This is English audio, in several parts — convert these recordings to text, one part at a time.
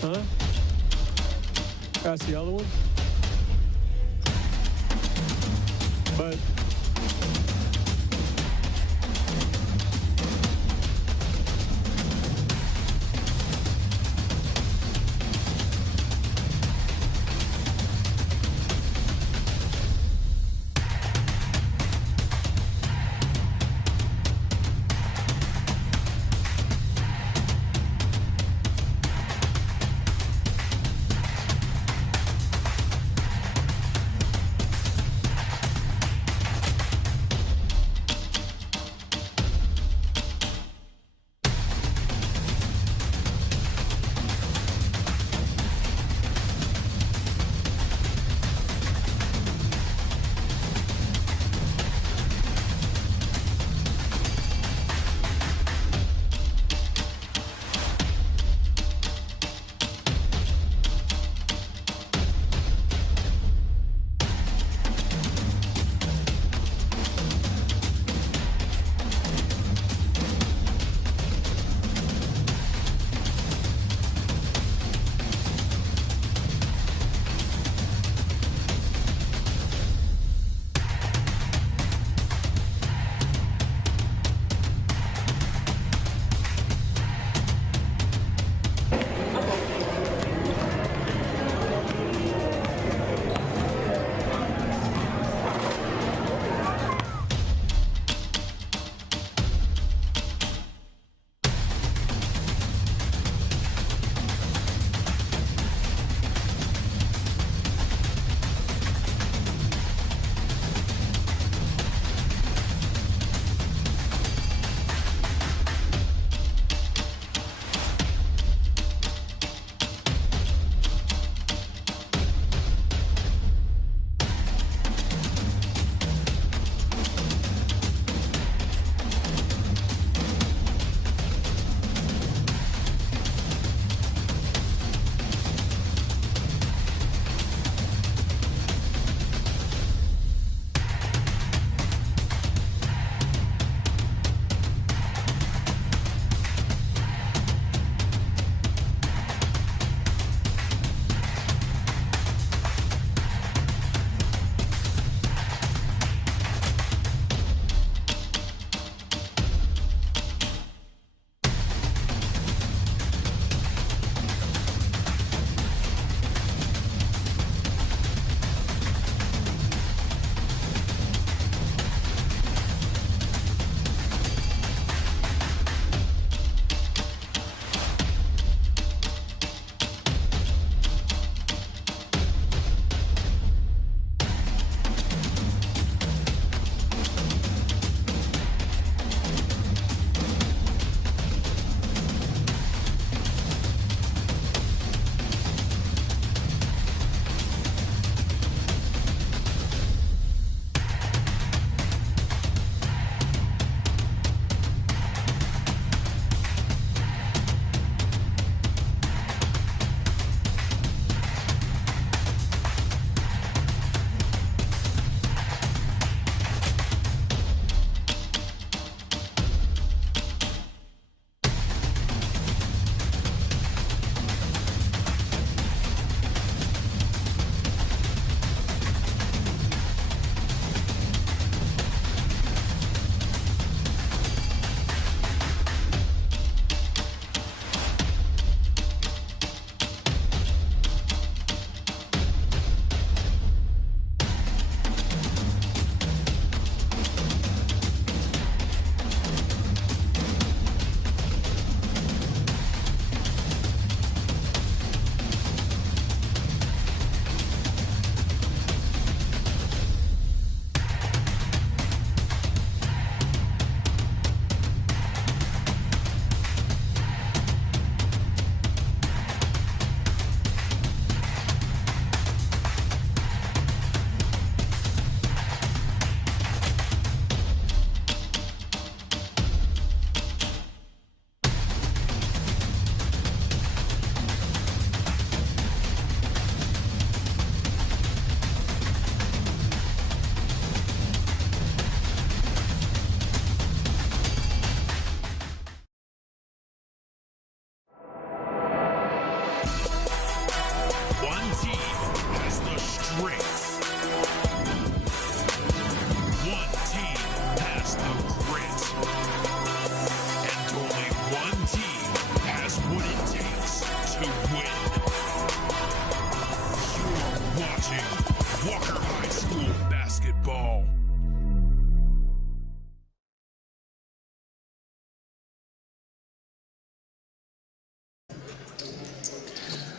Huh? That's the other one? But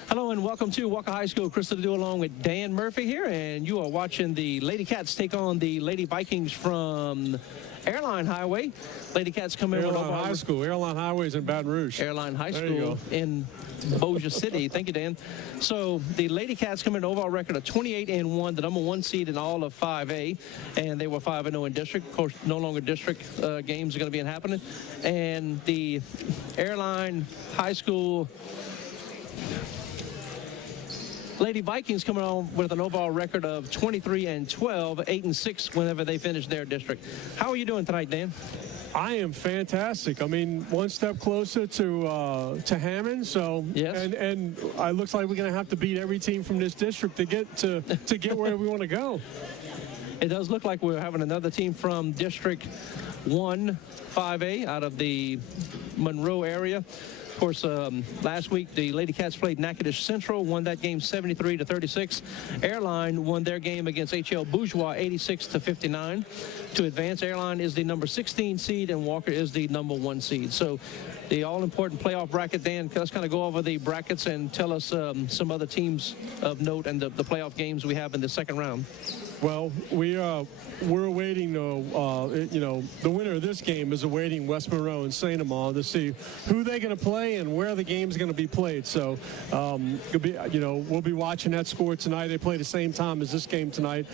Hello and welcome to Walker High School. Chris Ledoux along with Dan Murphy here, and you are watching the Lady Cats take on the Lady Vikings from Airline Highway. Lady Cats come in with Airline High School. Airline Highway is in Baton Rouge. Airline High There you School go. in Bossier City. Thank you, Dan. So the Lady Cats come in an overall record of 28-1, the number 1 seed in all of 5A, and they were 5-0 in district. Of course, no longer district games are going to be happening. And the Airline High School Lady Vikings coming on with an overall record of 23-12, 8-6 whenever they finish their district. How are you doing tonight, Dan? I am fantastic. I mean, one step closer to Hammond. So, yes. and it looks like we're going to have to beat every team from this district to get where we want to go. It does look like we're having another team from District 1, 5A out of the Monroe area. Of course, last week the Lady Cats played Natchitoches Central, won that game 73-36. Airline won their game against HL Bourgeois 86-59. To advance, Airline is the number 16 seed and Walker is the number 1 seed. So the all-important playoff bracket, Dan, let's kind of go over the brackets and tell us some other teams of note and the playoff games we have in the second round. Well, we're awaiting, the winner of this game is awaiting West Monroe and St. Amand to see who they're going to play and where the game's going to be played. So, we'll be watching that score tonight. They play the same time as this game tonight.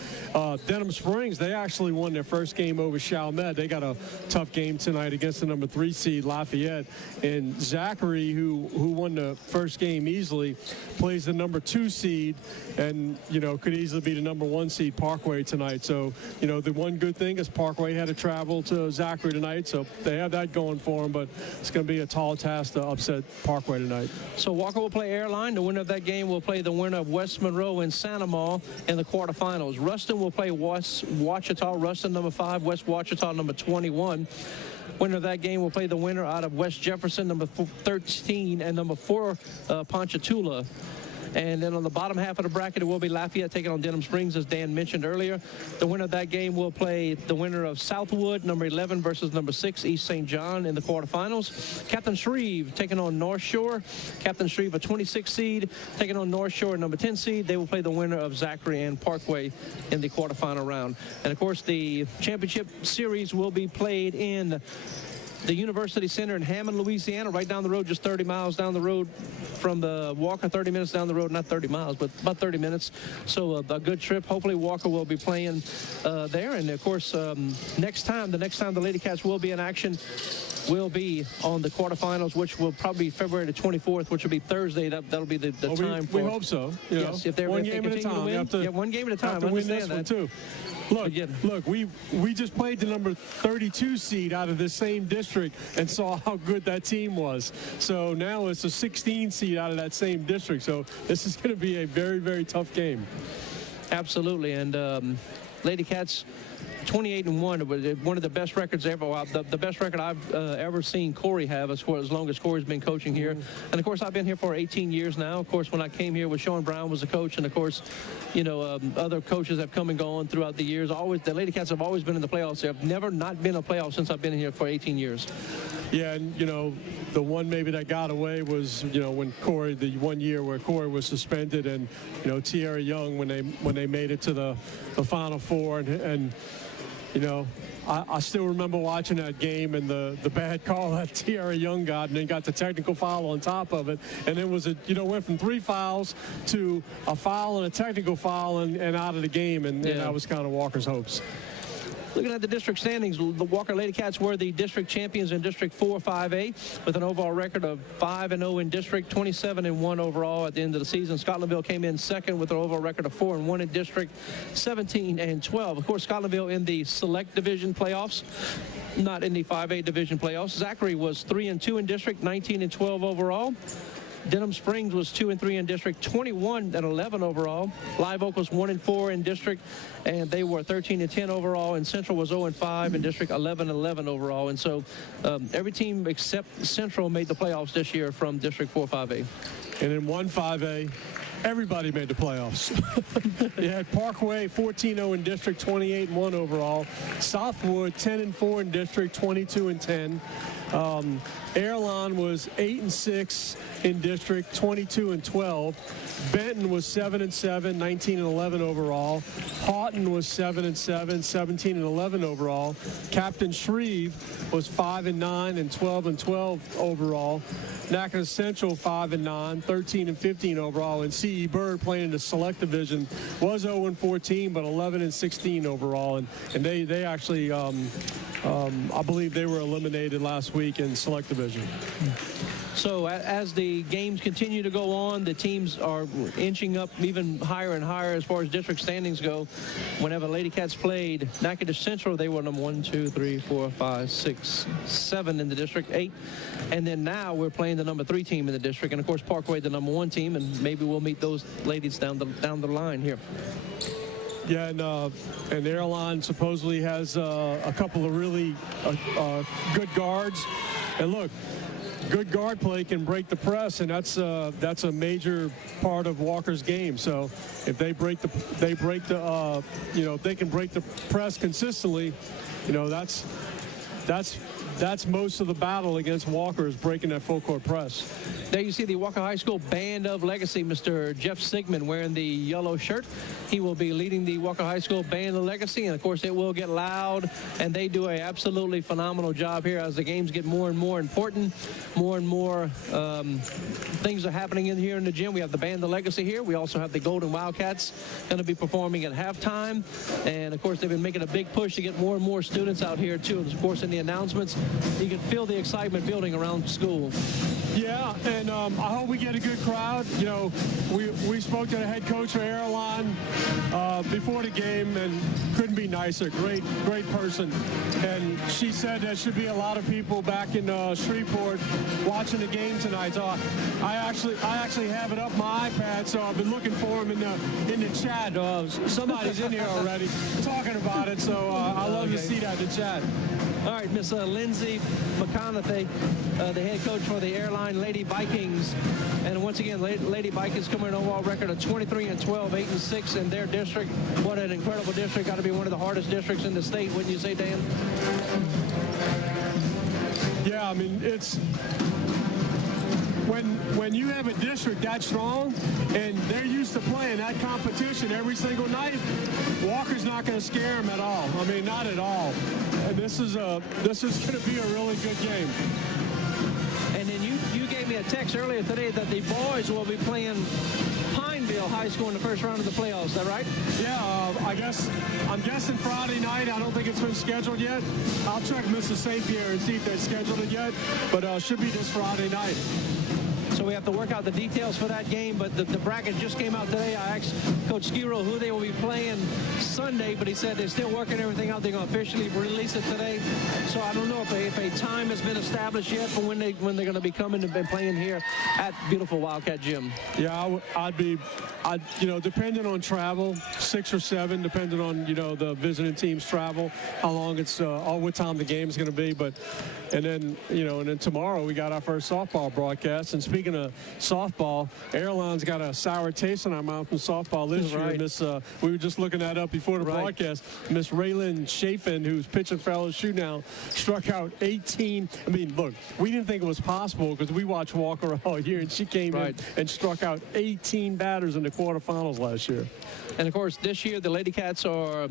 Denham Springs, they actually won their first game over Chalmette. They got a tough game tonight against the number 3 seed Lafayette. And Zachary, who won the first game easily, plays the number 2 seed and, could easily be the number 1 seed Parkway tonight. So, the one good thing is Parkway had to travel to Zachary tonight, so they have that going for them, but it's going to be a tall task to upset Parkway tonight. So Walker will play Airline. The winner of that game will play the winner of West Monroe and Santa Ma in the quarterfinals. Ruston will play West Ouachita, Ruston number 5, West Ouachita number 21. Winner of that game will play the winner out of West Jefferson number 13 and number 4 Ponchatoula. And then on the bottom half of the bracket, it will be Lafayette taking on Denham Springs, as Dan mentioned earlier. The winner of that game will play the winner of Southwood, number 11, versus number 6, East St. John, in the quarterfinals. Captain Shreve taking on North Shore. Captain Shreve, a 26 seed, taking on North Shore, number 10 seed. They will play the winner of Zachary and Parkway in the quarterfinal round. And, of course, the championship series will be played in the University Center in Hammond, Louisiana, right down the road, just 30 miles down the road from the Walker, 30 minutes down the road, not 30 miles, but about 30 minutes. So a good trip. Hopefully Walker will be playing there. And, of course, the next time the Lady Cats will be in action will be on the quarterfinals, which will probably be February the 24th, which will be Thursday. That'll be the time for. We hope so. Yes, if they're one game at a time. One game at a time. Have to win this one too. Look, we just played the number 32 seed out of this same district and saw how good that team was. So now it's a 16 seed out of that same district. So this is going to be a very, very tough game. Absolutely. And Lady Cats, 28-1, one of the best records ever. Well, the best record I've ever seen Corey have as long as Corey's been coaching here. And, of course, I've been here for 18 years now. Of course, when I came here, Sean Brown was the coach. And, of course, other coaches have come and gone throughout the years. The Lady Cats have always been in the playoffs. They've never not been in a playoff since I've been here for 18 years. Yeah, and, the one maybe that got away was, when Corey, the 1 year where Corey was suspended, and, Tierra Young, when they made it to the Final Four, and I still remember watching that game and the bad call that Tierra Young got, and then got the technical foul on top of it. And it was went from 3 fouls to a foul and a technical foul and out of the game. And that was kind of Walker's hopes. Looking at the district standings, the Walker Lady Cats were the district champions in District 4 5A with an overall record of 5-0 in district, 27-1 overall at the end of the season. Scotlandville came in second with an overall record of 4-1 in district, 17-12. Of course, Scotlandville in the select division playoffs, not in the 5A division playoffs. Zachary was 3-2 in district, 19-12 overall. Denham Springs was 2-3 in district, 21-11 overall. Live Oak was 1-4 in district, and they were 13-10 overall. And Central was 0-5 in district, 11-11 overall. And so every team except Central made the playoffs this year from District 4 5A. And in 1 5A, everybody made the playoffs. You had Parkway 14-0 in district, 28-1 overall. Southwood 10-4 in district, 22-10. Airline was 8-6 in district, 22-12. Benton was 7-7, 19-11 overall. Houghton was 7-7, 17-11 overall. Captain Shreve was 5-9 and 12-12 overall. Natchitoches Central 5-9, 13-15 overall, and C.E. Bird playing in the select division was 0-14, but 11-16 overall, and they actually I believe they were eliminated last week in select division. So as the games continue to go on, the teams are inching up even higher and higher as far as district standings go. Whenever Lady Cats played Natchitoches Central, they were number 1, 2, 3, 4, 5, 6, 7 in the district, 8. And then now we're playing the number 3 team in the district. And, of course, Parkway, the number 1 team, and maybe we'll meet those ladies down the line here. Yeah, and Airline supposedly has a couple of really good guards. And look, good guard play can break the press, and that's a major part of Walker's game. So if they break the if they can break the press consistently, that's most of the battle against Walker is breaking that full court press. There you see the Walker High School Band of Legacy, Mr. Jeff Sigmund wearing the yellow shirt. He will be leading the Walker High School Band of Legacy, and of course it will get loud, and they do an absolutely phenomenal job here as the games get more and more important. More and more things are happening in here in the gym. We have the Band of Legacy here. We also have the Golden Wildcats going to be performing at halftime, and of course they've been making a big push to get more and more students out here too. Of course, in the announcements, you can feel the excitement building around school. Yeah, and I hope we get a good crowd. We spoke to the head coach for Airline before the game, and couldn't be nicer. Great person. And she said there should be a lot of people back in Shreveport watching the game tonight. So I actually have it up my iPad, so I've been looking for them in the chat. Somebody's in here already talking about it, so I love to see that in the chat. All right, Miss Lindsay McConaughey, the head coach for the Airline Lady Vikings. And once again, Lady Vikings coming an overall record of 23-12, 8-6 in their district. What an incredible district. Got to be one of the hardest districts in the state, wouldn't you say, Dan? Yeah, I mean, it's when you have a district that strong and they're used to playing that competition every single night, Walker's not going to scare them at all. I mean, not at all. And this is going to be a really good game. And then you gave me a text earlier today that the boys will be playing Pineville High School in the first round of the playoffs. Is that right? Yeah, I'm guessing Friday night. I don't think it's been scheduled yet. I'll check Mrs. St. Pierre and see if they've scheduled it yet, but should be this Friday night. So we have to work out the details for that game, but the bracket just came out today. I asked Coach Skiro who they will be playing Sunday, but he said they're still working everything out. They're going to officially release it today. So I don't know if a time has been established yet for when they're going to be coming and playing here at beautiful Wildcat Gym. Yeah, I'd depending on travel, 6 or 7, depending on, the visiting team's travel, how long it's, what time the game's going to be. And then tomorrow we got our first softball broadcast. And speaking of softball, Airline's got a sour taste in our mouth from softball this year. We were just looking that up before the broadcast. Miss Raylan Chafin, who's pitching for LSU now, struck out 18. I mean, look, we didn't think it was possible because we watched Walker all year, and she came in and struck out 18 batters in the quarterfinals last year. And, of course, this year the Lady Cats are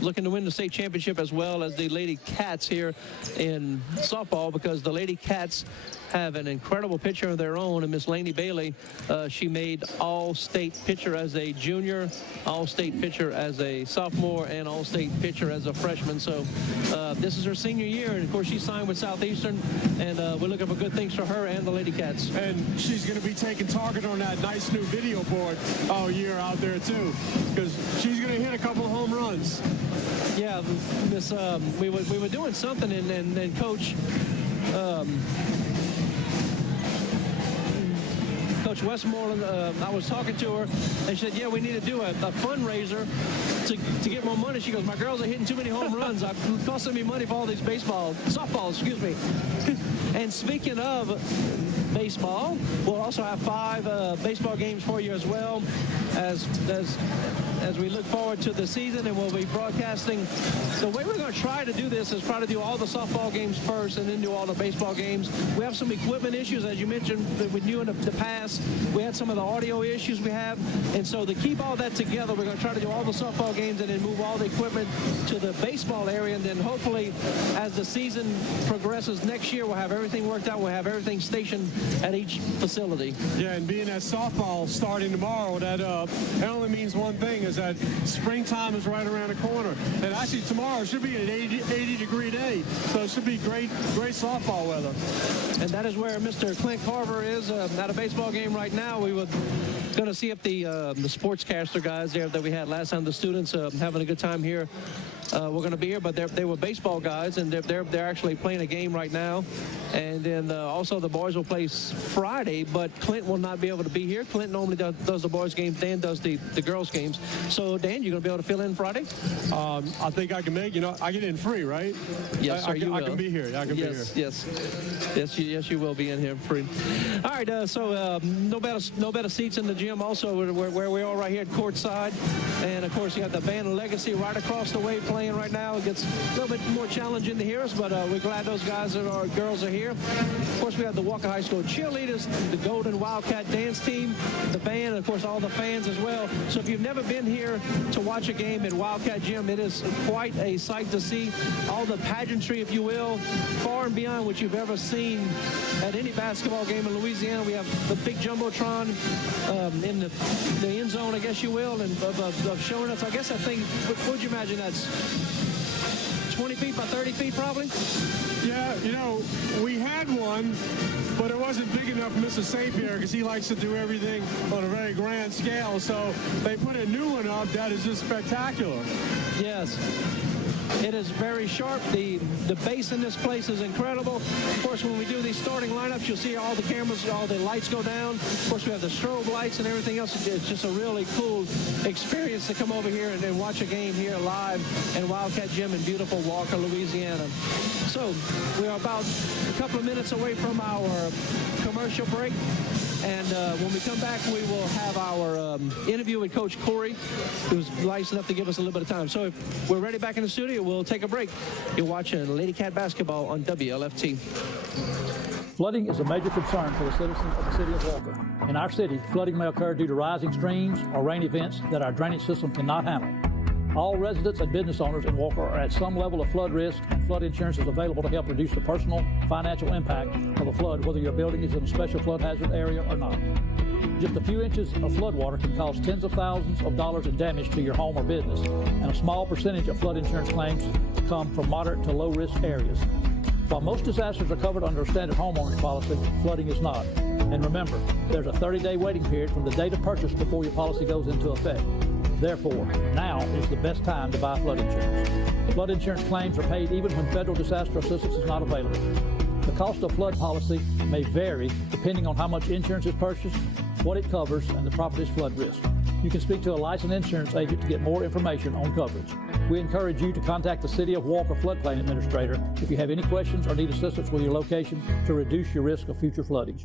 looking to win the state championship as well as the Lady Cats here in softball, because the Lady Cats have an incredible pitcher of their own, and Miss Laney Bailey. She made all-state pitcher as a junior, all-state pitcher as a sophomore, and all-state pitcher as a freshman. So this is her senior year, and, of course, she signed with Southeastern, and we're looking for good things for her and the Lady Cats. And she's going to be taking target on that nice new video board all year out there, too, because she's going to hit a couple of home runs. Yeah, Miss, we were doing something, and Coach Westmoreland, I was talking to her, and she said, yeah, we need to do a fundraiser to get more money. She goes, my girls are hitting too many home runs. I'm costing me money for all these softballs, excuse me. And speaking of baseball, we'll also have 5 baseball games for you as well as we look forward to the season, and we'll be broadcasting. The way we're going to try to do this is try to do all the softball games first and then do all the baseball games. We have some equipment issues, as you mentioned, with you in the past. We had some of the audio issues we have, and so to keep all that together, we're going to try to do all the softball games and then move all the equipment to the baseball area, and then hopefully as the season progresses next year, we'll have everything worked out. We'll have everything stationed at each facility. Yeah, and being that softball starting tomorrow, that only means one thing, is that springtime is right around the corner. And actually tomorrow should be an 80-degree day, so it should be great softball weather. And that is where Mr. Clint Carver is at a baseball game right now. We were going to see if the sportscaster guys there that we had last time, the students having a good time here, we're going to be here, but they were baseball guys, and they're actually playing a game right now. And then also the boys will play Friday, but Clint will not be able to be here. Clint normally does the boys' games. Dan does the girls' games. So, Dan, you're going to be able to fill in Friday? I think I can make, I get in free, right? Yes, sir, you will. I can be here. I can be here. Yes, you will be in here free. All right, so no better seats in the gym also where we are right here at courtside. And, of course, you have the band Legacy right across the way playing right now. It gets a little bit more challenging to hear us, but we're glad those guys and our girls are here. Of course, we have the Walker High School cheerleaders, the Golden Wildcat dance team, the band, and, of course, all the fans as well. So if you've never been here to watch a game at Wildcat Gym, it is quite a sight to see. All the pageantry, if you will, far and beyond what you've ever seen at any basketball game in Louisiana. We have the big Jumbotron in the end zone, I guess you will, and of showing us. I guess that thing, what would you imagine that's 20 feet by 30 feet probably? Yeah, we had one, but it wasn't big enough for Mr. St. Pierre because he likes to do everything on a very grand scale. So they put a new one up that is just spectacular. Yes. It is very sharp. The bass in this place is incredible. Of course, when we do these starting lineups, you'll see all the cameras, all the lights go down. Of course, we have the strobe lights and everything else. It's just a really cool experience to come over here and watch a game here live at Wildcat Gym in beautiful Walker, Louisiana. So we are about a couple of minutes away from our commercial break. And when we come back, we will have our interview with Coach Corey, who's nice enough to give us a little bit of time. So if we're ready back in the studio, we'll take a break. You're watching Lady Cat Basketball on WLFT. Flooding is a major concern for the citizens of the city of Walker. In our city, flooding may occur due to rising streams or rain events that our drainage system cannot handle. All residents and business owners in Walker are at some level of flood risk, and flood insurance is available to help reduce the personal financial impact of a flood, whether your building is in a special flood hazard area or not. Just a few inches of flood water can cause tens of thousands of dollars in damage to your home or business, and a small percentage of flood insurance claims come from moderate to low risk areas. While most disasters are covered under a standard homeowner's policy, flooding is not. And remember, there's a 30-day waiting period from the date of purchase before your policy goes into effect. Therefore, now is the best time to buy flood insurance. Flood insurance claims are paid even when federal disaster assistance is not available. The cost of flood policy may vary depending on how much insurance is purchased, what it covers, and the property's flood risk. You can speak to a licensed insurance agent to get more information on coverage. We encourage you to contact the City of Walker Floodplain Administrator if you have any questions or need assistance with your location to reduce your risk of future flooding.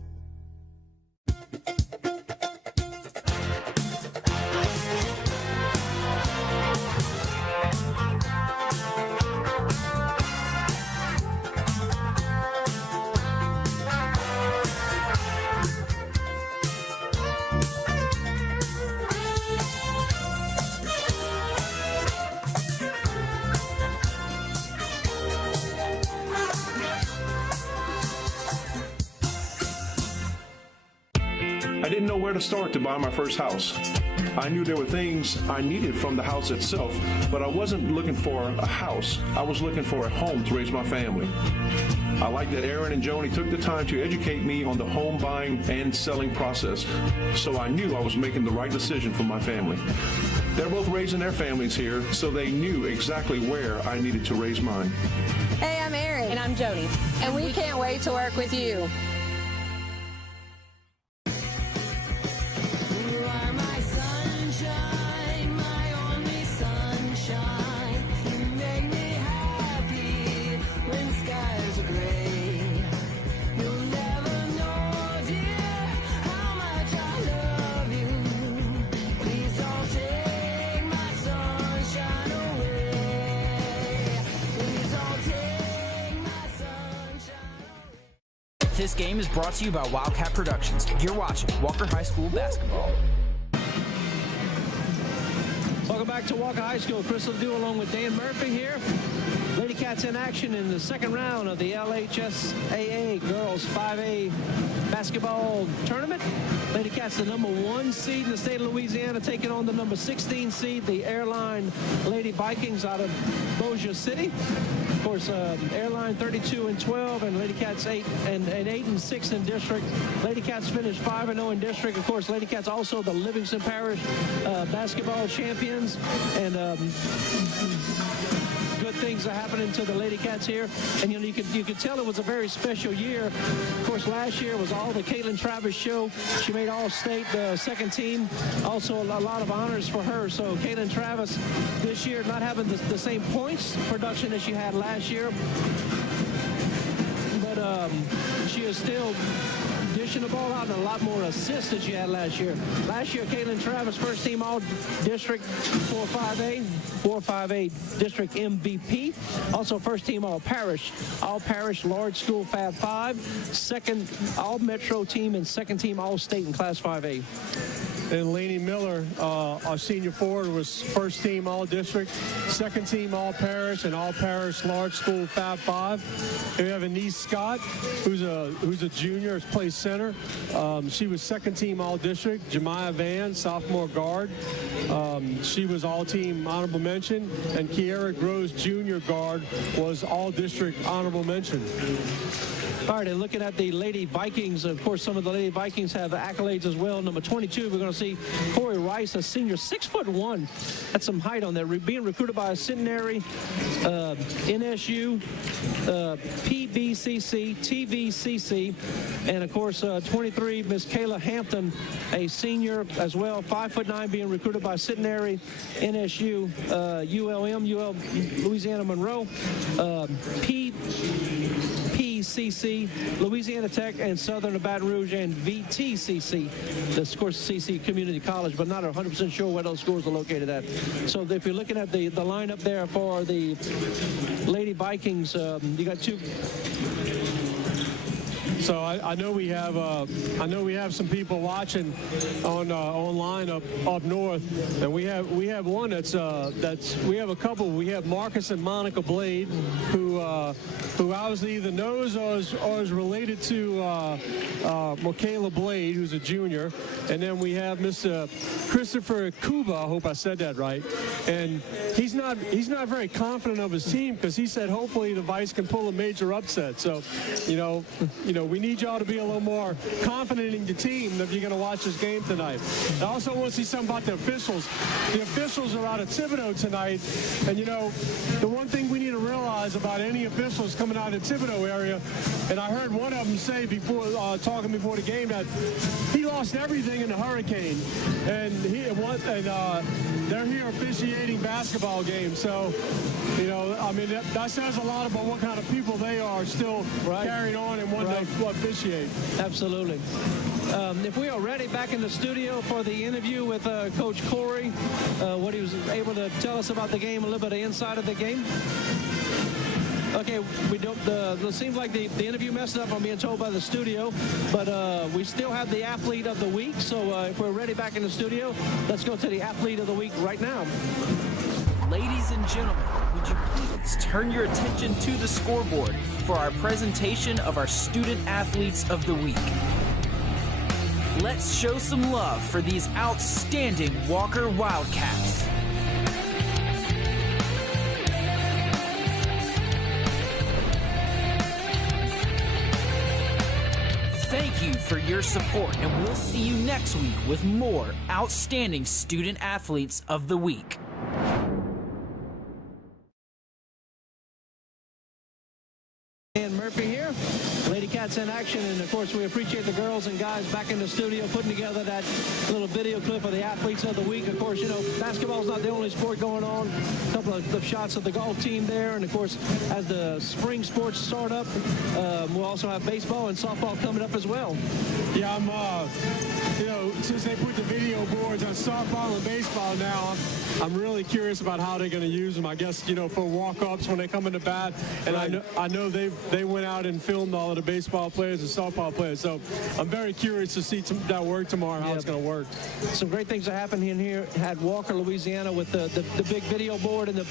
I didn't know where to start to buy my first house. I knew there were things I needed from the house itself, but I wasn't looking for a house. I was looking for a home to raise my family. I like that Aaron and Joni took the time to educate me on the home buying and selling process, so I knew I was making the right decision for my family. They're both raising their families here, so they knew exactly where I needed to raise mine. Hey, I'm Aaron. And I'm Joni. And we can't wait to work with you. You are my sunshine, my only sunshine. This game is brought to you by Wildcat Productions. You're watching Walker High School basketball. Welcome back to Walker High School. Chris Ledoux along with Dan Murphy here. Lady Cats in action in the second round of the LHSAA Girls 5A basketball tournament. Lady Cats, the number 1 seed in the state of Louisiana, taking on the number 16 seed, the Airline Lady Vikings out of Bossier City. Of course, Airline 32-12 and Lady Cats 8-6 in district. Lady Cats finished 5-0 in district. Of course, Lady Cats also the Livingston Parish basketball champions, and good things are happening to the Lady Cats here. And you could tell it was a very special year. Of course, last year was all the Caitlin Travis show. She made All-State, the second team. Also, a lot of honors for her. So Caitlin Travis this year not having the same points production as she had last year, but she is still dishing the ball out and a lot more assists than she had last year. Last year, Caitlin Travis, first team all-district 4-5A district MVP. Also first team all-parish large school Fab 5, second all-metro team and second team all-state in Class 5A. And Lainey Miller, our senior forward, was first team all-district, second team all-parish, and all-parish large school Fab 5. And we have Anise Scott, who's a junior, plays center. She was second team all-district. Jemiah Van, sophomore guard. She was all-team honorable mention. And Kiara Groves, junior guard, was all-district honorable mention. All right, and looking at the Lady Vikings, of course, some of the Lady Vikings have accolades as well. Number 22, we're going to see Corey Rice, a senior, 6'1". That's some height on there. Being recruited by a centenary, NSU, PBCC, TVCC, and of course, 23, Miss Kayla Hampton, a senior as well, 5'9", being recruited by centenary, NSU, UL Louisiana Monroe, PCC, Louisiana Tech, and Southern Baton Rouge, and VTCC, the of course CC Community College, but not 100% sure where those schools are located at. So if you're looking at the lineup there for the Lady Vikings, you got two. So I know we have some people watching on online up north, and we have one that's we have a couple. We have Marcus and Monica Blade, who obviously either knows or is related to Michaela Blade, who's a junior, and then we have Mr. Christopher Kuba. I hope I said that right. And he's not very confident of his team because he said hopefully the Vice can pull a major upset. So we need y'all to be a little more confident in your team if you're going to watch this game tonight. I also want to see something about the officials. The officials are out of Thibodeau tonight, and the one thing we need to realize about any officials coming out of the Thibodeau area, and I heard one of them say before talking before the game that he lost everything in the hurricane, and they're here officiating basketball games. So, that says a lot about what kind of people they are still carrying on and want to officiate. Absolutely. If we are ready, back in the studio for the interview with Coach Corey, what he was able to tell us about the game, a little bit of inside of the game. Okay, it seems like the interview messed up, I'm being told by the studio, but we still have the athlete of the week. So if we're ready back in the studio, let's go to the athlete of the week right now. Ladies and gentlemen, would you please turn your attention to the scoreboard for our presentation of our student athletes of the week. Let's show some love for these outstanding Walker Wildcats. Thank you for your support, and we'll see you next week with more outstanding student athletes of the week. And Murphy here, Lady Cats in action, and of course we appreciate the girls and guys back in the studio putting together that little video clip of the athletes of the week. Of course, basketball's not the only sport going on. A couple of shots of the golf team there, and of course, as the spring sports start up, we'll also have baseball and softball coming up as well. Yeah, since they put the video boards on softball and baseball now, I'm really curious about how they're going to use them. I guess, for walk-ups when they come into bat, and right. I know they went out and filmed all of the baseball baseball players and softball players. So I'm very curious to see that work tomorrow, how it's going to work. Some great things are happening in here at Walker, Louisiana, with the big video board in the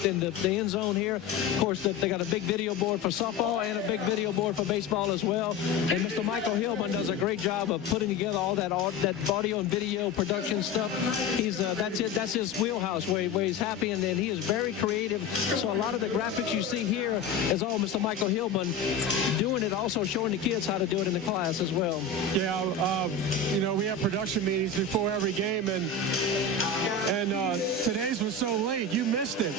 end zone here. Of course, they got a big video board for softball and a big video board for baseball as well. And Mr. Michael Hillman does a great job of putting together all that audio and video production stuff. That's his wheelhouse where he's happy, and then he is very creative. So a lot of the graphics you see here is all Mr. Michael Hillman doing it, also showing the kids how to do it in the class as well. Yeah, we have production meetings before every game, and today's was so late. You missed it.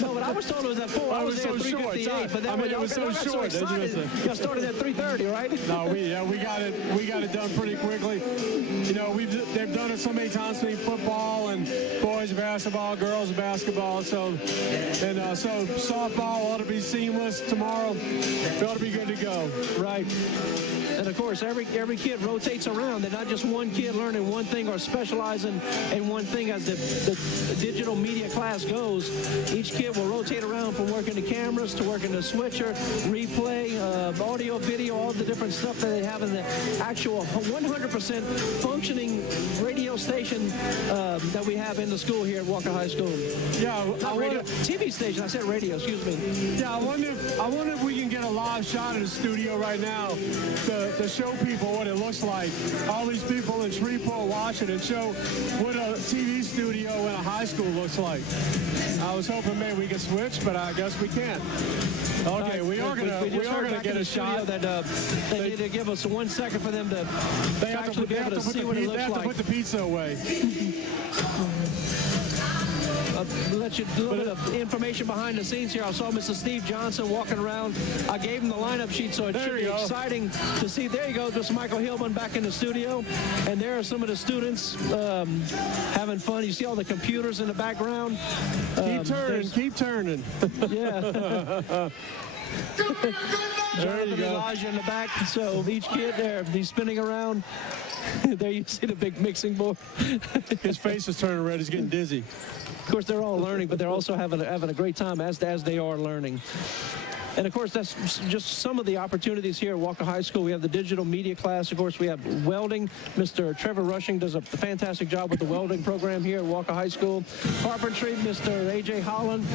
No, but I was told it was at 4. I was there at 3:58, but it was so short. Y'all started at 3:30, right? No, we got it done pretty quickly. They've done it so many times between football and boys basketball, girls basketball. So softball ought to be seamless tomorrow. We ought to be good to go. Right. And of course, every kid rotates around. They're not just one kid learning one thing or specializing in one thing. As the digital media class goes, each kid will rotate around from working the cameras to working the switcher, replay, audio, video, all the different stuff that they have in the actual 100% functioning radio station that we have in the school here at Walker High School. Yeah, TV station. I said radio. Excuse me. Yeah, I wonder if we can get a live shot in the studio right now to show people what it looks like. All these people in Shreveport watching and show what a TV studio in a high school looks like. I was hoping maybe we could switch, but I guess we can't. Okay, we are gonna get a shot. They need to give us 1 second for them to actually be able to see what it looks like. They have to put the pizza away. Let you a little bit of information behind the scenes here. I saw Mr. Steve Johnson walking around. I gave him the lineup sheet, so it should be exciting to see. There you go, Mr. Michael Hillman back in the studio. And there are some of the students having fun. You see all the computers in the background. Keep turning. Yeah. There you go. Elijah in the back. So each kid there, he's spinning around. There you see the big mixing board. His face is turning red. He's getting dizzy. Of course, they're all learning, but they're also having a great time as they are learning. And, of course, that's just some of the opportunities here at Walker High School. We have the digital media class. Of course, we have welding. Mr. Trevor Rushing does a fantastic job with the welding program here at Walker High School. Carpentry, Mr. A.J. Holland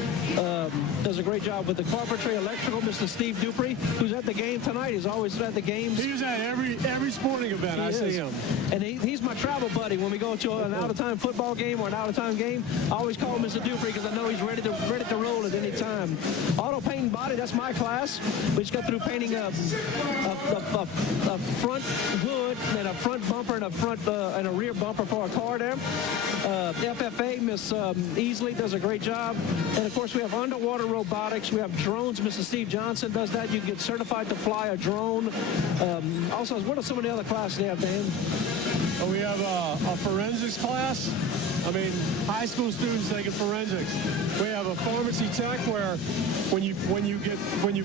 does a great job with the carpentry. Electrical, Mr. Steve Dupree, who's at the game tonight. He's always at the games. He's at every sporting event. I see him. And he's my travel buddy. When we go to an out-of-time football game or an out-of-time game, I always call Mr. Dupree because I know he's ready to roll at any time. Auto paint and body, that's my class. We just got through painting a front hood and a front bumper and a rear bumper for a car there. FFA, Miss Easley does a great job. And of course we have underwater robotics. We have drones. Mr. Steve Johnson does that. You can get certified to fly a drone. Also, what are some of the other classes they have, Dan? We have a forensics class. I mean, high school students taking forensics. We have a pharmacy tech where when you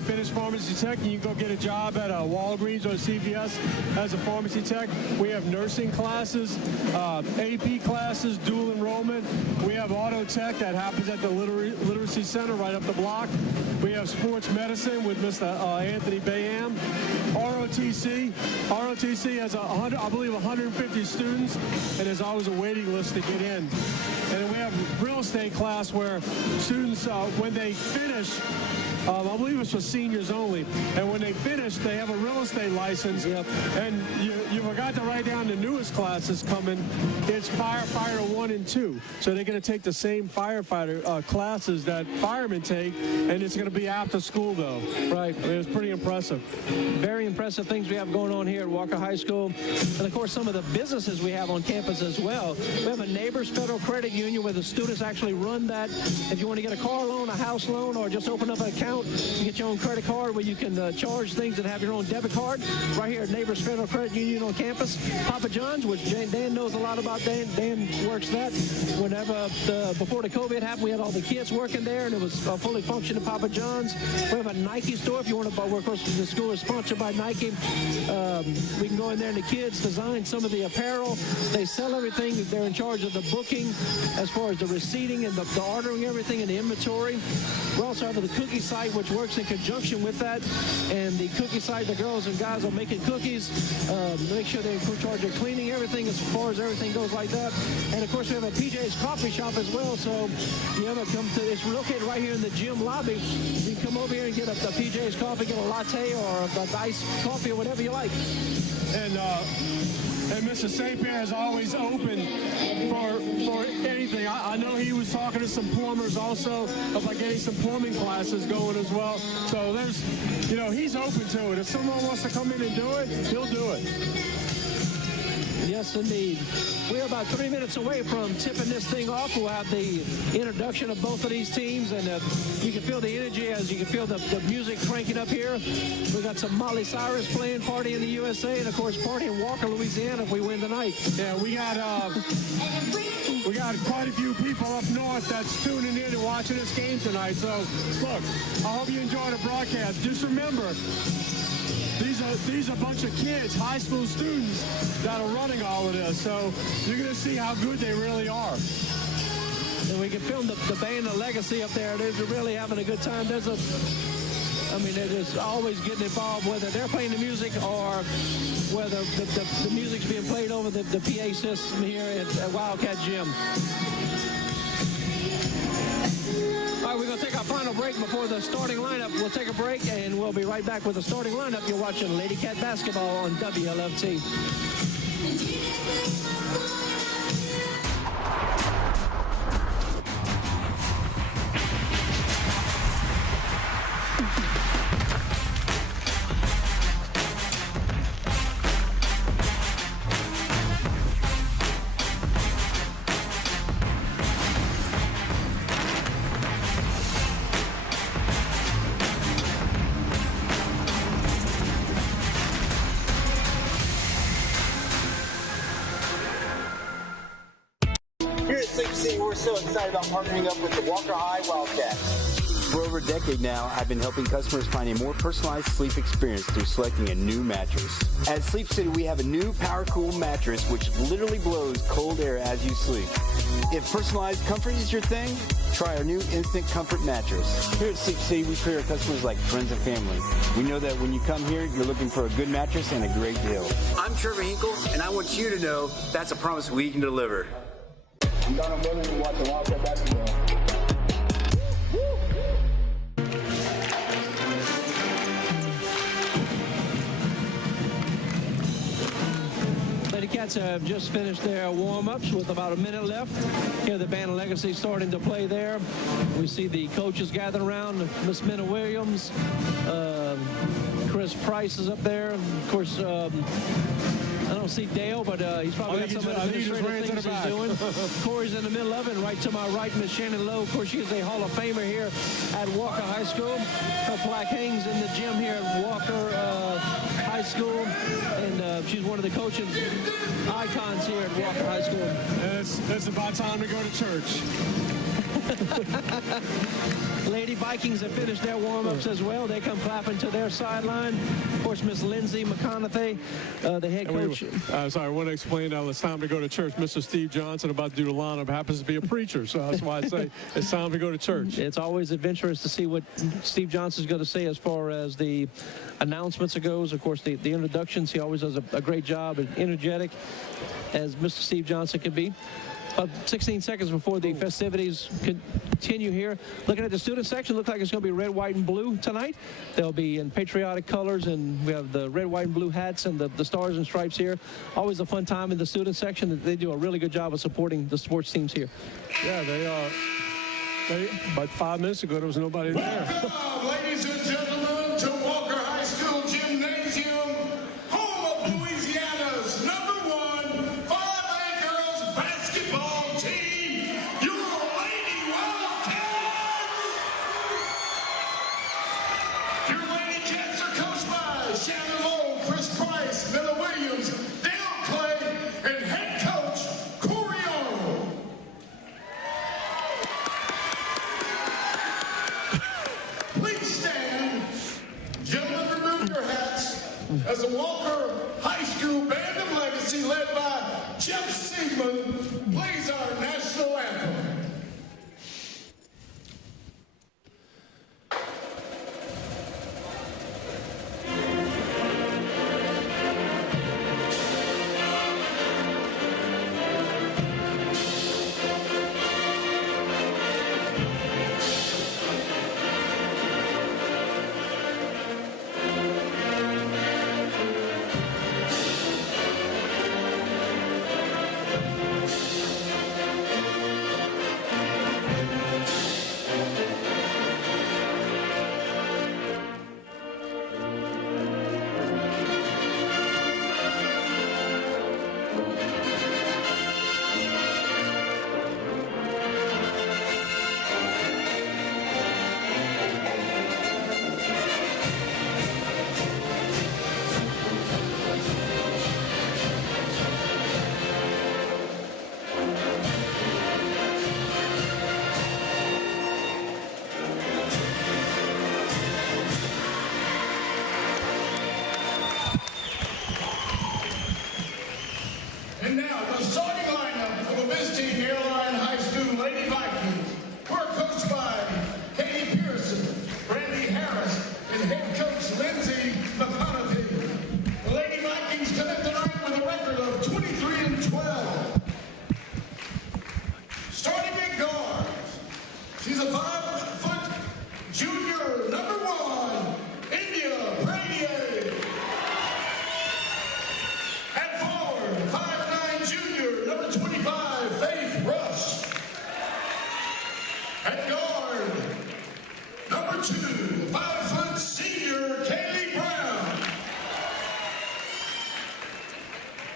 finish pharmacy tech, you can go get a job at a Walgreens or a CVS as a pharmacy tech. We have nursing classes, AP classes, dual enrollment. We have auto tech that happens at the Literacy Center right up the block. We have sports medicine with Mr. Anthony Bayham. ROTC has, I believe, 150 students, and there's always a waiting list to get in. And then we have real estate class where students, when they finish, I believe it's for seniors only, and when they finish, they have a real estate license. Yep. And you forgot to write down the newest classes coming. It's firefighter 1 and 2. So they're going to take the same firefighter classes that firemen take, and it's going to be after school, though. Right. I mean, it's pretty impressive. Very impressive things we have going on here at Walker High School. And, of course, some of the businesses we have on campus as well. We have a Neighbors Federal Credit Union where the students actually run that. If you want to get a car loan, a house loan, or just open up an account, you get your own credit card where you can charge things and have your own debit card right here at Neighbors Federal Credit Union on campus. Papa John's, which Dan knows a lot about. Dan works that. Whenever before the COVID happened, we had all the kids working there, and it was fully functioning Papa John's. We have a Nike store if you want to buy. Of course, the school is sponsored by Nike. We can go in there, and the kids design some of the apparel. They sell everything. They're in charge of the booking as far as the receipting and the ordering everything and the inventory. We also have the cookie site site, which works in conjunction with that. And the cookie site, the girls and guys are making cookies. Make sure they're in charge of cleaning everything as far as everything goes like that. And, of course, we have a PJ's coffee shop as well. So if you ever come to, it's located right here in the gym lobby. You can come over here and get a PJ's coffee, get a latte or a iced coffee or whatever you like. And Mr. St. Pierre is always open for anything. I know he was talking to some plumbers also about getting some plumbing classes going as well. So there's, he's open to it. If someone wants to come in and do it, he'll do it. Yes, indeed. We're about 3 minutes away from tipping this thing off. We'll have the introduction of both of these teams, and you can feel the energy as you can feel the music cranking up here. We got some Miley Cyrus playing Party in the USA, and of course Party in Walker, Louisiana if we win tonight. Yeah, we got quite a few people up north that's tuning in and watching this game tonight. So look, I hope you enjoy the broadcast. Just remember, these are a bunch of kids, high school students, that are running all of this. So you're going to see how good they really are. And we can film the band of Legacy up there. They're really having a good time. They're just always getting involved, whether they're playing the music or whether the music's being played over the PA system here at Wildcat Gym. All right, we're going to take our final break before the starting lineup. We'll take a break, and we'll be right back with the starting lineup. You're watching Lady Cat Basketball on WLFT. We're so excited about partnering up with the Walker High Wildcats. For over a decade now, I've been helping customers find a more personalized sleep experience through selecting a new mattress. At Sleep City, we have a new PowerCool mattress which literally blows cold air as you sleep. If personalized comfort is your thing, try our new Instant Comfort mattress. Here at Sleep City, we treat our customers like friends and family. We know that when you come here, you're looking for a good mattress and a great deal. I'm Trevor Hinkle, and I want you to know that's a promise we can deliver. I'm Donald Williams to watch the Wildcat basketball. Lady Cats have just finished their warm-ups with about a minute left. Here the band of Legacy starting to play there. We see the coaches gathering around. Miss Minna Williams, Chris Price is up there. Of course, I don't see Dale, but he's probably got some administrative things he's doing. Corey's in the middle of it. Right to my right, Miss Shannon Lowe. Of course, she is a Hall of Famer here at Walker High School. Her plaque hangs in the gym here at Walker High School, and she's one of the coaching icons here at Walker High School. It's about time to go to church. Lady Vikings have finished their warm-ups as well. They come clapping to their sideline. Of course, Miss Lindsay McConaughey, the head coach. Sorry, I want to explain now it's time to go to church. Mr. Steve Johnson, about to do the lineup, happens to be a preacher, so that's why I say it's time to go to church. It's always adventurous to see what Steve Johnson's going to say as far as the announcements goes. Of course, the introductions, he always does a great job and energetic, as Mr. Steve Johnson can be. 16 seconds before the festivities continue here. Looking at the student section, looks like it's going to be red, white, and blue tonight. They'll be in patriotic colors, and we have the red, white, and blue hats and the stars and stripes here. Always a fun time in the student section. They do a really good job of supporting the sports teams here. Yeah, they are. About 5 minutes ago, there was nobody there. Welcome, ladies and gentlemen, to Walker High School Gymnasium, home of Louisiana's #1 5A girls basketball team, your Lady Wildcats. Your Lady Cats are coached by Shannon Lowe, Chris Price, Minna Williams, Dale Clay, and head coach Corey Arnold. Please stand. Gentlemen, remove your hats as the Walker High School Band of Legacy, led by Jeff Siegman, plays our national anthem.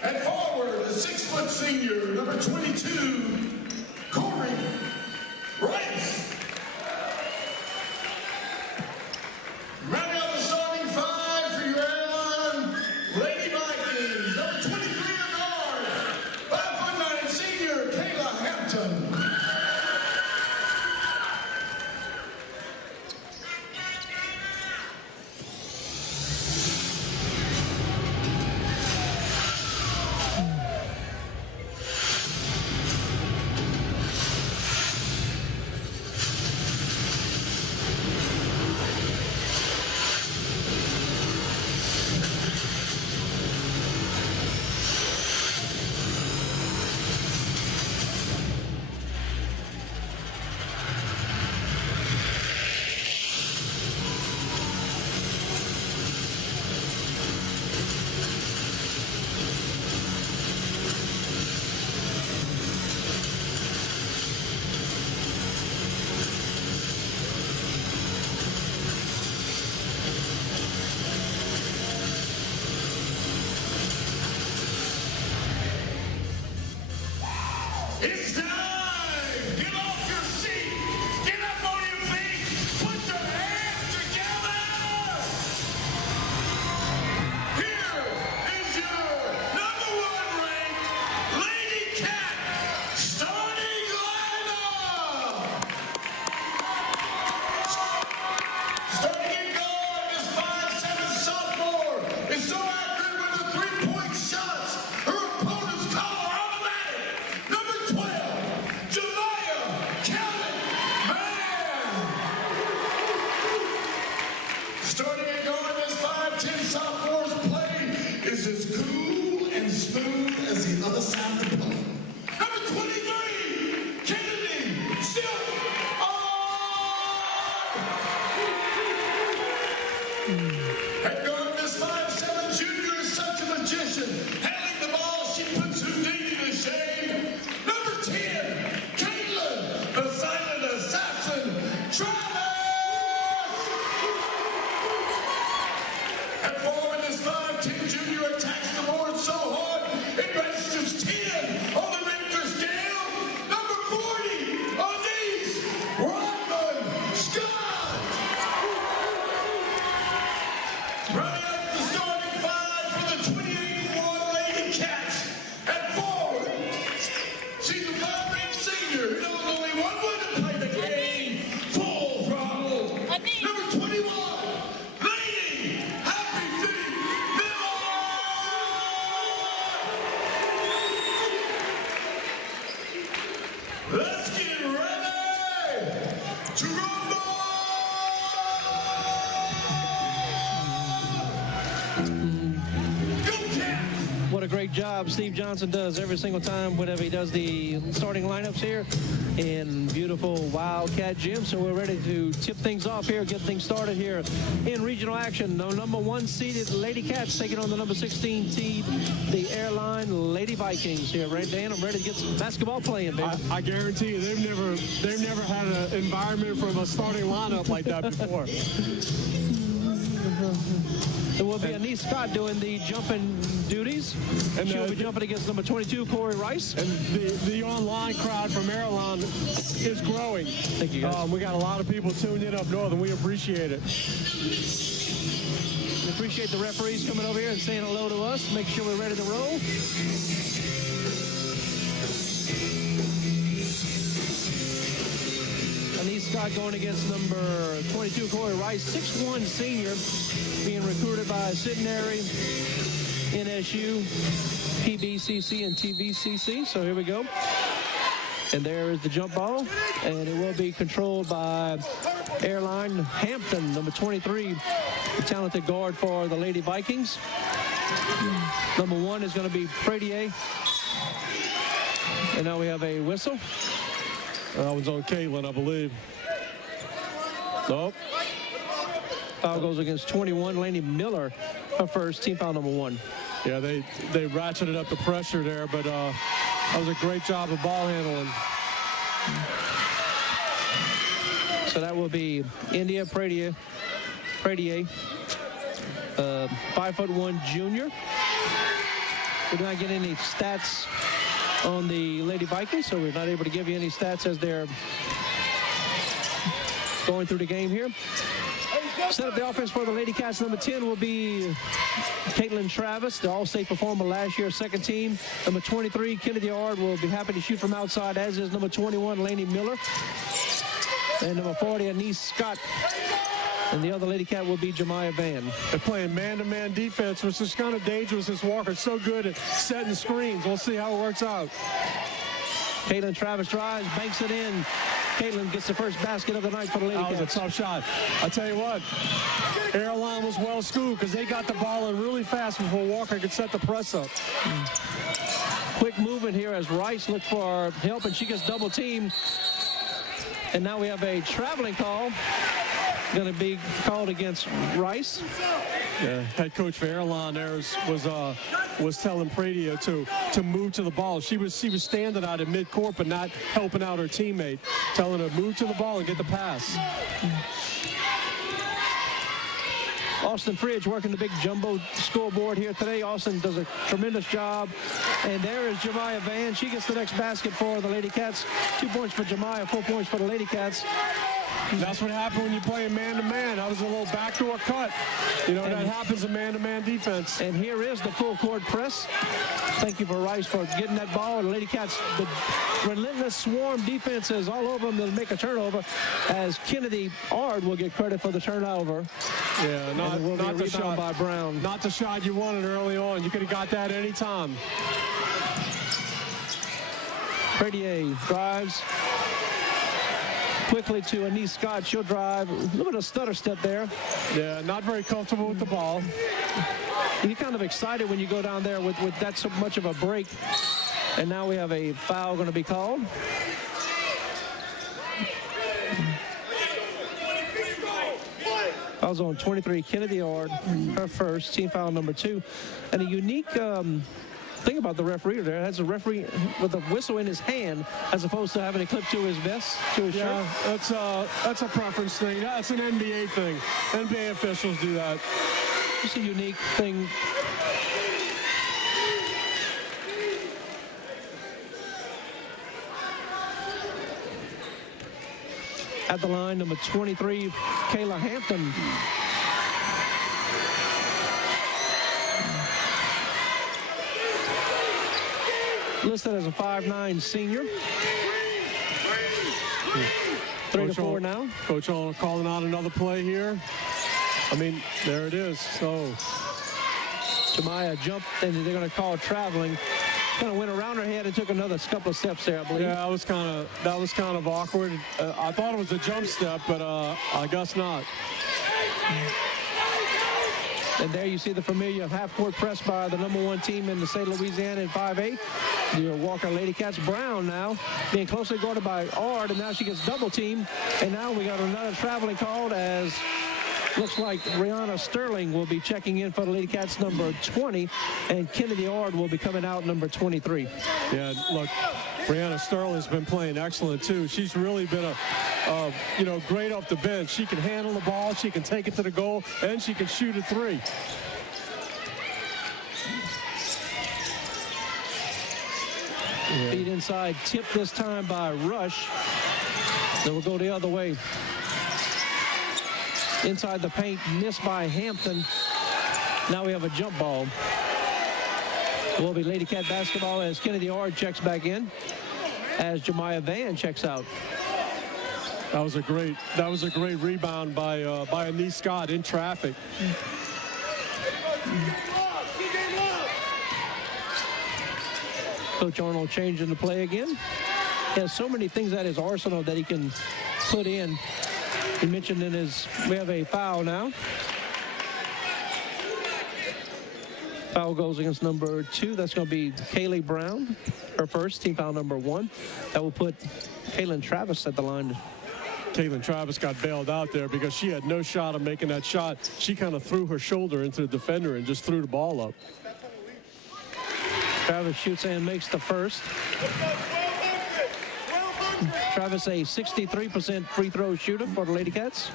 At forward, the 6-foot senior, number 22, Corey Rice. Rounding out the starting 5 for your Airline Lady Vikings, number 23 in guard, 5'9" senior, Kayla Hampton. It's time! Get off your seat! Get up on your feet! Put your hands together! Here is your number 1 ranked Lady Cat starting lineup! Starting in guard, this 5'7" sophomore is so accurate with the 3-point shots. Her opponents call her automatic. Number 12, Jemiah Kelly Mann. Starting at guard, this 5'10" sophomore's play is as cool and smooth as the other side of the plate. Number 23, Kennedy Silk. At guard, this 5'7" junior is such a magician. Handling the ball, she puts Houdini to shame. Number 10, Caitlin, the silent assassin, Travis. At forward, this 5'10" junior attacks the board so hard it registers 10 on the Richter scale. Number 40, Anise Rodman Scott. Running up the starting 5 for the 28-1 Lady Cats. At forward, she's a 5'8" senior who knows only one way to play the game, full throttle. Number 21, Lady Happy Feet Miller. Let's get ready to rumble! Go Cats! What a great job Steve Johnson does every single time whenever he does the starting lineups here in beautiful Wildcat Gym. So we're ready to tip things off here, get things started here in regional action. The number 1 seeded Lady Cats taking on the number 16 seed, the Airline Lady Vikings here. Right, Dan? I'm ready to get some basketball playing, baby. I guarantee you, they've never had an environment from a starting lineup like that before. There will be Anise Scott doing the jumping duties. And she'll be jumping against number 22, Corey Rice. And the online crowd from Airline is growing. Thank you, guys. We got a lot of people tuned in up north, and we appreciate it. We appreciate the referees coming over here and saying hello to us. Make sure we're ready to roll. Anise Scott going against number 22, Corey Rice, 6'1" senior, being recruited by Centenary, NSU, PBCC, and TVCC. So here we go. And there is the jump ball, and it will be controlled by Airline Hampton, number 23, the talented guard for the Lady Vikings. Number 1 is going to be Pradier. And now we have a whistle. That was on Caitlin, I believe. Nope. Foul goes against 21, Laney Miller, her first, team foul number 1. Yeah, they ratcheted up the pressure there, but that was a great job of ball handling. So that will be India Pradier, 5'1" junior. We did not get any stats on the Lady Vikings, so we're not able to give you any stats as they're going through the game here. Set up the offense for the Lady Cats. Number 10 will be Caitlin Travis, the All-State performer last year, second team. Number 23, Kennedy Ard, will be happy to shoot from outside, as is number 21, Lainey Miller. And number 40, Anise Scott. And the other Lady Cat will be Jemiah Van. They're playing man-to-man defense, which is kind of dangerous as Walker's so good at setting screens. We'll see how it works out. Caitlin Travis drives, banks it in. Caitlin gets the first basket of the night for the Lady Cats. That was a tough shot. I tell you what, Airline was well schooled because they got the ball in really fast before Walker could set the press up. Quick movement here as Rice looked for help, and she gets double teamed. And now we have a traveling call going to be called against Rice. Yeah, head coach for Airline there was telling Pradia to move to the ball. She was standing out at midcourt but not helping out her teammate, telling her move to the ball and get the pass. Austin Fridge working the big jumbo scoreboard here today. Austin does a tremendous job. And there is Jemiah Van. She gets the next basket for the Lady Cats. 2 points for Jemiah, 4 points for the Lady Cats. That's what happened when you play man-to-man. That was a little backdoor cut. You know, that happens in man-to-man defense. And here is the full court press. Thank you for Rice for getting that ball. The Lady Cats, the relentless swarm defenses all over them. They'll make a turnover, as Kennedy Ard will get credit for the turnover. Yeah, not the shot by Brown. Not the shot you wanted early on. You could have got that any time. Pradier drives quickly to Anise Scott. She'll drive. A little bit of stutter step there. Yeah, not very comfortable with the ball. You're kind of excited when you go down there with that so much of a break. And now we have a foul going to be called. Fouls on 23, Kennedy Ard, her first, team foul number 2. And a unique thing about the referee there, has a referee with a whistle in his hand as opposed to having it clipped to his vest, to his shirt. That's a preference thing. That's an NBA thing. NBA officials do that. It's a unique thing. At the line, number 23, Kayla Hampton. Listed as a 5'9" senior. 3-4 now. Coach calling out another play here. I mean, there it is. So Jemiah jumped, and they're going to call traveling. Kind of went around her head and took another couple of steps there, I believe. Yeah, that was kind of awkward. I thought it was a jump step, but I guess not. And there you see the familiar half-court press by the number 1 team in the state of Louisiana in 5A. The Walker Lady Cats. Brown now being closely guarded by Ard, and now she gets double teamed. And now we got another traveling called, as looks like Brianna Sterling will be checking in for the Lady Cats, number 20, and Kennedy Ard will be coming out, number 23. Yeah, look, Brianna Sterling's been playing excellent too. She's really been great off the bench. She can handle the ball, she can take it to the goal, and she can shoot a 3. Yeah. Feed inside, tipped this time by Rush. Then we'll go the other way. Inside the paint, missed by Hampton. Now we have a jump ball. It will be Lady Cat basketball as Kennedy Ard checks back in, as Jemiah Van checks out. That was a great rebound by Anise Scott in traffic. Coach Arnold changing the play again. He has so many things at his arsenal that he can put in. He mentioned we have a foul now. Foul goes against number 2. That's going to be Kaylee Brown, her first, team foul number 1. That will put Kaylin Travis at the line. Kaylin Travis got bailed out there because she had no shot of making that shot. She kind of threw her shoulder into the defender and just threw the ball up. Travis shoots and makes the first. Travis, a 63% free throw shooter for the Lady Cats.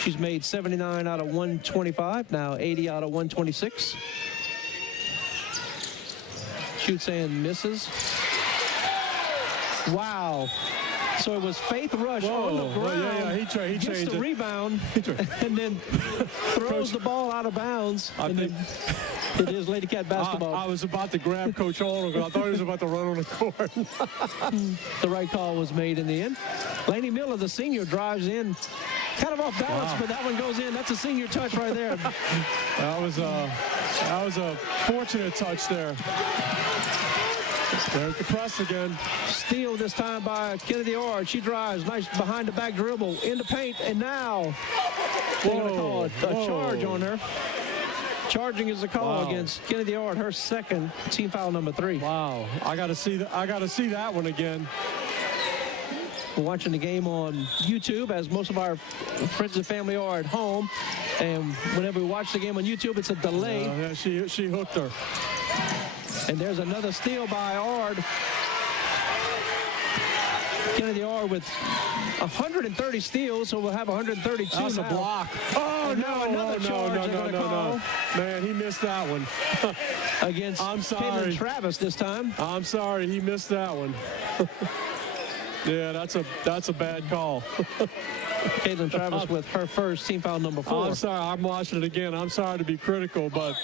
She's made 79 out of 125, now 80 out of 126. Shoots and misses. Wow. So it was Faith Rush on the ground. Yeah, he gets changed the it. rebound, and then throws the ball out of bounds. Then it is Lady Cat basketball. I was about to grab Coach Arnold. I thought he was about to run on the court. The right call was made in the end. Laney Miller, the senior, drives in. Kind of off balance, but that one goes in. That's a senior touch right there. That was a fortunate touch there. There's the press again. Steal this time by Kennedy Ord. She drives. Nice behind-the-back dribble. In the paint, and now they're going to call a charge on her. Charging is the call against Kennedy Ord, her second, team foul number 3. Wow. I got to see that one again. We're watching the game on YouTube, as most of our friends and family are at home. And whenever we watch the game on YouTube, it's a delay. Yeah, she hooked her. And there's another steal by Ord. Kennedy Ord with 130 steals, so we'll have 132 That's now. a block. Oh, no. Man, he missed that one. Against Caitlin Travis this time. I'm sorry, he missed that one. Yeah, that's a bad call. Caitlin Travis with her first team foul number 4. I'm sorry, I'm watching it again. I'm sorry to be critical, but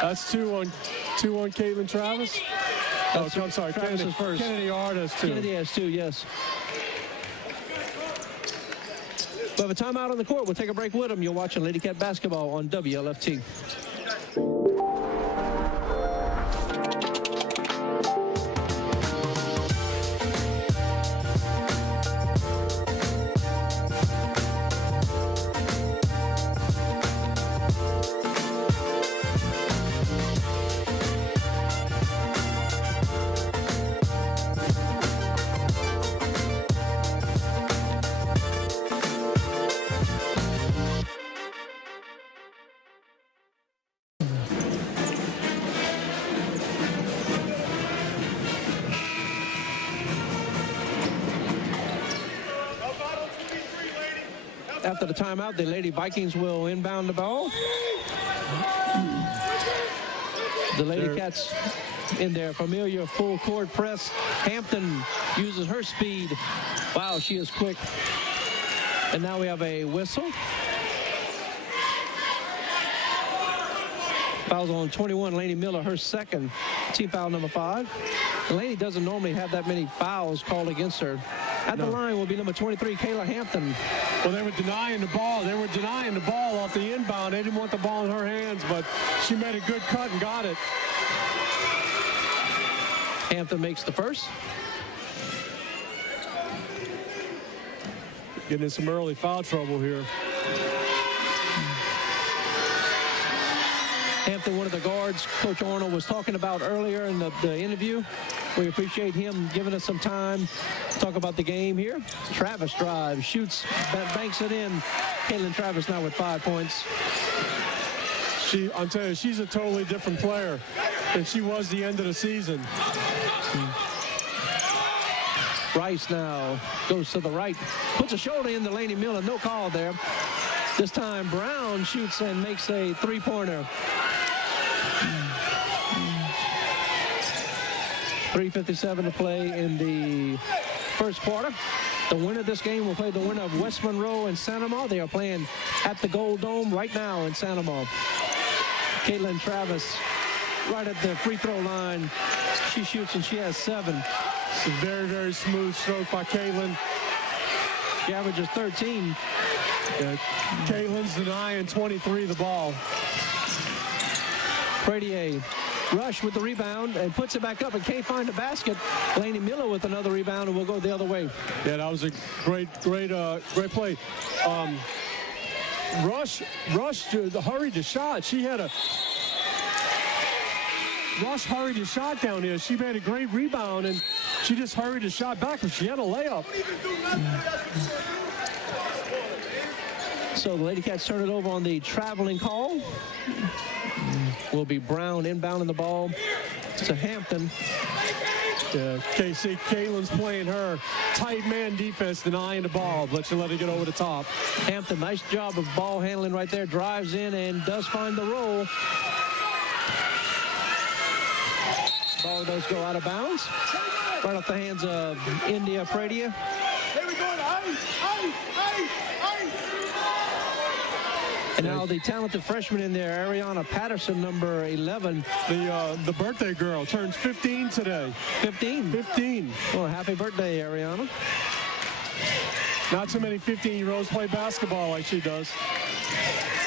that's two on Caitlin Travis. I'm sorry, Travis's first. Kennedy Ord has 2. Kennedy has 2, yes. We have a timeout on the court. We'll take a break with them. You're watching Lady Cat basketball on WLFT. After the timeout, the Lady Vikings will inbound the ball. The Lady Cats in their familiar full court press. Hampton uses her speed. Wow, she is quick. And now we have a whistle. Fouls on 21, Laney Miller, her second, team foul number 5. Laney doesn't normally have that many fouls called against her. At the line will be number 23, Kayla Hampton. Well, they were denying the ball. They were denying the ball off the inbound. They didn't want the ball in her hands, but she made a good cut and got it. Anthem makes the first. Getting in some early foul trouble here. Hampton, one of the guards Coach Arnold was talking about earlier in the interview. We appreciate him giving us some time to talk about the game here. Travis drives, shoots, banks it in. Caitlin Travis now with 5 points. I'm telling you, she's a totally different player than she was the end of the season. Rice now goes to the right, puts a shoulder in the Laney Miller, no call there. This time Brown shoots and makes a three-pointer. 3:57 to play in the first quarter. The winner of this game will play the winner of West Monroe and Santa Ma. They are playing at the Gold Dome right now in Santa Ma. Caitlin Travis right at the free throw line. She shoots and she has 7. It's a very, very smooth stroke by Caitlin. She averages 13. Caitlin's denying 23 the ball. Pradier Rush with the rebound and puts it back up and can't find the basket. Laney Miller with another rebound, and we'll go the other way. Yeah, that was a great play. Rush hurried the shot. Rush hurried the shot down there. She made a great rebound, and she just hurried the shot back, but she had a layup. So the Lady Cats turn it over on the traveling call. Will be Brown inbounding the ball to Hampton. Yeah, KC, Caitlin's playing her tight man defense, denying the ball, but she let it get over the top. Hampton, nice job of ball handling right there. Drives in and does find the roll. ball does go out of bounds. Right off the hands of India Pradia. Here we go, ice. And now the talented freshman in there, Ariana Patterson, number 11. The birthday girl turns 15 today. 15. Well, happy birthday, Ariana. Not so many 15-year-olds play basketball like she does.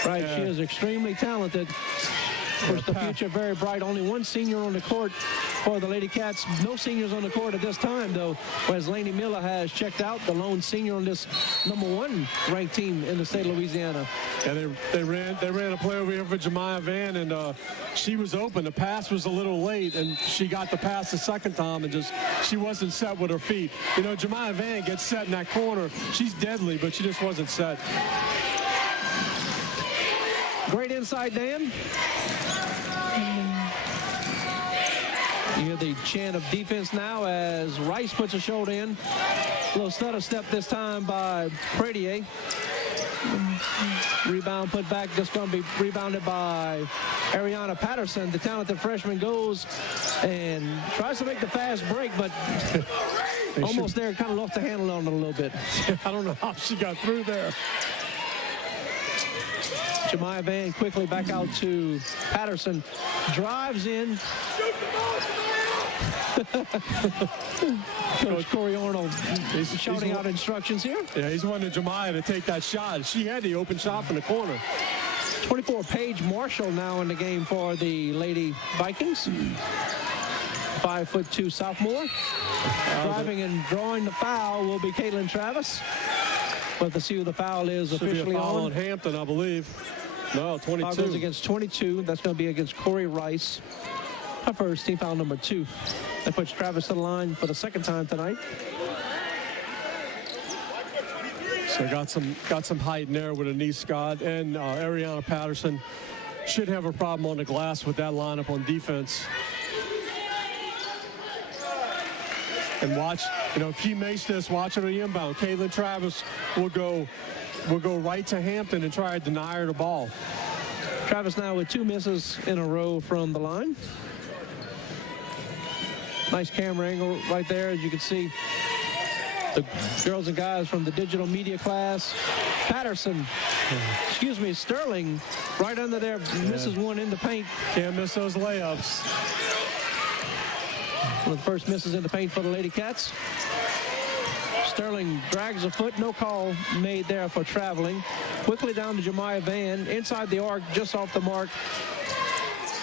Right, she is extremely talented. Of course, the future very bright. Only one senior on the court for the Lady Cats. No seniors on the court at this time, though, whereas Lainey Miller has checked out, the lone senior on this #1 ranked team in the state of Louisiana. And they ran a play over here for Jemiah Van, and she was open. The pass was a little late, and she got the pass the second time, and she wasn't set with her feet. You know, Jemiah Van gets set in that corner. She's deadly, but she just wasn't set. Great insight, Dan. You hear the chant of defense now as Rice puts a shoulder in. A little stutter step this time by Pradier. Rebound put back, just going to be rebounded by Ariana Patterson. The talented freshman goes and tries to make the fast break, but almost there, kind of lost the handle on it a little bit. I don't know how she got through there. Jemiah Van quickly back out to Patterson. Drives in. Coach Corey Arnold is shouting out instructions here. Yeah, he's wanting Jemiah to take that shot. She had the open shot from the corner. 24, Paige Marshall now in the game for the Lady Vikings. 5'2" sophomore. Driving and drawing the foul will be Caitlin Travis. But to see who the foul is officially Should be a foul on Hampton, I believe. No, 22. Foul goes against 22. That's going to be against Corey Rice. Her first, team foul number 2. That puts Travis to the line for the second time tonight. So got some height in there with Anise Scott, and Ariana Patterson should have a problem on the glass with that lineup on defense. And watch, you know, if he makes this, watch it on the inbound. Caitlin Travis will go right to Hampton and try to deny her the ball. Travis now with 2 misses in a row from the line. Nice camera angle right there, as you can see. The girls and guys from the digital media class. Sterling right under there, misses one in the paint. Can't miss those layups. One of the first misses in the paint for the Lady Cats. Sterling drags a foot, no call made there for traveling. Quickly down to Jemiah Van, inside the arc, just off the mark.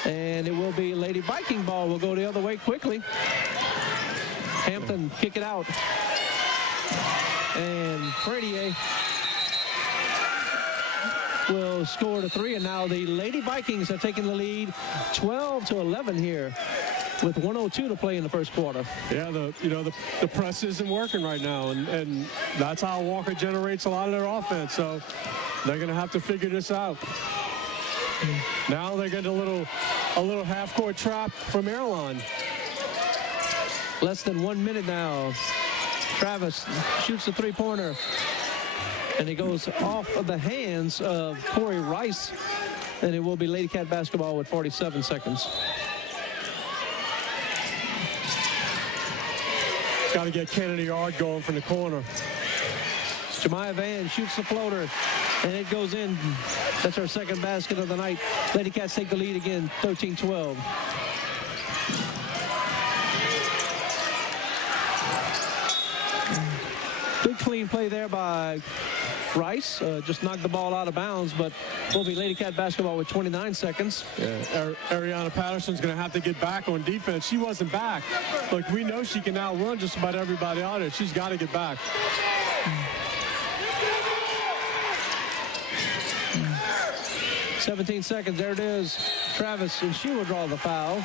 And it will be Lady Viking ball. Will go the other way quickly. Hampton kick it out. And Pradier will score the 3. And now the Lady Vikings have taken the lead 12-11 here with 1:02 to play in the first quarter. Yeah, the press isn't working right now, and that's how Walker generates a lot of their offense. So they're going to have to figure this out. Now they're getting a little half-court trap from Airline. Less than 1 minute now. Travis shoots the 3-pointer, and it goes off of the hands of Corey Rice, and it will be Lady Cat basketball with 47 seconds. Got to get Kennedy Ard going from the corner. Jemiah Van shoots the floater, and it goes in. That's our second basket of the night. Lady Cats take the lead again, 13-12. Good clean play there by Rice. Just knocked the ball out of bounds, but will be Lady Cat basketball with 29 seconds. Yeah, Ariana Patterson's going to have to get back on defense. She wasn't back. Look, we know she can outrun just about everybody out there. She's got to get back. Mm. 17 seconds. There it is. Travis, and she will draw the foul.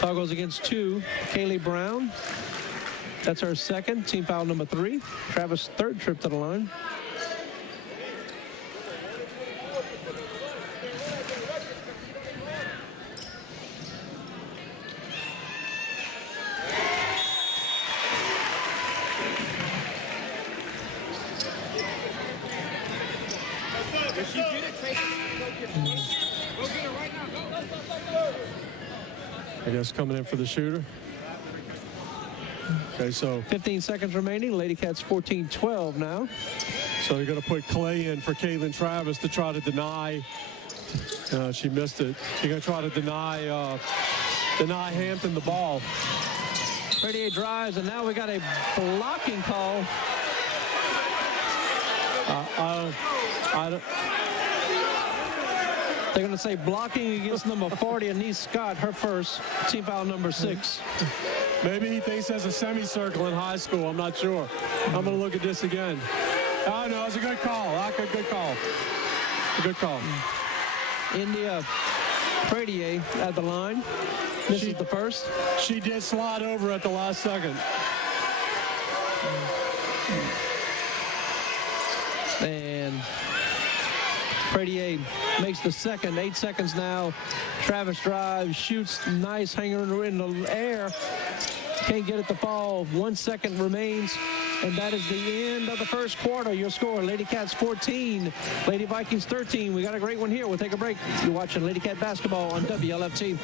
Foul goes against 2. Kaylee Brown. That's her second. Team foul number 3. Travis' third trip to the line. I guess coming in for the shooter. Okay, so 15 seconds remaining. Lady Cats 14-12 now. So you're going to put Clay in for Caitlin Travis to try to deny. She missed it. You're going to try to deny Hampton the ball. 38 drives, and now we got a blocking call. They're going to say blocking against number 40, Anise Scott, her first, team foul number 6. Maybe he thinks there's a semicircle in high school. I'm not sure. I'm going to look at this again. Oh, no, it's a good call. Good call. A good call. India Pradier at the line. This is the first. She did slide over at the last second. And Pradier makes the second. 8 seconds now. Travis drives, shoots, nice hanger in the air. Can't get it to fall. 1 second remains. And that is the end of the first quarter. Your score, Lady Cats 14, Lady Vikings 13. We got a great one here. We'll take a break. You're watching Lady Cat basketball on WLFT.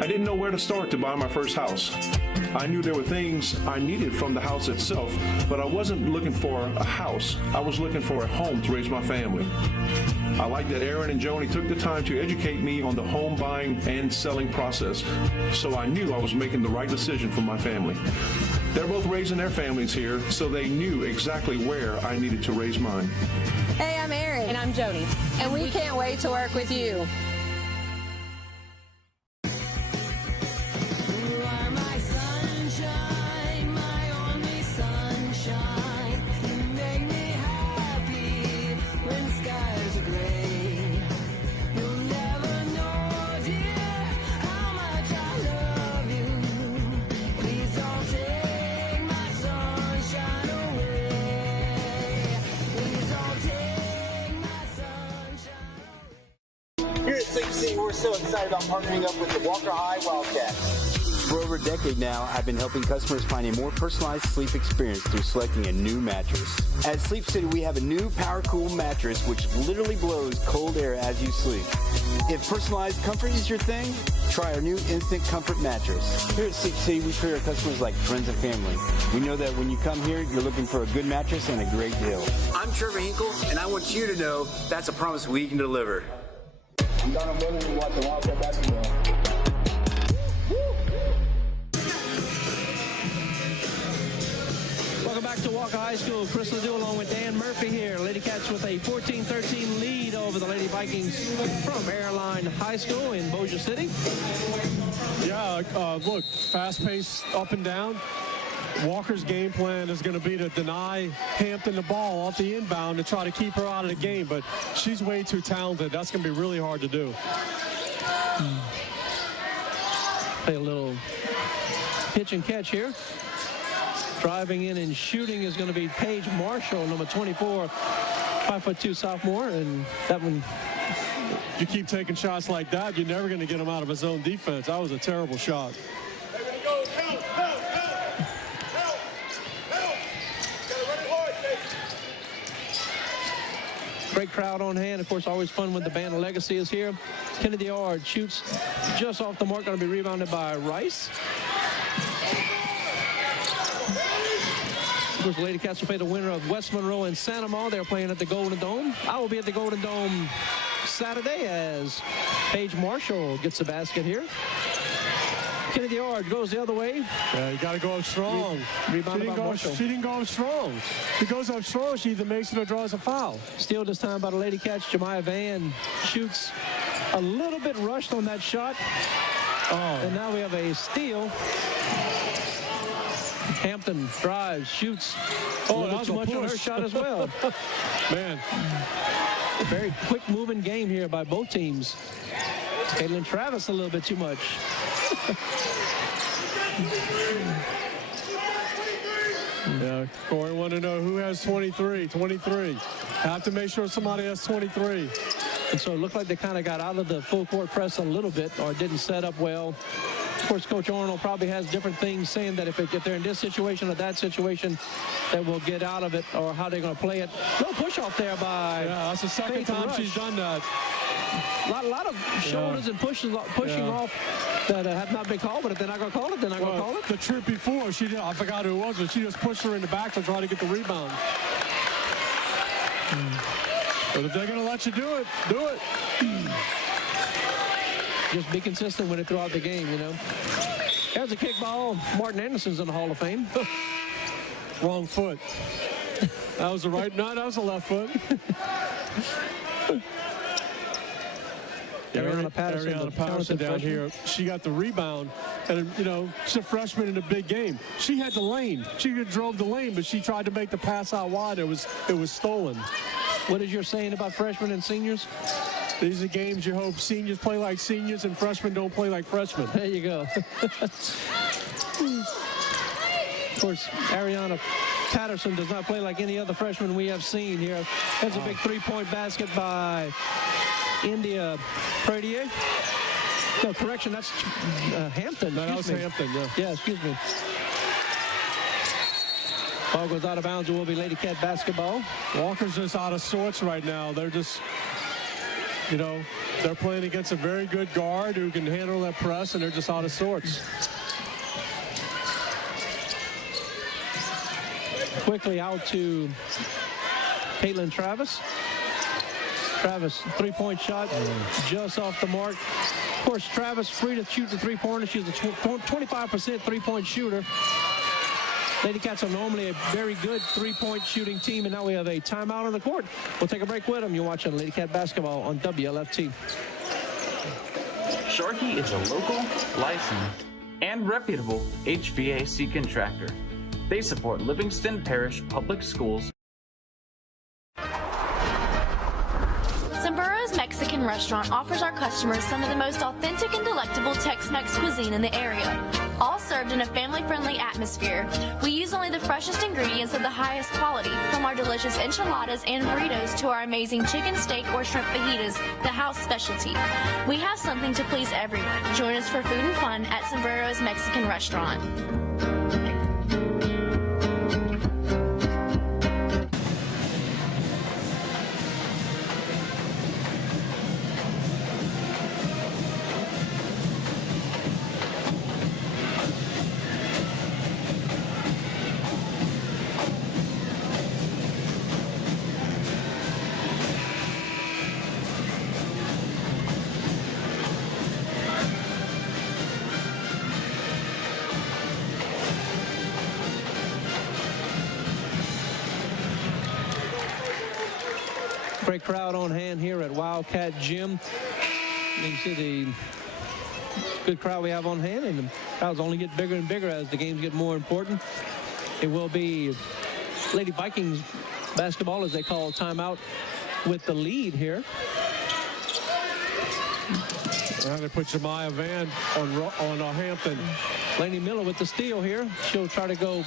I didn't know where to start to buy my first house. I knew there were things I needed from the house itself, but I wasn't looking for a house. I was looking for a home to raise my family. I like that Aaron and Joni took the time to educate me on the home buying and selling process, so I knew I was making the right decision for my family. They're both raising their families here, so they knew exactly where I needed to raise mine. Hey, I'm Erin. And I'm Joni. And we can't wait to work with you. Here at Sleep City, we're so excited about partnering up with the Walker High Wildcats. For over a decade now, I've been helping customers find a more personalized sleep experience through selecting a new mattress. At Sleep City, we have a new PowerCool mattress which literally blows cold air as you sleep. If personalized comfort is your thing, try our new Instant Comfort mattress. Here at Sleep City, we treat our customers like friends and family. We know that when you come here, you're looking for a good mattress and a great deal. I'm Trevor Hinkle, and I want you to know that's a promise we can deliver. I'm Donald Williams to watch the Wildcat basketball. Welcome back to Walker High School. Chris Ledoux along with Dan Murphy here. Lady Cats with a 14-13 lead over the Lady Vikings from Airline High School in Bossier City. Yeah, look, fast-paced up and down. Walker's game plan is going to be to deny Hampton the ball off the inbound and try to keep her out of the game, but she's way too talented. That's going to be really hard to do. Play a little pitch and catch here. Driving in and shooting is going to be Paige Marshall, number 24, 5'2" sophomore, and that one. You keep taking shots like that, you're never going to get him out of his own defense. That was a terrible shot. Great crowd on hand. Of course, always fun when the Band of Legacy is here. Kennedy Ard shoots just off the mark. Going to be rebounded by Rice. Of course, the Lady Cats will play the winner of West Monroe and Santa Ma. They're playing at the Golden Dome. I will be at the Golden Dome Saturday as Paige Marshall gets the basket here. Kennedy Ard goes the other way. Yeah, you got to go up strong. She didn't go up strong. She goes up strong, she either makes it or draws a foul. Steal this time by the Lady Cats. Jemiah Van shoots a little bit rushed on that shot. And now we have a steal. Hampton drives, shoots. That was too much on her shot as well. Man. Very quick-moving game here by both teams. Caitlin Travis a little bit too much. Yeah, Corey want to know who has 23. 23. Have to make sure somebody has 23. And so it looked like they kind of got out of the full court press a little bit, or didn't set up well. Of course, Coach Arnold probably has different things saying that if they're in this situation or that situation, that will get out of it, or how they're going to play it. No push off there by. Yeah, that's the second time she's done that. A lot of shoulders and pushing off that have not been called, but if they're not going to call it, they're not going to call it. The trip before, I forgot who it was, but she just pushed her in the back to try to get the rebound. But if they're going to let you do it, do it. Just be consistent with it throughout the game, you know. There's a kick ball. Martin Anderson's in the Hall of Fame. Wrong foot. That was the right. No, that was the left foot. Ariana Patterson down here. She got the rebound, and you know she's a freshman in a big game. She had the lane. She drove the lane, but she tried to make the pass out wide. It was stolen. What is your saying about freshmen and seniors? These are games you hope seniors play like seniors and freshmen don't play like freshmen. There you go. Of course, Ariana Patterson does not play like any other freshman we have seen here. That's a big three-point basket by India Pradier. No, correction, that's Hampton. No, that was Hampton, yeah. Yeah, excuse me. Ball goes out of bounds. It will be Lady Cat basketball. Walker's just out of sorts right now. They're just, you know, they're playing against a very good guard who can handle that press, and they're just out of sorts. Quickly out to Caitlin Travis. Travis, three-point shot, just off the mark. Of course, Travis free to shoot the three-pointer. She's a 25% three-point shooter. Lady Cats are normally a very good three-point shooting team, and now we have a timeout on the court. We'll take a break with them. You're watching Lady Cat basketball on WLFT. Sharkey is a local, licensed, and reputable HVAC contractor. They support Livingston Parish Public Schools. Sombrer's Mexican restaurant offers our customers some of the most authentic and delectable Tex-Mex cuisine in the area, all served in a family-friendly atmosphere. We use only the freshest ingredients of the highest quality, from our delicious enchiladas and burritos to our amazing chicken, steak, or shrimp fajitas, the house specialty. We have something to please everyone. Join us for food and fun at Sombrero's Mexican restaurant. Great crowd on hand here at Wildcat Gym. You can see the good crowd we have on hand, and the crowds only get bigger and bigger as the games get more important. It will be Lady Vikings basketball, as they call timeout, with the lead here. Now they put Jemiah Van on Hampton. Laney Miller with the steal here. She'll try to go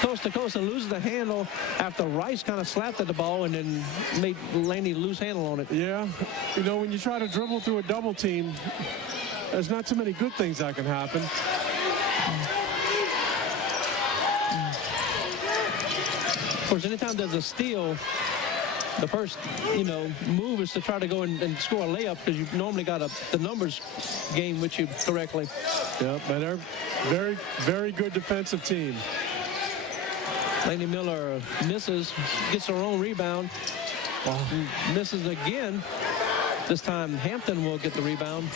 coast to coast and loses the handle after Rice kind of slapped at the ball and then made Laney lose handle on it. Yeah, you know, when you try to dribble through a double team, there's not too many good things that can happen. Of course, anytime there's a steal, the first, move is to try to go and score a layup, because you've normally got the numbers game with you correctly. Yeah, but they're very, very good defensive team. Laney Miller misses, gets her own rebound. Misses again. This time Hampton will get the rebound.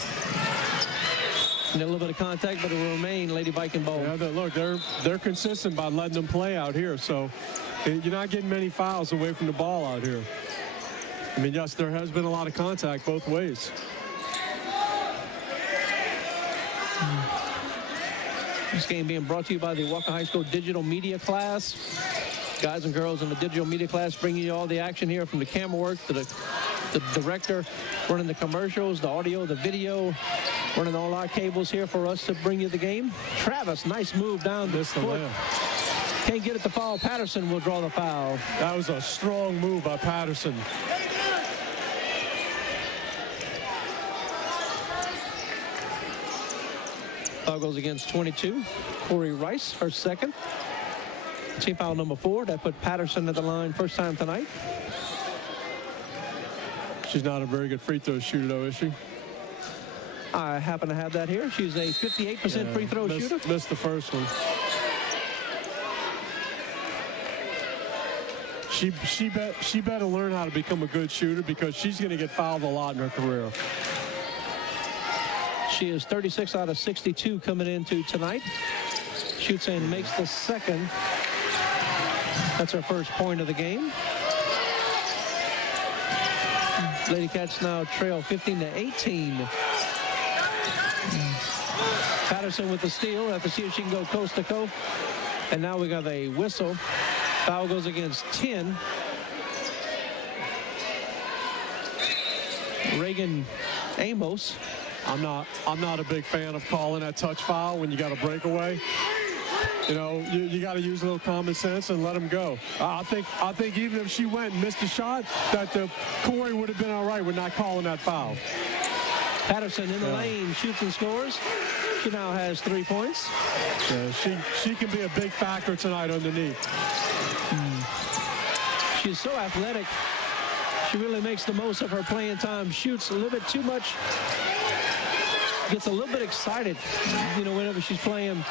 And a little bit of contact, but it will remain Lady Viking ball. Yeah, look, they're consistent by letting them play out here. So you're not getting many fouls away from the ball out here. I mean, yes, there has been a lot of contact both ways. This game being brought to you by the Walker High School Digital Media class. Guys and girls in the digital media class bringing you all the action here, from the camera work to the director running the commercials, the audio, the video, running all our cables here for us to bring you the game. Travis, nice move down this foot. Can't get it to foul. Patterson will draw the foul. That was a strong move by Patterson. Foul goes against 22. Corey Rice, her second. Team foul number 4. That put Patterson at the line first time tonight. She's not a very good free throw shooter, though, is she? I happen to have that here. She's a 58% free throw shooter. Missed the first one. She better learn how to become a good shooter, because she's going to get fouled a lot in her career. She is 36 out of 62 coming into tonight. Shoots and makes the second. That's her first point of the game. Lady Cats now trail 15-18. Patterson with the steal. Have to see if she can go coast to coast. And now we got a whistle. Foul goes against 10. Reagan Amos. I'm not a big fan of calling that touch foul when you got a breakaway. You know, you got to use a little common sense and let them go. I think even if she went and missed a shot, that the Corey would have been all right with not calling that foul. Patterson in the lane, shoots and scores. She now has 3 points. Yeah, she can be a big factor tonight underneath. She's so athletic. She really makes the most of her playing time. Shoots a little bit too much. Gets a little bit excited, you know, whenever she's playing.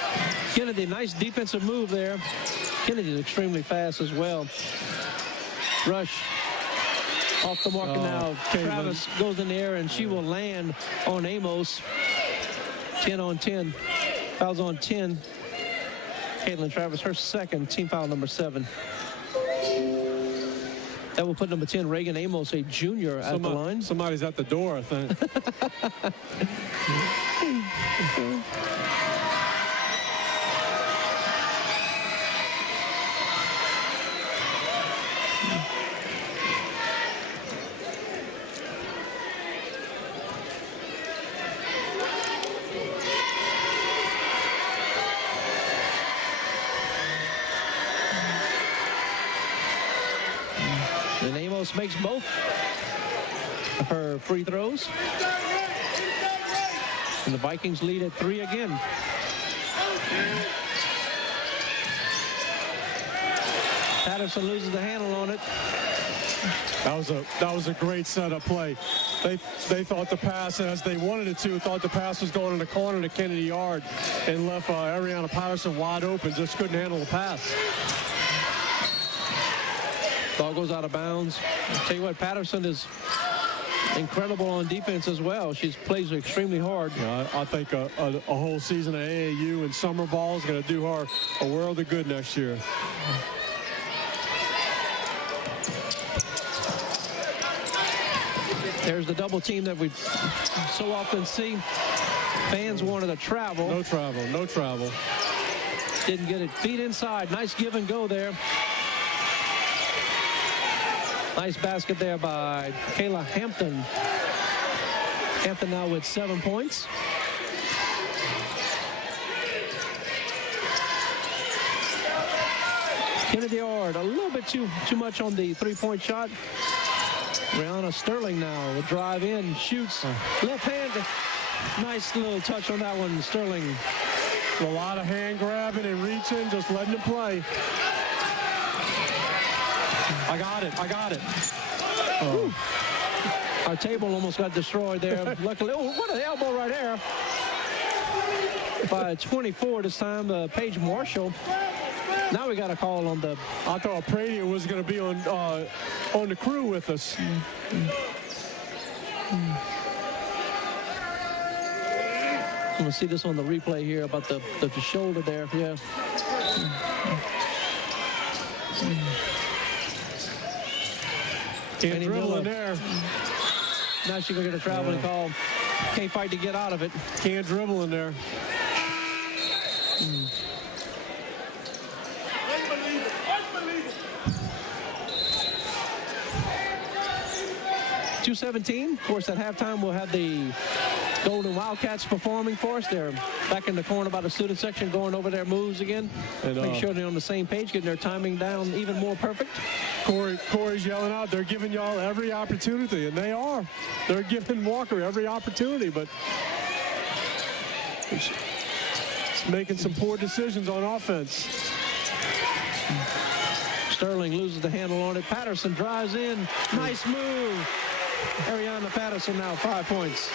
Kennedy, nice defensive move there. Kennedy is extremely fast as well. Rush off the mark now. Travis goes in the air, and she will land on Amos. 10 on 10. Fouls on 10. Caitlin Travis, her second, team foul number 7. That will put number 10, Reagan Amos, a junior, at the line. Somebody's at the door, I think. And Amos makes both of her free throws. And the Vikings lead at 3 again. Patterson loses the handle on it. That was a great setup play. They thought the pass, as they wanted it to, thought the pass was going in the corner to Kennedy Yard, and left Ariana Patterson wide open. Just couldn't handle the pass. Ball goes out of bounds. I'll tell you what, Patterson is incredible on defense as well. She plays extremely hard. Yeah, I think a whole season of AAU and summer ball is going to do her a world of good next year. There's the double team that we so often see. Fans wanted to travel. No travel, no travel. Didn't get it. Feet inside. Nice give and go there. Nice basket there by Kayla Hampton. Hampton now with 7 points. Kennedy Yard, a little bit too much on the three-point shot. Brianna Sterling now will drive in, shoots, left hand. Nice little touch on that one, Sterling. A lot of hand grabbing and reaching, just letting it play. I got it. Oh. Our table almost got destroyed there. Luckily, what an elbow right there. By 24 this time, Paige Marshall. Now we got a call on the... I thought Pradia was going to be on the crew with us. I'm going to see this on the replay here about the shoulder there. Yeah. Can't dribble in there. Now she's going to get a traveling call. Can't fight to get out of it. Can't dribble in there. 2:17. Of course, at halftime, we'll have the Golden Wildcats performing for us. They're back in the corner by the student section, going over their moves again, making sure they're on the same page, getting their timing down even more perfect. Corey's yelling out, they're giving y'all every opportunity, and they are. They're giving Walker every opportunity, but it's making some poor decisions on offense. Sterling loses the handle on it. Patterson drives in. Nice move. Ariana Patterson now 5 points.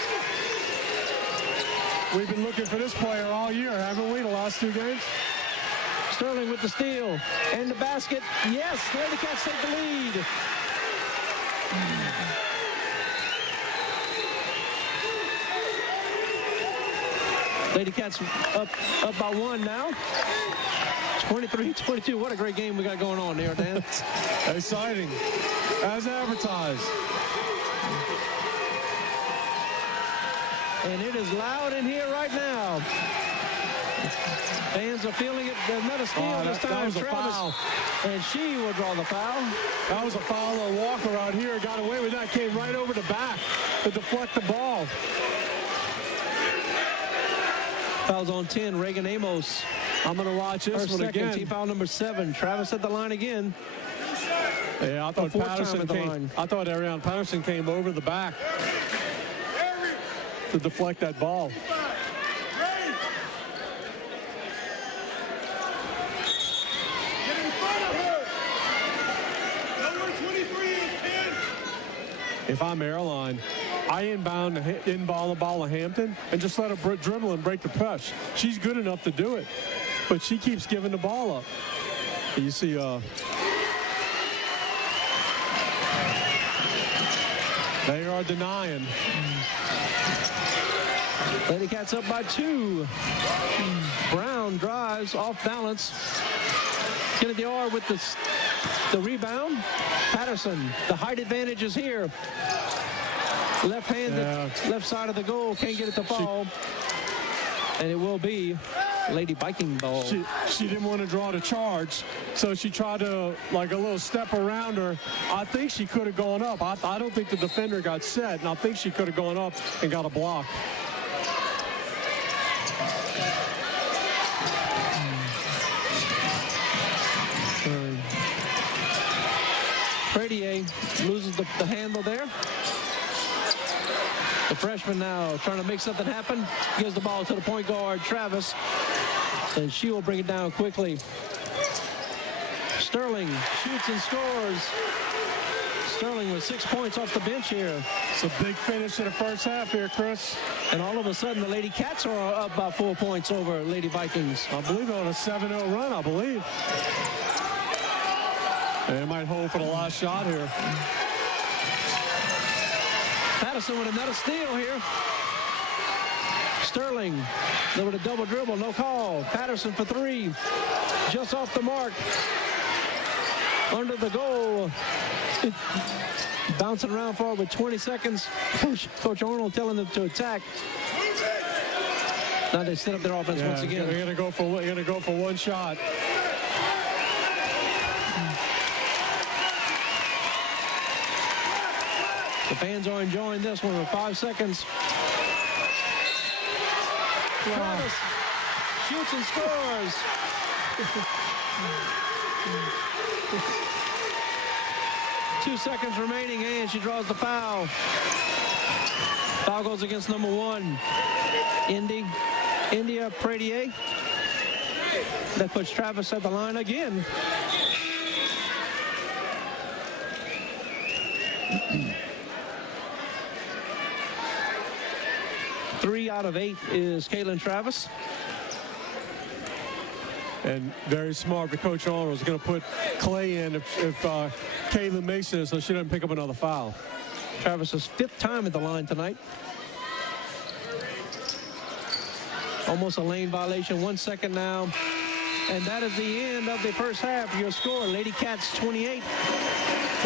We've been looking for this player all year, haven't we, the last 2 games? Sterling with the steal and the basket. Yes, Lady Cats take the lead. Lady Cats up by 1 now. 23-22. What a great game we got going on there, Dan. Exciting, as advertised. And it is loud in here right now. Fans are feeling it. There's another steal this time. That was a Travis, foul. and she will draw the foul. That was a foul on Walker out here. Got away with that. Came right over the back to deflect the ball. Fouls on 10. Reagan Amos. I'm going to watch this one again. Team foul number 7. Travis at the line again. Yeah, I thought Ariana Patterson came over the back to deflect that ball. If I'm Airline, I inbound the ball to Hampton and just let her dribble and break the press. She's good enough to do it, but she keeps giving the ball up. You see, they are denying. Lady Cats up by 2. Brown drives off balance. Kennedy R with the rebound. Patterson, the height advantage is here. Left-handed, left side of the goal, can't get it to fall. And it will be Lady Viking ball. She didn't want to draw the charge, so she tried to, like, a little step around her. I think she could have gone up. I don't think the defender got set, and I think she could have gone up and got a block. Pradier loses the handle there. The freshman now trying to make something happen. Gives the ball to the point guard, Travis. And she will bring it down quickly. Sterling shoots and scores. Sterling with 6 points off the bench here. It's a big finish in the first half here, Chris. And all of a sudden, the Lady Cats are up by 4 points over Lady Vikings. I believe on a 7-0 run, I believe. They might hold for the last shot here. Patterson with another steal here. Sterling with a double dribble, no call. Patterson for 3, just off the mark. Under the goal. Bouncing around forward with 20 seconds. Coach Arnold telling them to attack. Now they set up their offense once again. They're gonna go for one shot. The fans are enjoying this one with 5 seconds. Travis shoots and scores. 2 seconds remaining, and she draws the foul. Foul goes against number 1, India Pradier. That puts Travis at the line again. Three out of 8 is Kaylin Travis. And very smart, but Coach Arnold is going to put Clay in if Kaylin makes it, so she doesn't pick up another foul. Travis's 5th time at the line tonight. Almost a lane violation. 1 second now. And that is the end of the first half. Your score, Lady Cats 28,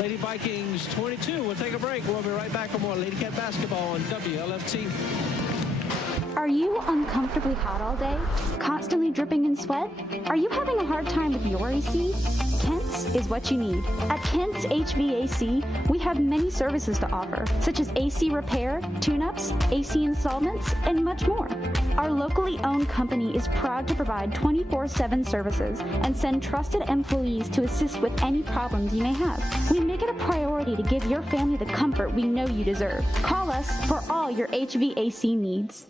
Lady Vikings 22. We'll take a break. We'll be right back for more Lady Cat basketball on WLFT. Are you uncomfortably hot all day? Constantly dripping in sweat? Are you having a hard time with your AC? Kent's is what you need. At Kent's HVAC, we have many services to offer, such as AC repair, tune-ups, AC installments, and much more. Our locally owned company is proud to provide 24/7 services and send trusted employees to assist with any problems you may have. We make it a priority to give your family the comfort we know you deserve. Call us for all your HVAC needs.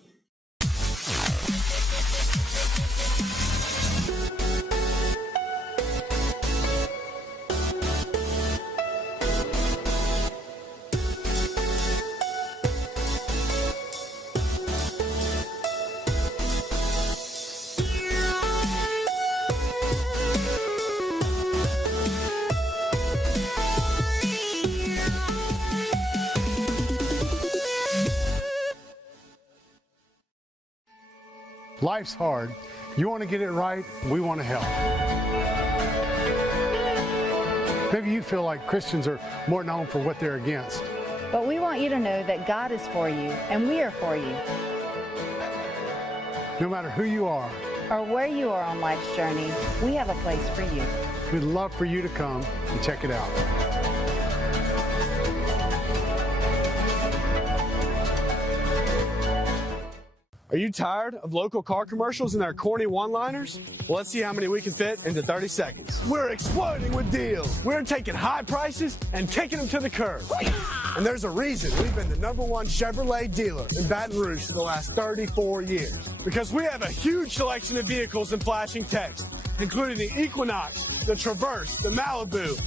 Life's hard. You want to get it right, we want to help. Maybe you feel like Christians are more known for what they're against. But we want you to know that God is for you, and we are for you. No matter who you are, or where you are on life's journey, we have a place for you. We'd love for you to come and check it out. Are you tired of local car commercials and their corny one-liners? Well, let's see how many we can fit into 30 seconds. We're exploding with deals. We're taking high prices and kicking them to the curb. And there's a reason we've been the #1 Chevrolet dealer in Baton Rouge for the last 34 years. Because we have a huge selection of vehicles in flashing text, including the Equinox, the Traverse, the Malibu,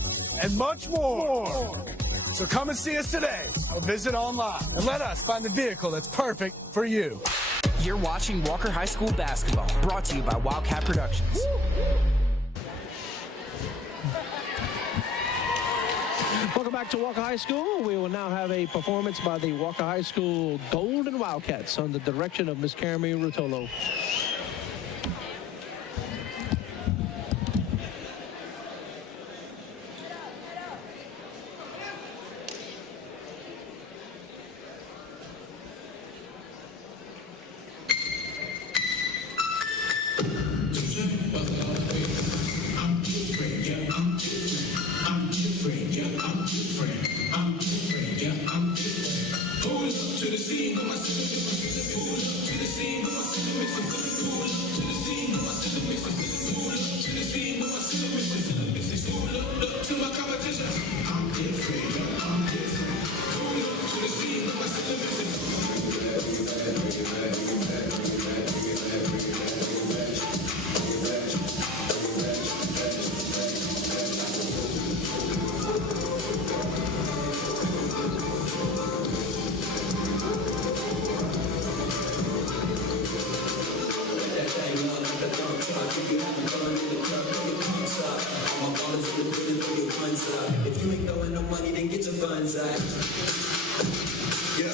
and much more. So come and see us today or visit online and let us find the vehicle that's perfect for you. You're watching Walker High School basketball, brought to you by Wildcat Productions. Welcome back to Walker High School. We will now have a performance by the Walker High School Golden Wildcats under the direction of Ms. Carmi Rutolo. If you ain't throwing no money, then get your funds out. Yeah.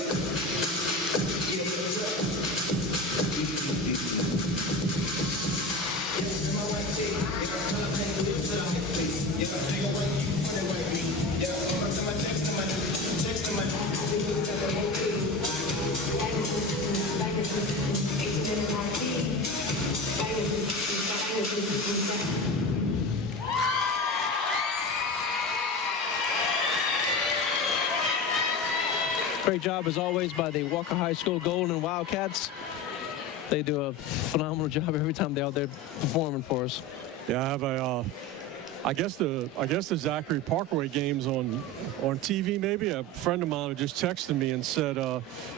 Great job, as always, by the Walker High School Golden Wildcats. They do a phenomenal job every time they're out there performing for us. Yeah, I have a, I guess the Zachary Parkway games on TV. Maybe a friend of mine just texted me and said,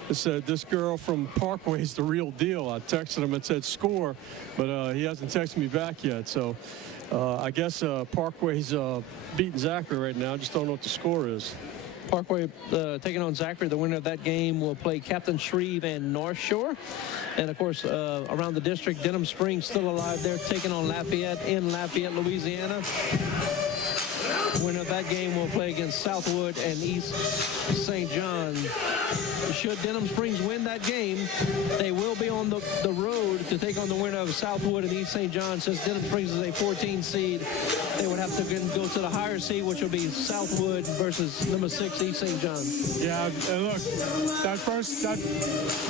this girl from Parkway is the real deal. I texted him and said score, but he hasn't texted me back yet. So I guess Parkway's beating Zachary right now. I just don't know what the score is. Parkway taking on Zachary. The winner of that game will play Captain Shreve and North Shore. And, of course, around the district, Denham Springs still alive there, taking on Lafayette in Lafayette, Louisiana. Winner of that game will play against Southwood and East St. John. should Denham Springs win that game, they will be on the road to take on the winner of Southwood and East St. John. Since Denham Springs is a 14 seed, they would have to go to the higher seed, which will be Southwood versus number 6 East St. John. Yeah, and look, that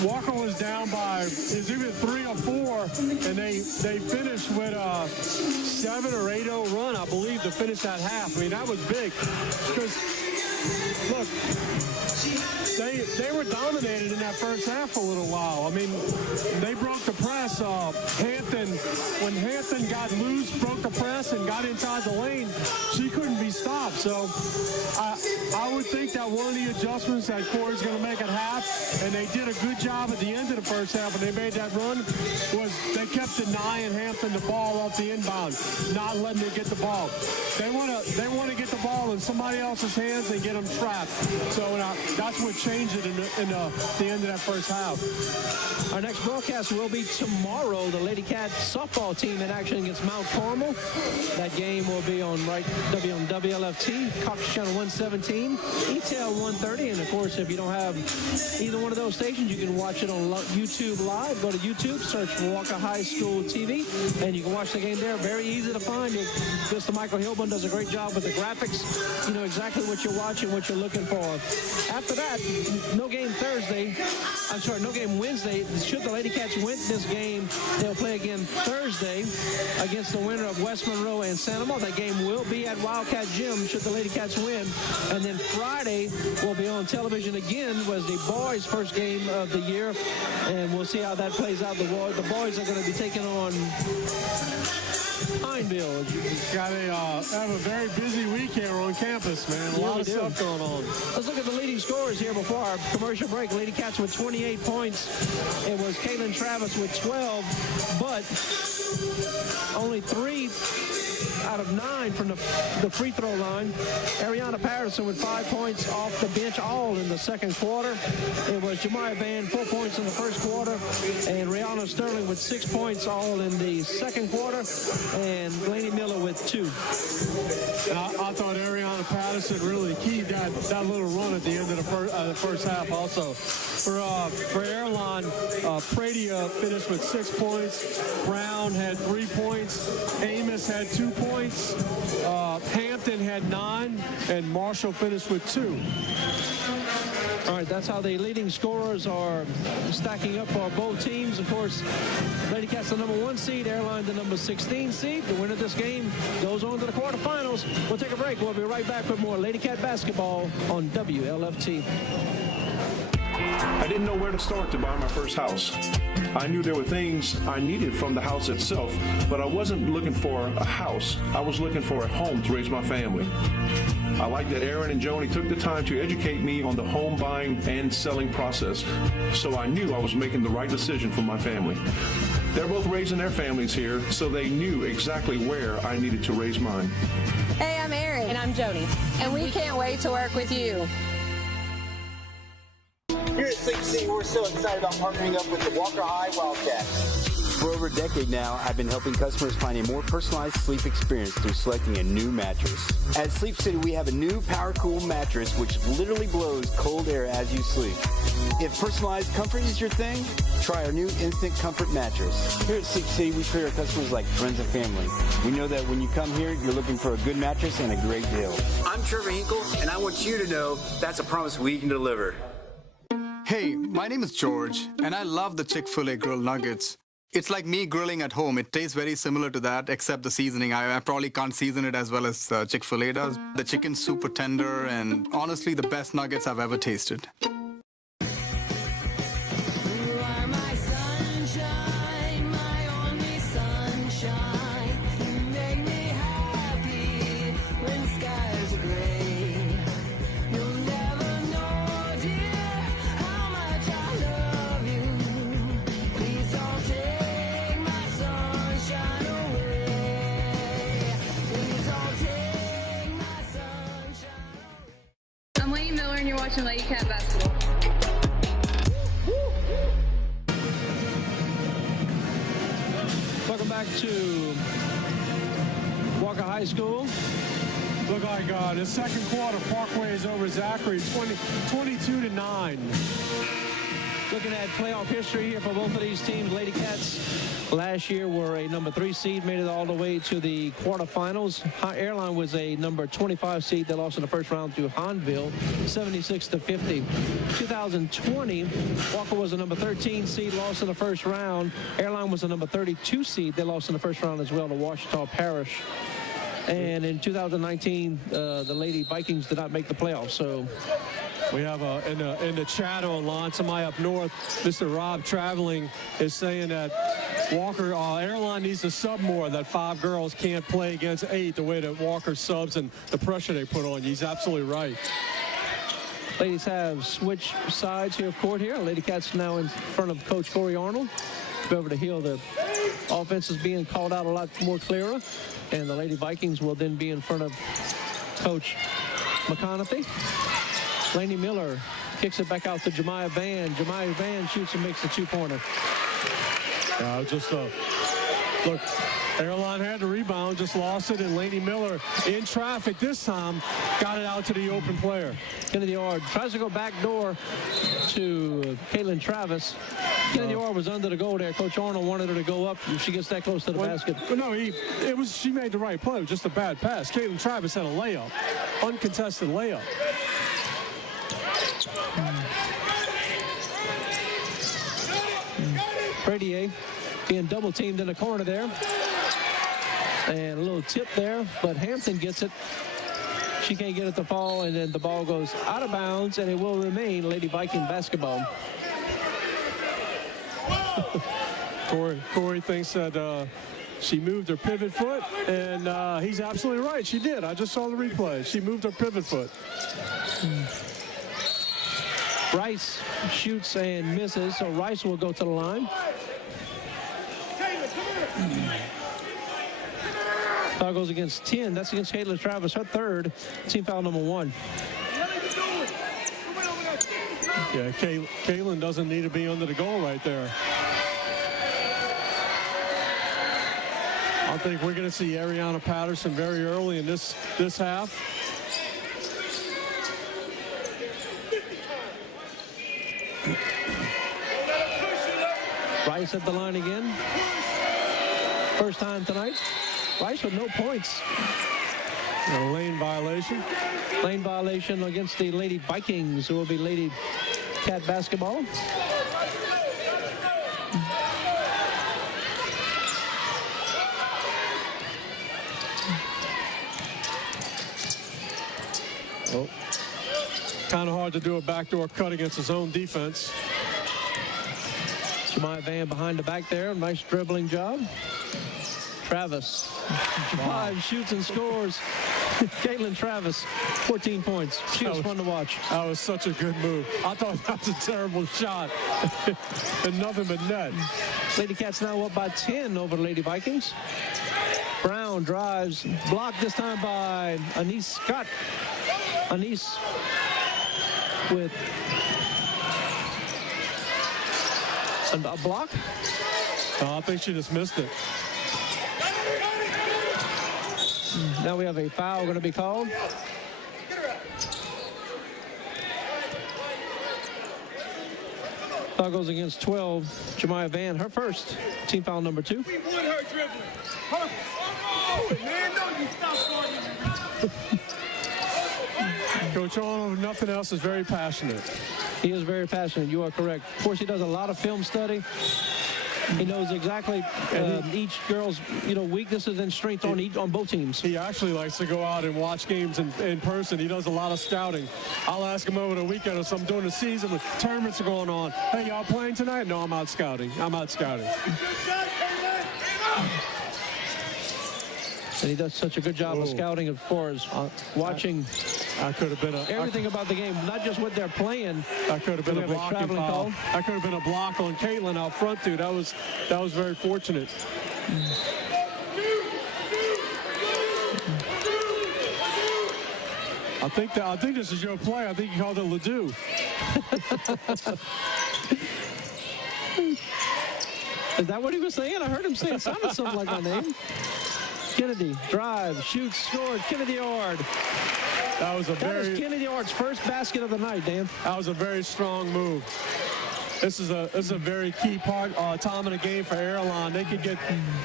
Walker was down by, it's either 3 or 4, and they finished with a 7 or 8-0 run, I believe, to finish that half. I mean, that was big because, look, they were dominated in that first half for a little while. I mean, they broke the press. When Hampton got loose, broke the press, and got inside the lane, she couldn't be stopped. So I would think that one of the adjustments that Corey's going to make at half, and they did a good job at the end of the first half when they made that run, was they kept denying Hampton the ball off the inbound, not letting them get the ball. They want to get the ball in somebody else's hands and get them trapped. So that's what changed it in the end of that first half. Our next broadcast will be tomorrow. The Lady Cats softball team in action against Mount Carmel. That game will be on WLFT, Cox Channel 117, ETL 130. And, of course, if you don't have either one of those stations, you can watch it on YouTube Live. Go to YouTube, search Walker High School TV, and you can watch the game there. Very easy to find. Mr. Michael Hilburn does a great job with the graphics. You know exactly what you're watching, what you're looking for. After that, no game Wednesday. Should the Lady Cats win this game, they'll play again Thursday against the winner of West Monroe and Santa Monica. That game will be at Wildcat Gym should the Lady Cats win. And then Friday will be on television again, was the boys' first game of the year. And we'll see how that plays out. The boys are going to be taking on Pineville. Got have a very busy week here on campus, man. A lot of stuff going on. Let's look at the leading scorers here before our commercial break. Lady Cats with 28 points. It was Kaylin Travis with 12, but only 3 out of 9 from the free throw line. Ariana Patterson with 5 points off the bench, all in the second quarter. It was Jemiah Van, 4 points in the first quarter, and Rihanna Sterling with 6 points, all in the second quarter, and Blaney Miller with 2. And I thought Ariana Patterson really keyed that little run at the end of the first half also. For Airline, Pradia finished with 6 points. Brown had 3 points. Amos had 2 points. Hampton had 9, and Marshall finished with 2. All right, that's how the leading scorers are stacking up for both teams. Of course, Lady Cats the number 1 seed, Airline the number 16 seed. The winner of this game goes on to the quarterfinals. We'll take a break. We'll be right back with more Lady Cat basketball on WLFT. I didn't know where to start to buy my first house. I knew there were things I needed from the house itself, but I wasn't looking for a house. I was looking for a home to raise my family. I like that Aaron and Joni took the time to educate me on the home buying and selling process, so I knew I was making the right decision for my family. They're both raising their families here, so they knew exactly where I needed to raise mine. Hey, I'm Erin. And I'm Joni. And we can't wait to work with you. Here at Sleep City, we're so excited about partnering up with the Walker High Wildcats. For over a decade now, I've been helping customers find a more personalized sleep experience through selecting a new mattress. At Sleep City, we have a new Power Cool mattress which literally blows cold air as you sleep. If personalized comfort is your thing, try our new Instant Comfort mattress. Here at Sleep City, we treat our customers like friends and family. We know that when you come here, you're looking for a good mattress and a great deal. I'm Trevor Hinkle, and I want you to know that's a promise we can deliver. Hey, my name is George, and I love the Chick-fil-A grilled nuggets. It's like me grilling at home. It tastes very similar to that, except the seasoning. I probably can't season it as well as Chick-fil-A does. The chicken's super tender, and honestly, the best nuggets I've ever tasted. Watching Lady Cat basketball. Welcome back to Walker High School. Look like the second quarter, Parkway is over Zachary, 22-9. Looking at playoff history here for both of these teams, Lady Cats last year were a number 3 seed, made it all the way to the quarterfinals. Airline was a number 25 seed. They lost in the first round to Hanville, 76-50. 2020, Walker was a number 13 seed, lost in the first round. Airline was a number 32 seed. They lost in the first round as well to Ouachita Parish. And in 2019, the Lady Vikings did not make the playoffs. So we have in the chat online, somebody up north, Mr. Rob Traveling, is saying that Walker Airline needs to sub more, that 5 girls can't play against 8 the way that Walker subs and the pressure they put on you. He's absolutely right. Ladies have switched sides here of court here. Lady Cats now in front of Coach Corey Arnold. Over the hill, the offense is being called out a lot more clearer. And the Lady Vikings will then be in front of Coach McConaughey. Laney Miller kicks it back out to Jemiah Van. Jemiah Van shoots and makes the 2-pointer. Look, Airline had the rebound, just lost it, and Laney Miller in traffic this time got it out to the open player. Kennedy Ord tries to go back door to Caitlin Travis. Kennedy Ord was under the goal there. Coach Arnold wanted her to go up, and she gets that close to the basket. No, she made the right play. It was just a bad pass. Caitlin Travis had a layup, uncontested layup. Pradier being double teamed in the corner there. And a little tip there, but Hampton gets it. She can't get it to fall, and then the ball goes out of bounds, and it will remain Lady Viking basketball. Corey thinks that she moved her pivot foot, and he's absolutely right. She did. I just saw the replay. She moved her pivot foot. Rice shoots and misses, so Rice will go to the line. Foul goes against 10. That's against Caitlin Travis, her 3rd. Team foul number 1. Yeah, Caitlin doesn't need to be under the goal right there. I think we're going to see Ariana Patterson very early in this half. Rice at the line again. First time tonight. Rice with no points. A lane violation. Lane violation against the Lady Vikings, who will be Lady Cat basketball. Oh. Kind of hard to do a backdoor cut against his own defense. Jemiah Van behind the back there. Nice dribbling job. Travis drives, shoots, and scores. Caitlin Travis, 14 points. She was fun to watch. That was such a good move. I thought that was a terrible shot. And nothing but net. Lady Cats now up by 10 over the Lady Vikings. Brown drives, blocked this time by Anise Scott. Anise with a block. I think she just missed it. Now we have a foul going to be called. Foul goes against 12. Jemiah Van, her first. Team foul number 2. We want her dribbling. Man, don't you stop Coach Arnold, if nothing else, is very passionate. He is very passionate. You are correct. Of course, he does a lot of film study. He knows exactly each girl's, weaknesses and strengths on both teams. He actually likes to go out and watch games in person. He does a lot of scouting. I'll ask him over the weekend or something during the season when tournaments are going on. Hey, y'all playing tonight? No, I'm out scouting. And he does such a good job of scouting as far as watching everything about the game, not just what they're playing. That could have been a blocking foul. That could have been a block on Caitlin out front, too. That was very fortunate. I think this is your play. I think you called it Ledoux. Is that what he was saying? I heard him say it sounded something like my name. Kennedy drives, shoots, scored. Kennedy Ord. That was Kennedy Ord's first basket of the night, Dan. That was a very strong move. This is a very key time of the game for Airline. They could get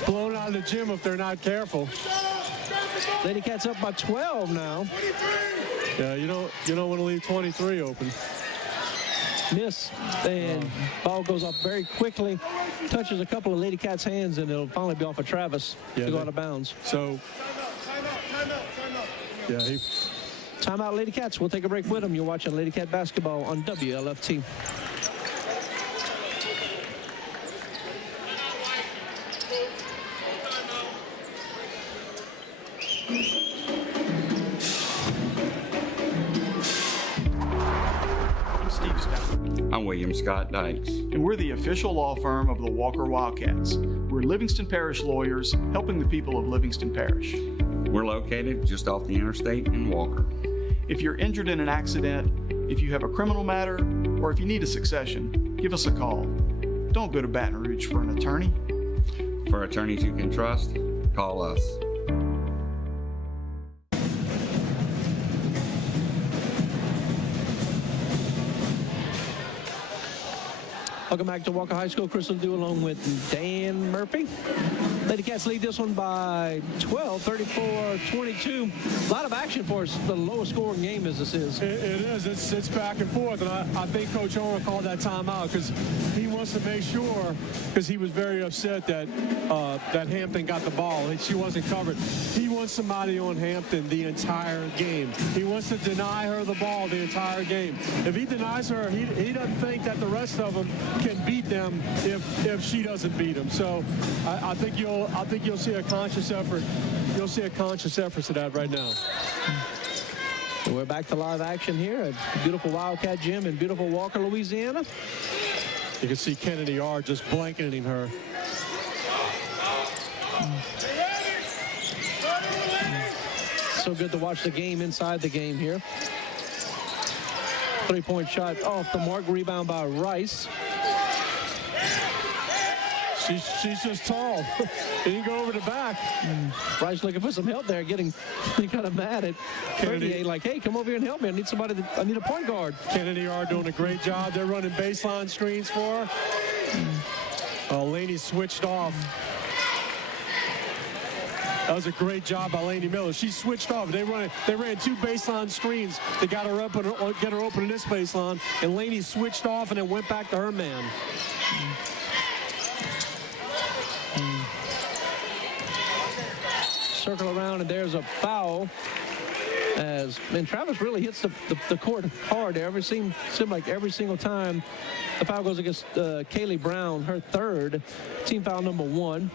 blown out of the gym if they're not careful. Lady Cats up by 12 now. Yeah, you don't want to leave 23 open. Miss, and ball goes off very quickly, touches a couple of Lady Cats' hands, and it'll finally be off of Travis to go out of bounds. So, yeah, timeout, Lady Cats. We'll take a break with them. You're watching Lady Cat basketball on WLFT. I'm William Scott Dykes. And we're the official law firm of the Walker Wildcats. We're Livingston Parish lawyers helping the people of Livingston Parish. We're located just off the interstate in Walker. If you're injured in an accident, if you have a criminal matter, or if you need a succession, give us a call. Don't go to Baton Rouge for an attorney. For attorneys you can trust, call us. Welcome back to Walker High School. Chris will do along with Dan Murphy. Lady Cats lead this one by 12, 34-22. A lot of action for us. The lowest scoring game as this is. It is. It's back and forth. And I think Coach Owen called that timeout because he wants to make sure, because he was very upset that that Hampton got the ball. She wasn't covered. He wants somebody on Hampton the entire game. He wants to deny her the ball the entire game. If he denies her, he doesn't think that the rest of them can beat them if she doesn't beat them. So I think you'll see a conscious effort. You'll see a conscious effort to that right now. We're back to live action here at beautiful Wildcat Gym in beautiful Walker, Louisiana. You can see Kennedy R just blanketing her. So good to watch the game inside the game here. 3-point shot off the mark, rebound by Rice. She's just tall. He didn't go over the back. Rice looking for some help there, getting kind of mad at Kennedy. Like, hey, come over here and help me. I need somebody. I need a point guard. Kennedy are doing a great job. They're running baseline screens for her. Laney switched off. That was a great job by Laney Miller. She switched off. They ran 2 baseline screens. They got her up and get her open in this baseline, and Laney switched off and then went back to her man. Circle around, and there's a foul. And Travis really hits the court hard there. Seemed like every single time the foul goes against Kaylee Brown, her third, team foul number 1.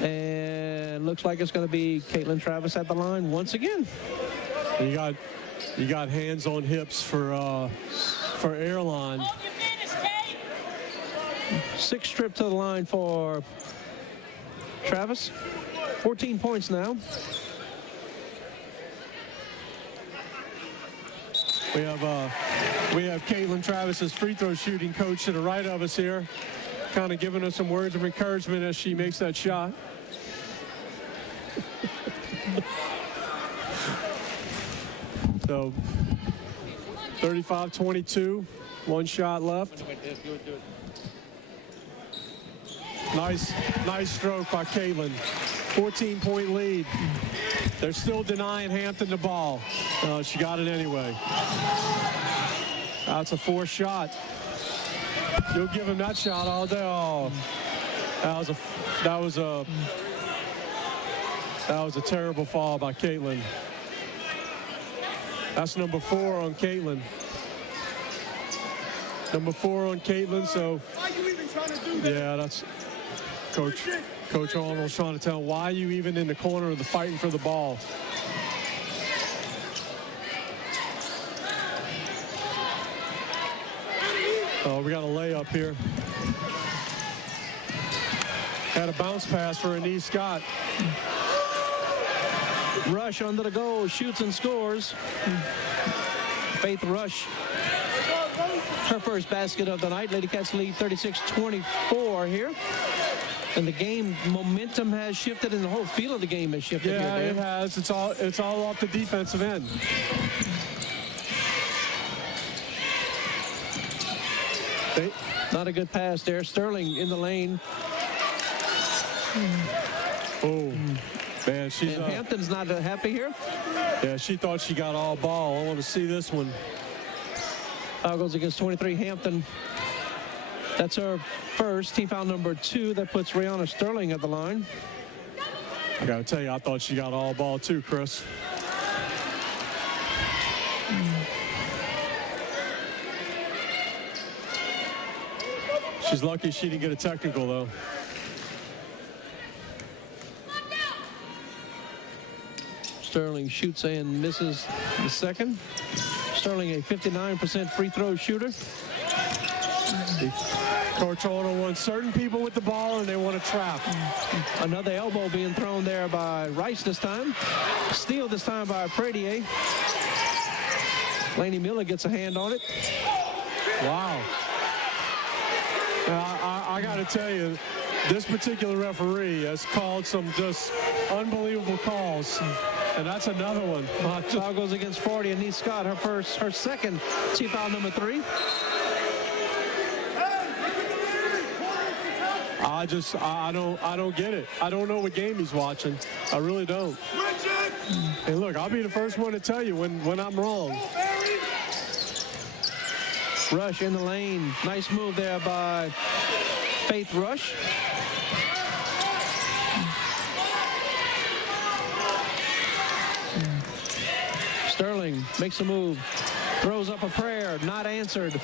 And looks like it's going to be Caitlin Travis at the line once again. You got hands on hips for Airline. 6 trip to the line for Travis. 14 points now. We have Caitlin Travis's free throw shooting coach to the right of us here, kind of giving us some words of encouragement as she makes that shot. So 35-22, 1 shot left. Nice stroke by Caitlin. 14-point lead. They're still denying Hampton the ball. She got it anyway. That's a 4th shot. You'll give him that shot all day. Oh, that was a terrible fall by Caitlin. That's number 4 on Caitlin. Number 4 on Caitlin. So yeah, that's Coach Arnold's trying to tell him, why are you even in the corner of the fighting for the ball? Oh, we got a layup here. Had a bounce pass for Anise Scott. Rush under the goal, shoots and scores. Faith Rush, her first basket of the night. Lady Cats lead 36-24 here. And the game momentum has shifted, and the whole feel of the game has shifted. Yeah, here, it has. It's all off the defensive end. Not a good pass there. Sterling in the lane. Oh, man, she's And Hampton's not happy here. Yeah, she thought she got all ball. I want to see this one. Foul goes against 23 Hampton. That's her first. Team foul number 2. That puts Rihanna Sterling at the line. I got to tell you, I thought she got all ball too, Chris. She's lucky she didn't get a technical, though. Sterling shoots and misses the second. Sterling, a 59% free throw shooter. Coach Arnold wants certain people with the ball, and they want to trap. Another elbow being thrown there by Rice this time. Steal this time by Pradier. Laney Miller gets a hand on it. Wow. I got to tell you, this particular referee has called some just unbelievable calls. And that's another one. Foul goes against 40, and Anise Scott, her second team foul number 3. I don't get it. I don't know what game he's watching. I really don't. Hey, look, I'll be the first one to tell you when I'm wrong. Rush in the lane. Nice move there by Faith Rush. Sterling makes a move. Throws up a prayer. Not answered.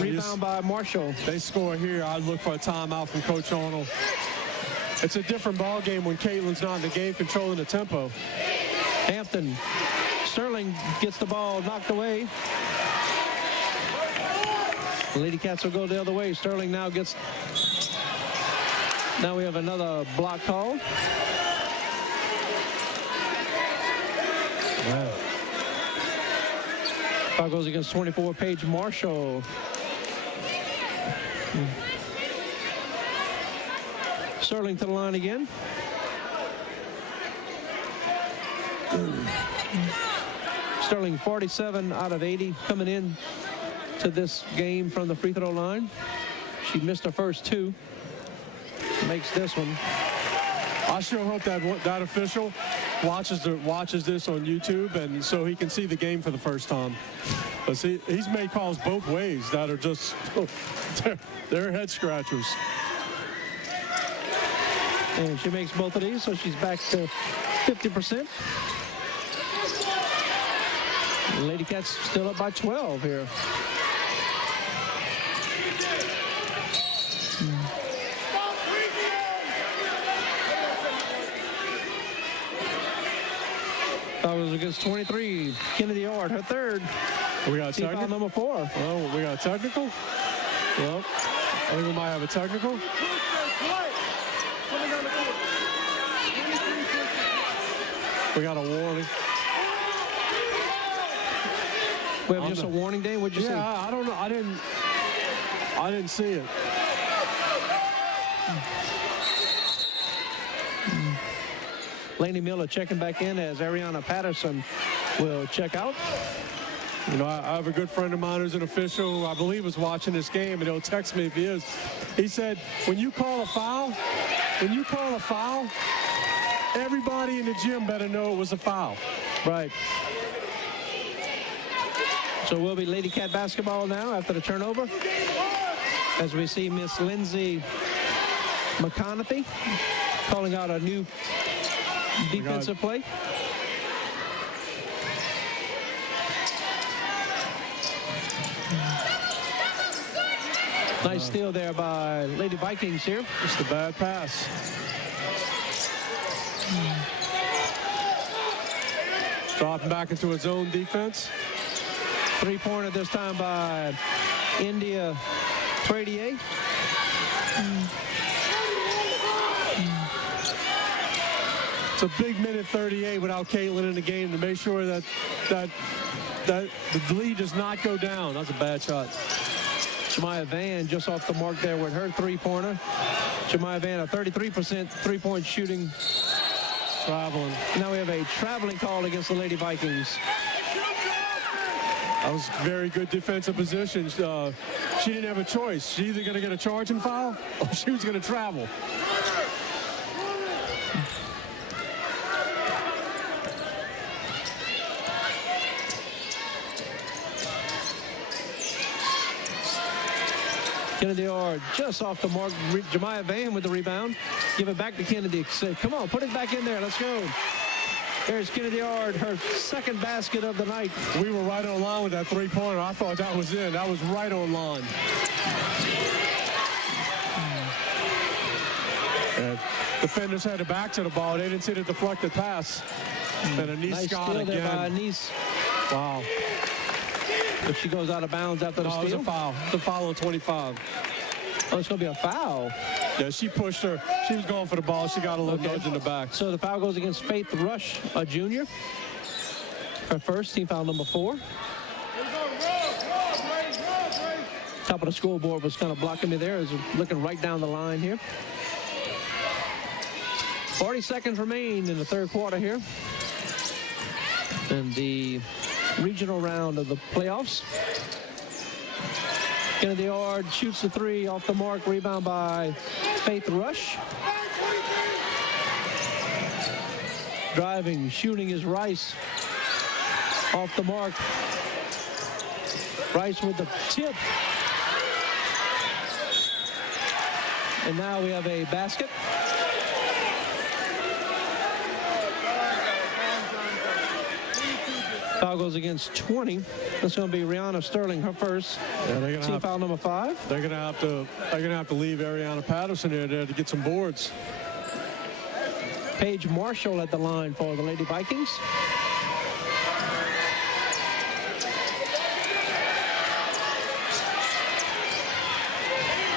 Rebound by Marshall. They score here. I'd look for a timeout from Coach Arnold. It's a different ball game when Caitlin's not in the game controlling the tempo. Hampton. Sterling gets the ball knocked away. The Lady Cats will go the other way. Sterling now gets... Now we have another block call. Wow. Foul goes against 24, Paige Marshall. Sterling to the line again. Sterling 47 out of 80 coming in to this game from the free throw line. She missed her first 2. Makes this one. I sure hope that official watches this on YouTube, and so he can see the game for the first time. But see, he's made calls both ways that are just they're head scratchers. And she makes both of these, so she's back to 50%. Lady Cats still up by 12 here. That was against 23. Kennedy Yard, her third. We got a technical? Number 4. Oh, we got a technical? Well, I think we might have a technical. We got a warning. We have just a warning, Dane? What'd you say? Yeah, I don't know. I didn't see it. Laney Miller checking back in as Ariana Patterson will check out. You know, I have a good friend of mine who's an official who I believe was watching this game, and he'll text me if he is. He said, when you call a foul, everybody in the gym better know it was a foul. Right. So we'll be Lady Cat basketball now after the turnover. As we see Miss Lindsay McConaughey calling out a new defensive play. Nice steal there by Lady Vikings here. Just a bad pass. Dropping back into its own defense. 3-pointer this time by India Pradier. It's a big minute 38 without Caitlin in the game to make sure that the lead does not go down. That's a bad shot. Jemiah Van just off the mark there with her 3-pointer. Jemiah Van, a 33% three-point shooting. Traveling. Now we have a traveling call against the Lady Vikings. That was very good defensive position. She didn't have a choice. She's either going to get a charging foul or she was going to travel. Kennedy Ord just off the mark. Jemiah Van with the rebound. Give it back to Kennedy. Say, come on, put it back in there. Let's go. There's Kennedy Ord, her second basket of the night. We were right on line with that three-pointer. I thought that was in. That was right on line. Defenders had to back to the ball. They didn't see the deflected pass. And Anise nice Scott steal again. there by Anise. Wow. If she goes out of bounds after the steal. It was a foul. The foul on 25. Oh, it's going to be a foul. Yeah, she pushed her. She was going for the ball. She got a little nudge in the back. So the foul goes against Faith Rush, a junior. Her first, team foul number 4. Top of the scoreboard was kind of blocking me there. Is looking right down the line here. 40 seconds remain in the third quarter here. And the regional round of the playoffs. Kennedy Ord shoots the three off the mark. Rebound by Faith Rush. Driving, shooting is Rice. Off the mark. Rice with the tip. And now we have a basket. Foul goes against 20. That's going to be Rihanna Sterling, her first. Yeah, team foul number 5. They're going to have to leave Ariana Patterson there to get some boards. Paige Marshall at the line for the Lady Vikings.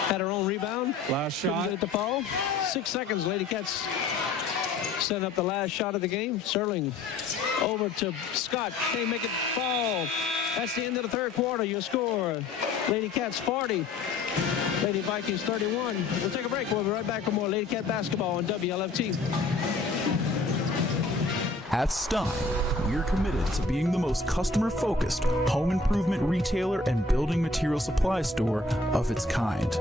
Had her own rebound. Last shot. Couldn't get it to fall. 6 seconds. Lady Cats setting up the last shot of the game. Sterling over to Scott. Can't make it fall. That's the end of the third quarter. Your score, Lady Cats 40. Lady Vikings 31. We'll take a break. We'll be right back for more Lady Cat basketball on WLFT. At Stein, we're committed to being the most customer-focused home improvement retailer and building material supply store of its kind.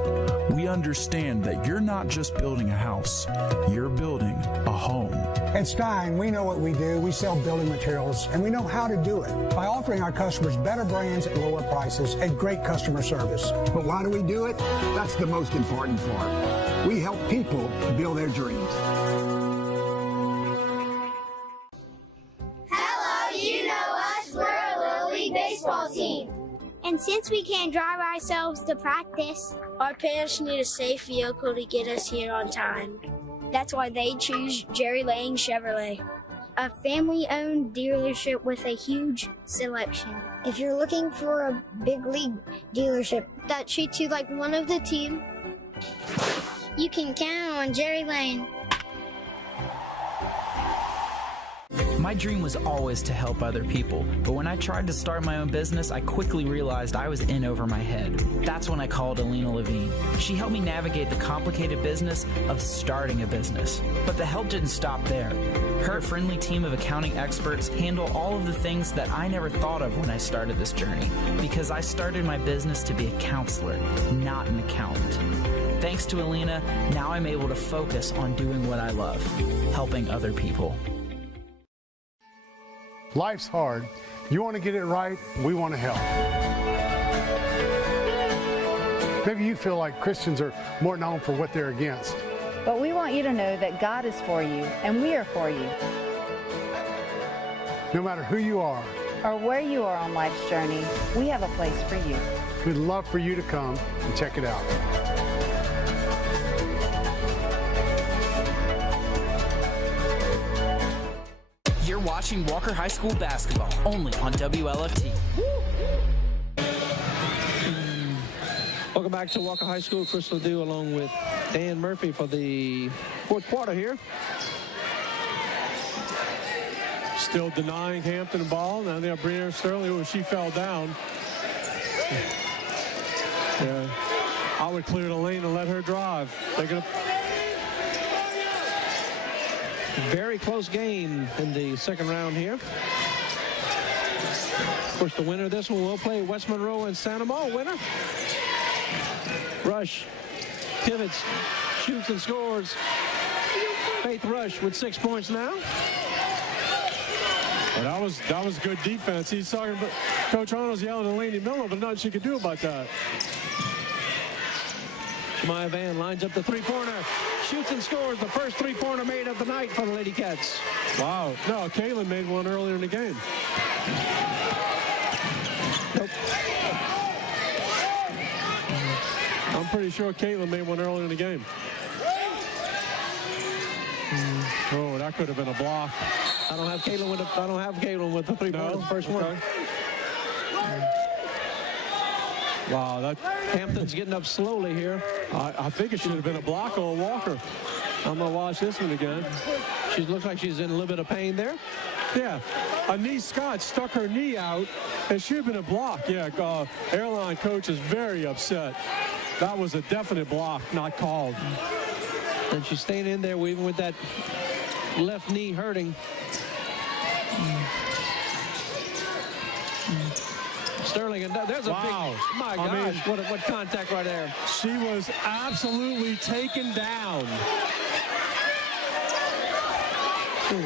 We understand that you're not just building a house, you're building a home. At Stein, we know what we do. We sell building materials, and we know how to do it by offering our customers better brands at lower prices and great customer service. But why do we do it? That's the most important part. We help people build their dreams. Baseball team. And since we can't drive ourselves to practice, our parents need a safe vehicle to get us here on time. That's why they choose Jerry Lane Chevrolet, a family-owned dealership with a huge selection. If you're looking for a big league dealership that treats you like one of the team, you can count on Jerry Lane. My dream was always to help other people, but when I tried to start my own business, I quickly realized I was in over my head. That's when I called Alina Levine. She helped me navigate the complicated business of starting a business. But the help didn't stop there. Her friendly team of accounting experts handle all of the things that I never thought of when I started this journey, because I started my business to be a counselor, not an accountant. Thanks to Alina, now I'm able to focus on doing what I love, helping other people. Life's hard. You want to get it right, we want to help. Maybe you feel like Christians are more known for what they're against. But we want you to know that God is for you, and we are for you. No matter who you are, or where you are on life's journey, we have a place for you. We'd love for you to come and check it out. You're watching Walker High School basketball, only on WLFT. Welcome back to Walker High School. Chris Ledoux along with Dan Murphy for the fourth quarter here. Still denying Hampton the ball. Now they have Brianna Sterling, who she fell down. Yeah, I would clear the lane and let her drive. They're gonna. Very close game in the second round here. Of course, the winner of this one will play West Monroe and Santa Maria. Winner. Rush pivots, shoots and scores. Faith Rush with 6 points now. Well, that was good defense. He's talking about Coach Arnold's yelling at Laney Miller, but nothing she could do about that. Maya Van lines up the three-pointer, shoots and scores the first three-pointer made of the night for the Lady Cats. Wow. No, Caitlin made one earlier in the game. Nope. I'm pretty sure Caitlin made one earlier in the game. Oh, that could have been a block. I don't have Caitlin with the three-pointer, the first one. Wow, that Hampton's getting up slowly here. I think it should have been a block or a Walker. I'm gonna watch this one again. She looks like she's in a little bit of pain there. Yeah, Anise Scott stuck her knee out. It should have been a block. Yeah, Airline coach is very upset. That was a definite block, not called. And she's staying in there even with that left knee hurting. Sterling, and there's a big, my gosh, what contact right there. She was absolutely taken down.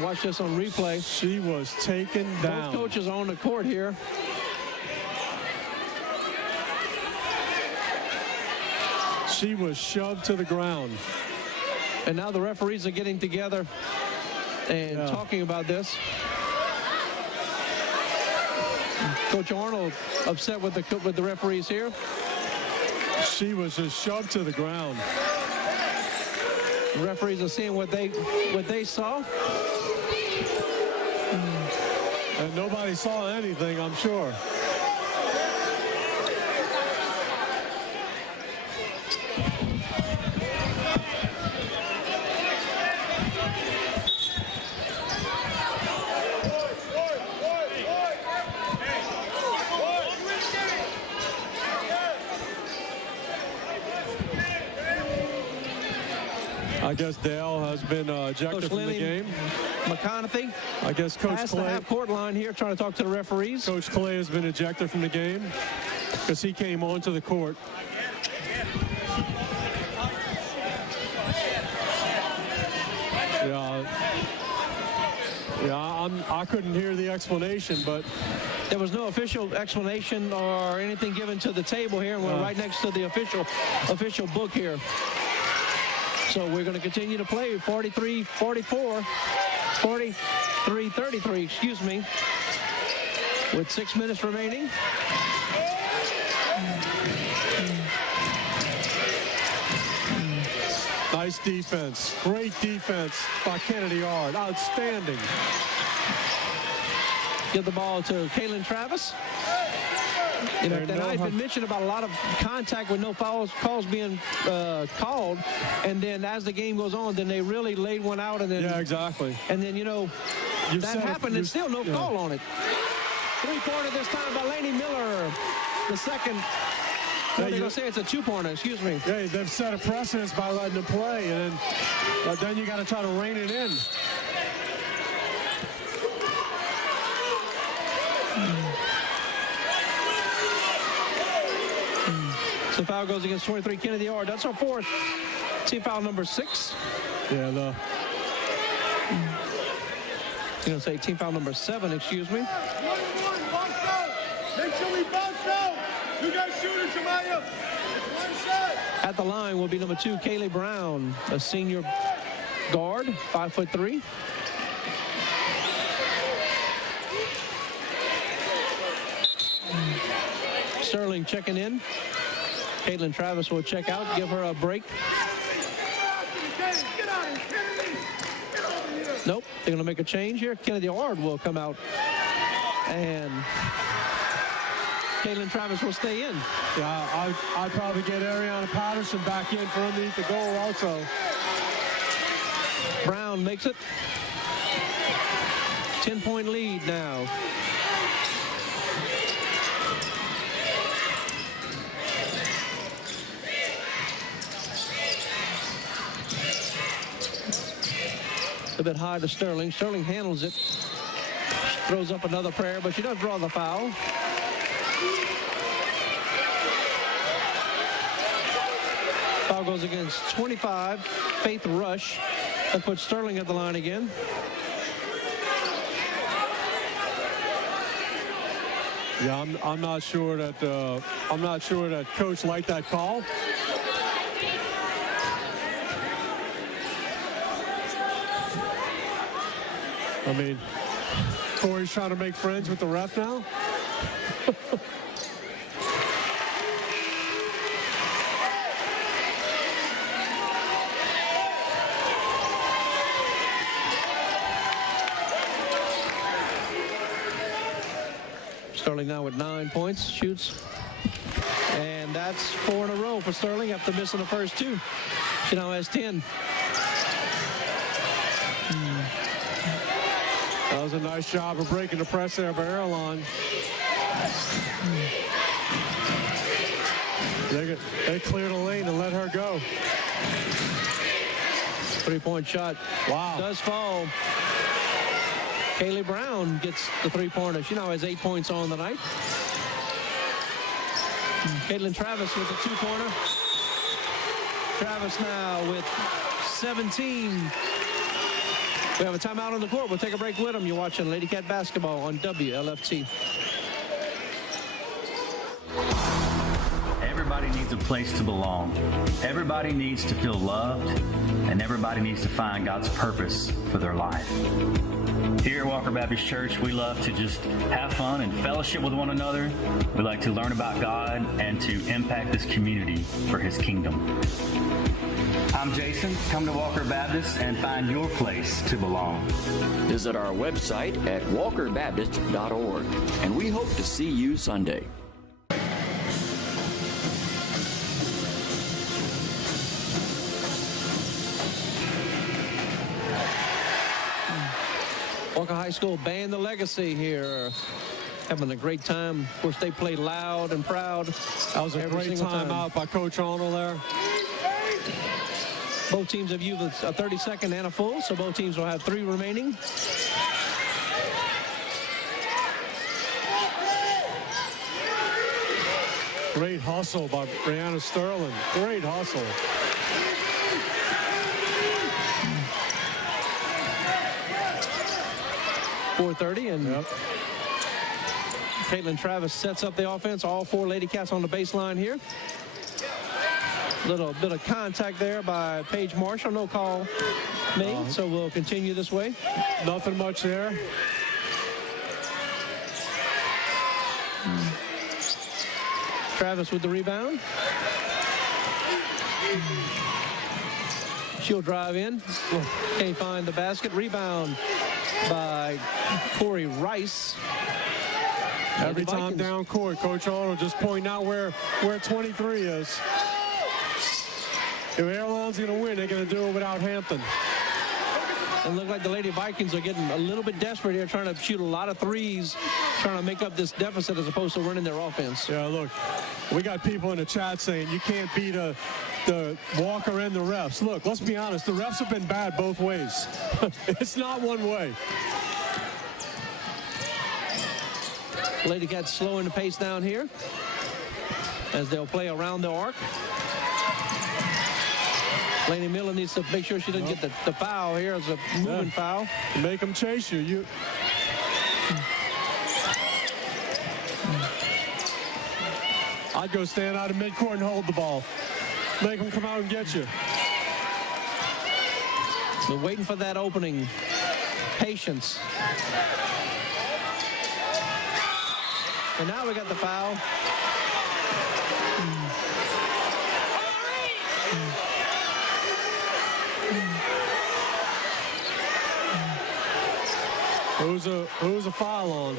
Watch this on replay. She was taken down. Both coaches on the court here. She was shoved to the ground. And now the referees are getting together and talking about this. Coach Arnold upset with the referees here. She was just shoved to the ground. The referees are seeing what they saw. And nobody saw anything, I'm sure. I guess Dale has been ejected from the game. McConaughey. I guess Coach Past Clay. the half-court line here, trying to talk to the referees. Coach Clay has been ejected from the game because he came onto the court. I couldn't hear the explanation, but there was no official explanation or anything given to the table here, and we're right next to the official book here. So we're going to continue to play 43-44, 43-33, excuse me, with 6 minutes remaining. Nice defense. Great defense by Kennedy Yard. Outstanding. Give the ball to Kaylin Travis. And I've been mentioned about a lot of contact with no calls being called, and then as the game goes on, then they really laid one out, and then exactly. And then that happened, and still no call on it. Three-pointer this time by Laney Miller. The second. They're going to say it's a two-pointer. Excuse me. Yeah, they've set a precedence by letting them play, and then you got to try to rein it in. So foul goes against 23 Kennedy Yard. That's our fourth. Team foul number 6. Yeah, I'm going to say team foul number 7, excuse me. Make sure we bounce out. You guys shoot it, Jemiah. One shot. At the line will be number 2, Kaylee Brown, a senior guard, 5'3". Sterling checking in. Caitlin Travis will check out, give her a break. Nope, they're going to make a change here. Kennedy Yard will come out. And Caitlin Travis will stay in. Yeah, I'd probably get Ariana Patterson back in for underneath the goal also. Brown makes it. 10-point lead now. A bit high to Sterling. Sterling handles it. throws up another prayer, but she does draw the foul. Foul goes against 25, Faith Rush. That puts Sterling at the line again. Yeah, I'm not sure that coach liked that call. I mean, Corey's trying to make friends with the ref now. Sterling now with 9 points, shoots. And that's 4 in a row for Sterling after missing the first 2. She now has 10. That was a nice job of breaking the press there by Airline. They cleared the lane and let her go. 3-point shot. Wow. Does fall. Kaylee Brown gets the 3-pointer. She now has 8 points on the night. Caitlin Travis with the 2-pointer. Travis now with 17. We have a timeout on the court. We'll take a break with them. You're watching Lady Cat basketball on WLFT. Everybody needs a place to belong. Everybody needs to feel loved, and everybody needs to find God's purpose for their life. Here at Walker Baptist Church, we love to just have fun and fellowship with one another. We like to learn about God and to impact this community for His kingdom. I'm Jason. Come to Walker Baptist and find your place to belong. Visit our website at walkerbaptist.org, and we hope to see you Sunday. Walker High School band the legacy here. Having a great time. Of course, they play loud and proud. That was a great timeout by Coach Arnold there. Both teams have used a 30-second and a full, so both teams will have 3 remaining. Great hustle by Brianna Sterling. Great hustle. .430 and Caitlin Travis sets up the offense. All 4 Lady Cats on the baseline here. Little bit of contact there by Paige Marshall. No call made, so we'll continue this way. Nothing much there. Travis with the rebound. She'll drive in. Can't find the basket. Rebound by Corey Rice. Every time down court, Coach Arnold just pointing out where 23 is. If Airline's going to win, they're going to do it without Hampton. It looked like the Lady Vikings are getting a little bit desperate here, trying to shoot a lot of threes, trying to make up this deficit as opposed to running their offense. Yeah, look, we got people in the chat saying you can't beat the Walker and the refs. Look, let's be honest, the refs have been bad both ways. It's not one way. Lady Cats slowing the pace down here as they'll play around the arc. Laney Miller needs to make sure she doesn't get the foul here. It's a moving foul. Make them chase you. I'd go stand out of midcourt and hold the ball. Make them come out and get you. We're waiting for that opening. Patience. And now we got the foul. Who's a foul on?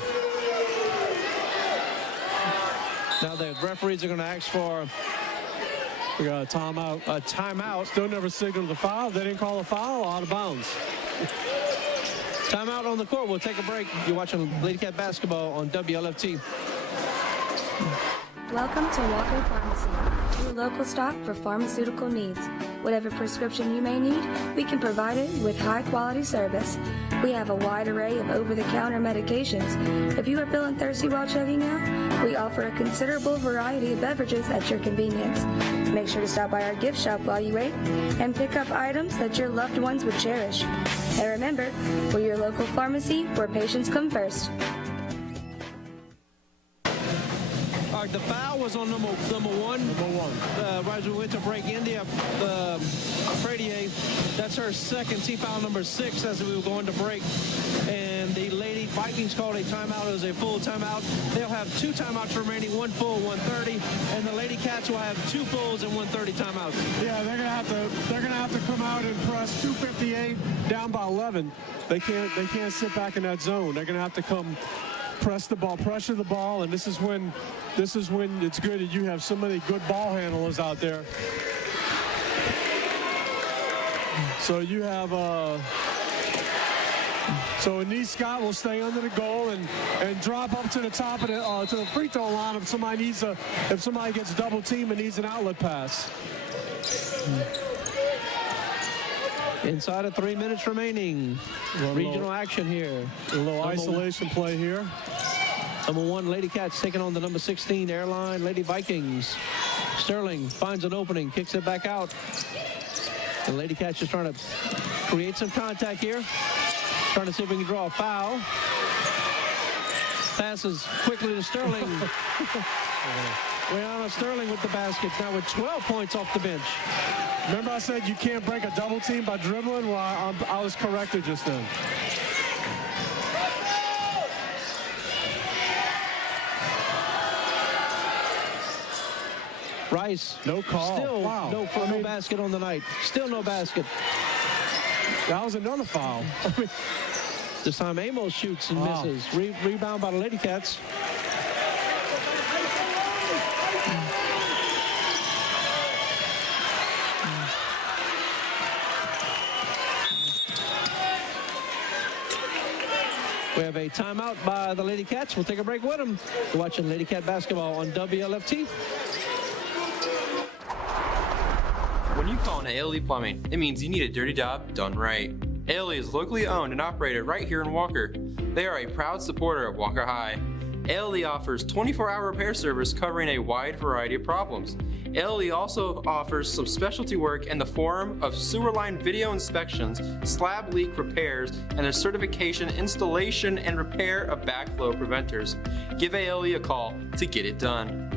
Now the referees are going to ask for we got a timeout. A timeout. Still never signaled the foul. They didn't call a foul. Out of bounds. Timeout on the court. We'll take a break. You're watching Lady Cat basketball on WLFT. Welcome to Walker Pharmacy, your local stock for pharmaceutical needs. Whatever prescription you may need, we can provide it with high-quality service. We have a wide array of over-the-counter medications. If you are feeling thirsty while checking out, we offer a considerable variety of beverages at your convenience. Make sure to stop by our gift shop while you wait and pick up items that your loved ones would cherish. And remember, we're your local pharmacy where patients come first. All right, the foul was on number one. Right as we went to break, India Pradier, that's her second team foul, number 6, as we were going to break. And the Lady Vikings called a timeout. It was a full timeout. They'll have 2 timeouts remaining, 1 full, 1:30, and the Lady Cats will have 2 fulls and 1:30 timeouts. Yeah, they're gonna have to come out and press 2:58 down by 11. They can't sit back in that zone. They're gonna have to come press the ball, pressure the ball, and this is when it's good that you have so many good ball handlers out there. So you have so Anise Scott will stay under the goal and drop up to the top of the to the free throw line if somebody gets double teamed and needs an outlet pass. Inside of 3 minutes remaining. Regional action here. A little isolation play here. Number 1, Lady Cats taking on the number 16, Airline Lady Vikings. Sterling finds an opening, kicks it back out. The Lady Cats just trying to create some contact here. Trying to see if we can draw a foul. Passes quickly to Sterling. Rihanna Sterling with the baskets now with 12 points off the bench. Remember I said you can't break a double team by dribbling? Well, I was corrected just then. Rice. No call. Still wow. no basket on the night. Still no basket. That was another foul. This time Amos shoots and misses. Rebound by the Lady Cats. We have a timeout by the Lady Cats. We'll take a break with them. You're watching Lady Cat basketball on WLFT. When you call on ALE Plumbing, it means you need a dirty job done right. ALE is locally owned and operated right here in Walker. They are a proud supporter of Walker High. ALE offers 24-hour repair service covering a wide variety of problems. ALE also offers some specialty work in the form of sewer line video inspections, slab leak repairs, and their certification, installation, and repair of backflow preventers. Give ALE a call to get it done.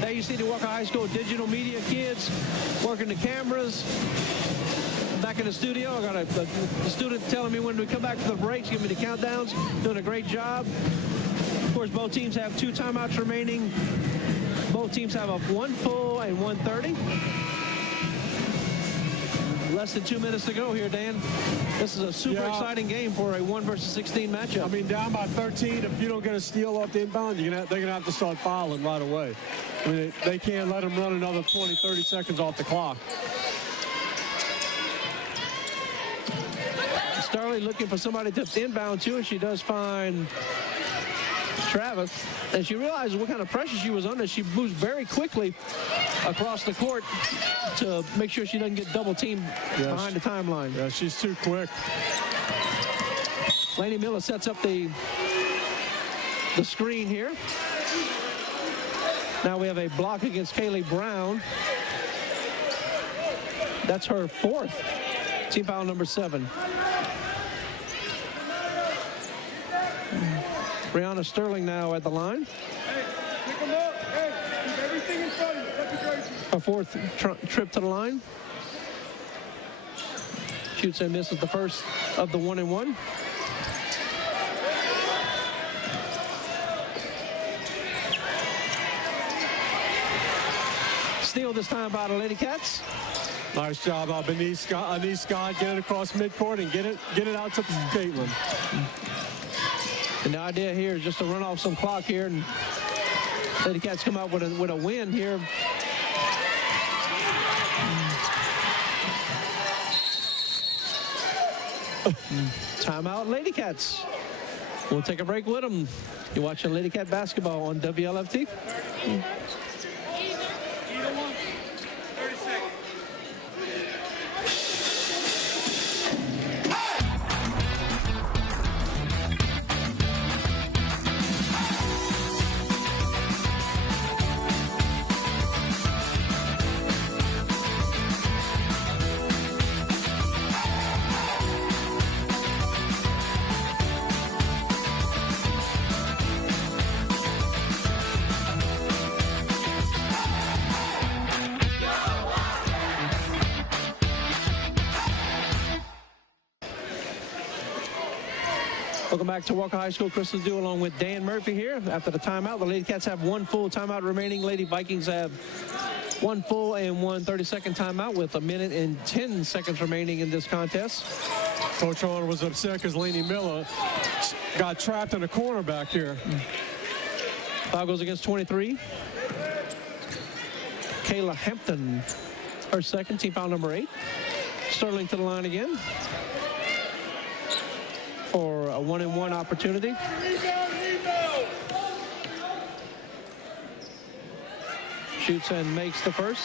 There you see the Walker High School digital media kids working the cameras. Back in the studio, I got a student telling me when we come back to the breaks, give me the countdowns, doing a great job. Of course, both teams have 2 timeouts remaining. Both teams have a 1 full and 1:30. Less than 2 minutes to go here, Dan. This is a super exciting game for a 1 versus 16 matchup. I mean, down by 13, if you don't get a steal off the inbound, they're going to have to start fouling right away. I mean, they can't let them run another 20, 30 seconds off the clock. Starley looking for somebody to inbound to, and she does find Travis. And she realizes what kind of pressure she was under. She moves very quickly across the court to make sure she doesn't get double teamed behind the timeline. Yeah, she's too quick. Laney Miller sets up the screen here. Now we have a block against Kaylee Brown. That's her 4th. Team foul number 7. Brianna Sterling now at the line. Hey, pick them up. Hey, keep everything in front of you. That'd be great. Her 4th trip to the line. Shoots and misses the first of the 1-and-1. Steal this time by the Lady Cats. Nice job by Anise Scott. Get it across midcourt and get it out to Caitlin. And the idea here is just to run off some clock here, and Lady Cats come out with a win here. Timeout, Lady Cats. We'll take a break with them. You're watching Lady Cat basketball on WLFT. Welcome back to Walker High School. Crystal Dew along with Dan Murphy here. After the timeout, the Lady Cats have one full timeout remaining. Lady Vikings have one full and 1 30-second timeout with 1 minute and 10 seconds remaining in this contest. Coach Horner was upset because Lainey Miller got trapped in a corner back here. Foul goes against 23. Kayla Hampton, her second, team foul number 8. Sterling to the line again for a 1-and-1 opportunity. Shoots and makes the first.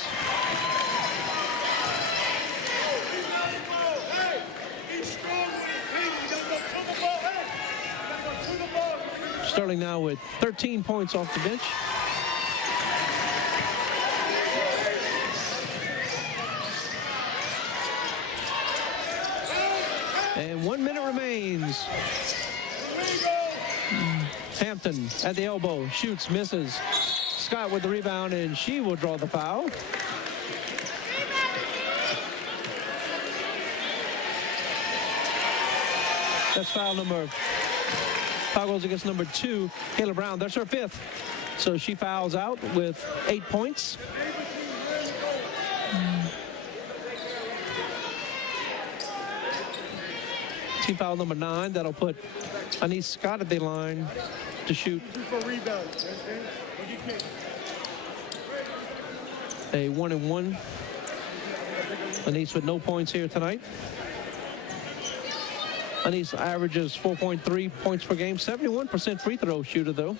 Sterling now with 13 points off the bench. And 1 minute remains. Hampton at the elbow, shoots, misses. Scott with the rebound, and she will draw the foul. That's foul goes against number 2, Kayla Brown. That's her 5th. So she fouls out with 8 points. Team foul number 9. That'll put Anise Scott at the line to shoot a 1-and-1. Anise with no points here tonight. Anise averages 4.3 points per game. 71% free throw shooter, though.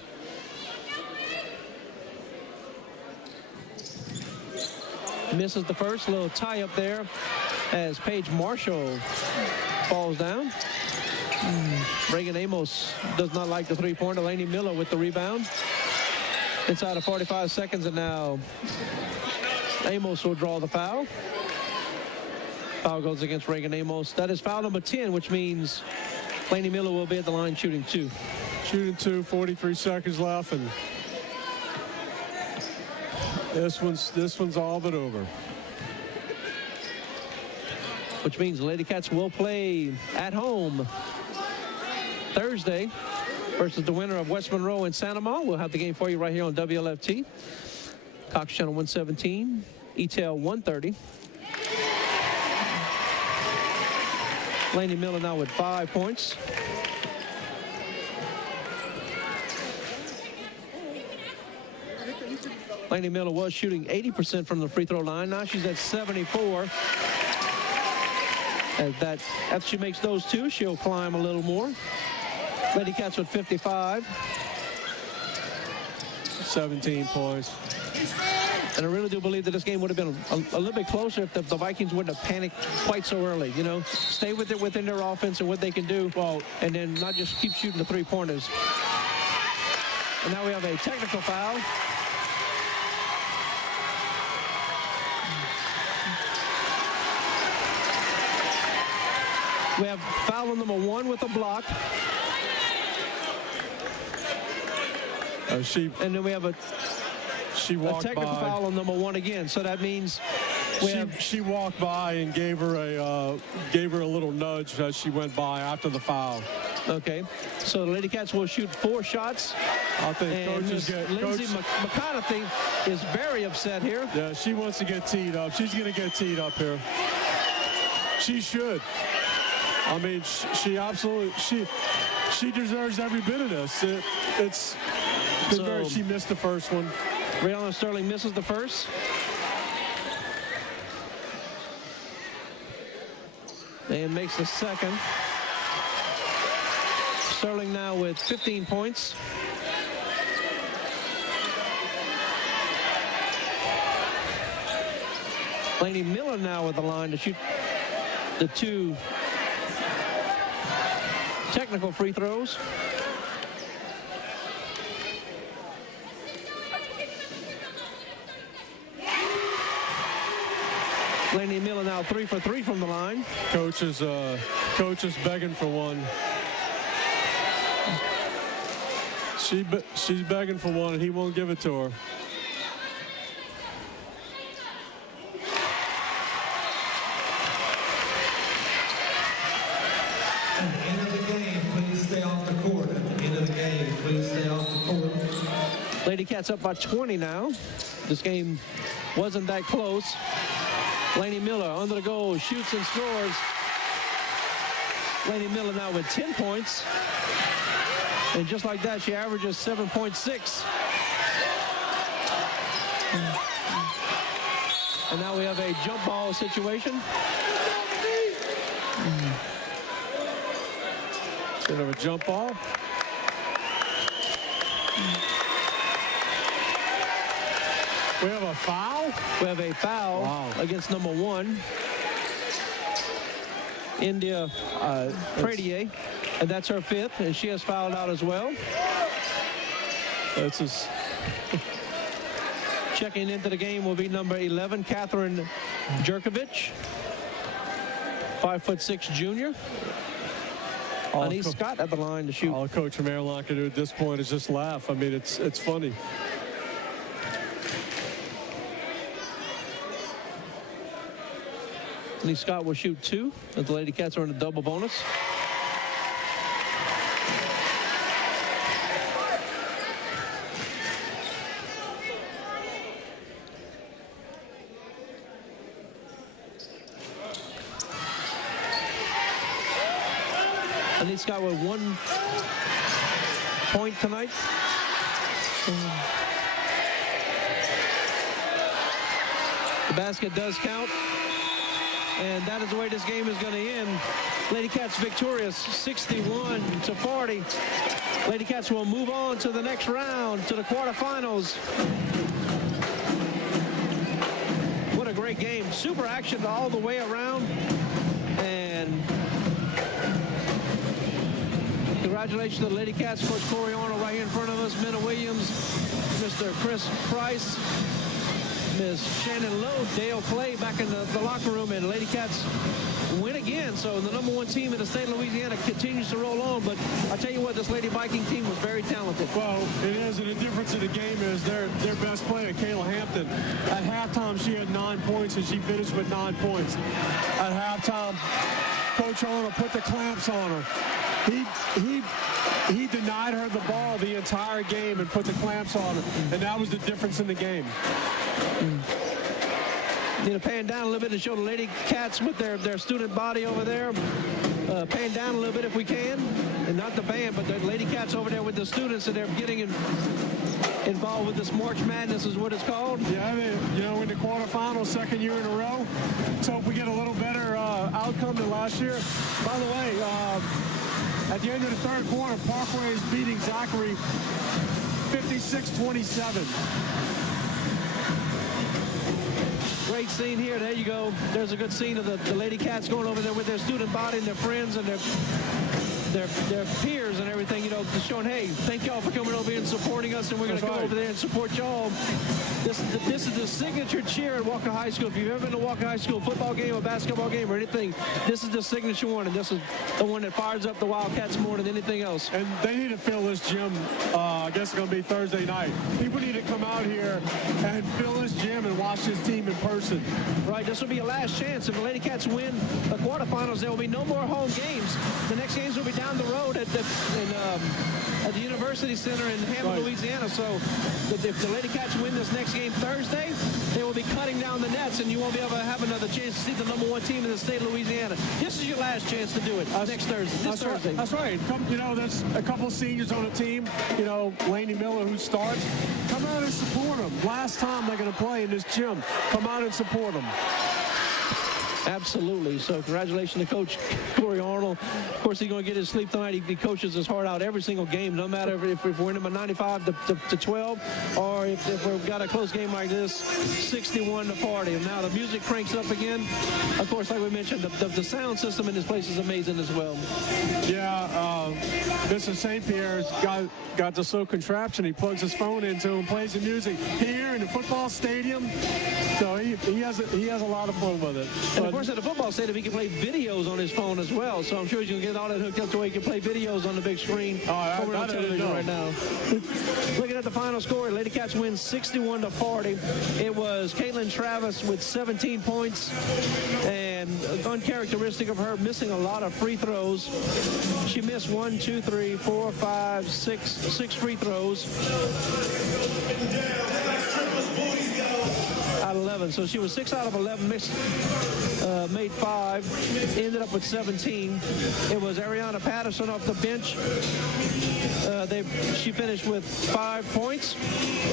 Misses the first. Little tie up there as Paige Marshall falls down. Reagan Amos does not like the three-pointer. Lainey Miller with the rebound. Inside of 45 seconds, and now Amos will draw the foul. Foul goes against Reagan Amos. That is foul number 10, which means Lainey Miller will be at the line shooting 2. Shooting 2, 43 seconds left, and this one's all but over. Which means the Lady Cats will play at home Thursday versus the winner of West Monroe and Santa Ma. We'll have the game for you right here on WLFT. Cox Channel 117, ETL 130. Lainey Miller now with 5 points. Lainey Miller was shooting 80% from the free throw line. Now she's at 74. After she makes those 2, she'll climb a little more. Lady Cats with 55. 17 points. And I really do believe that this game would have been a little bit closer if the Vikings wouldn't have panicked quite so early. You know, stay with it within their offense and what they can do, and then not just keep shooting the three-pointers. And now we have a technical foul. We have foul on number 1 with a block. And then we have a technical foul on number 1 again. So that means she walked by and gave her a little nudge as she went by after the foul. Okay, so the Lady Cats will shoot 4 shots. I think Lindsay McConaughey is very upset here. Yeah, she wants to get teed up. She's going to get teed up here. She should. I mean, she absolutely she deserves every bit of this. She missed the first one. Raylan Sterling misses the first. And makes the second. Sterling now with 15 points. Laney Miller now with the line to shoot the 2 technical free throws. Laney Miller now 3 for 3 from the line. Coach is begging for one. She's begging for one, and he won't give it to her. At the end of the game, please stay off the court. At the end of the game, please stay off the court. Lady Cats up by 20 now. This game wasn't that close. Laney Miller under the goal, shoots and scores. Laney Miller now with 10 points. And just like that, she averages 7.6. And now we have a jump ball situation. Bit of a jump ball. We have a foul? We have a foul against number 1. India Pradier, and that's her 5th, and she has fouled out as well. That's just... Checking into the game will be number 11, Catherine Jerkovich, 5'6" junior. Anise Scott at the line to shoot. All Coach from Airline can do at this point is just laugh. I mean, it's funny. Anise Scott will shoot 2, and the Lady Cats are in a double bonus. Anise Scott with 1 point tonight. The basket does count. And that is the way this game is going to end. Lady Cats victorious 61-40. Lady Cats will move on to the next round, to the quarterfinals. What a great game. Super action all the way around. And congratulations to the Lady Cats. Coach Corey Arnold right here in front of us. Minna Williams, Mr. Chris Price, Ms. Shannon Lowe, Dale Clay back in the locker room, and Lady Cats win again. So the number 1 team in the state of Louisiana continues to roll on. But I tell you what, this Lady Viking team was very talented. Well, it is, and the difference in the game is their best player, Kayla Hampton. At halftime, she had 9 points, and she finished with 9 points. At halftime, Coach Arnold put the clamps on her. He denied her the ball the entire game and put the clamps on her, and that was the difference in the game. Need to pan down a little bit to show the Lady Cats with their student body over there. Pan down a little bit if we can, and not the band, but the Lady Cats over there with the students, and they're getting involved with this March Madness is what it's called. Yeah, in the quarterfinals, 2nd year in a row. So if we get a little better outcome than last year. By the way, at the end of the 3rd quarter, Parkway is beating Zachary 56-27. Great scene here. There you go. There's a good scene of the Lady Cats going over there with their student body and their friends and their peers and everything, just showing, hey, thank y'all for coming over here and supporting us, and we're going to go over there and support y'all. This is the signature cheer at Walker High School. If you've ever been to Walker High School football game or basketball game or anything, this is the signature one, and this is the one that fires up the Wildcats more than anything else. And they need to fill this gym. I guess it's going to be Thursday night. People need to come out here and fill this gym and watch this team in person. Right, this will be your last chance. If the Lady Cats win the quarterfinals, there will be no more home games. The next games will be down the road at the University Center in Hammond, Louisiana. So if the Lady Cats win this next game Thursday, they will be cutting down the nets, and you won't be able to have another chance to see the number 1 team in the state of Louisiana. This is your last chance to do it next Thursday. Thursday. That's right. There's a couple of seniors on the team. Laney Miller, who starts. Come out and support them. Last time they're going to play in this gym. Come out and support them. Absolutely. So congratulations to Coach Corey Arnold. Of course, he's going to get his sleep tonight. He coaches his heart out every single game, no matter if we're winning by 95 to 12, or if we've got a close game like this, 61 to 40. And now the music cranks up again. Of course, like we mentioned, the sound system in this place is amazing as well. Yeah, Mr. St. Pierre's got the so contraption. He plugs his phone into and plays the music here in the football stadium. So he has a lot of fun with it. And of course, at the football stadium, he can play videos on his phone as well. So I'm sure he's going to get all that hooked up to where he can play videos on the big screen over on television right now. Looking at the final score, Lady Cats win 61 to 40. It was Caitlin Travis with 17 points, and uncharacteristic of her, missing a lot of free throws. She missed 1, 2, 3, 4, 5, 6 free throws out of 11. So she was 6 out of 11, missed, made 5, ended up with 17. It was Ariana Patterson off the bench. She finished with 5 points.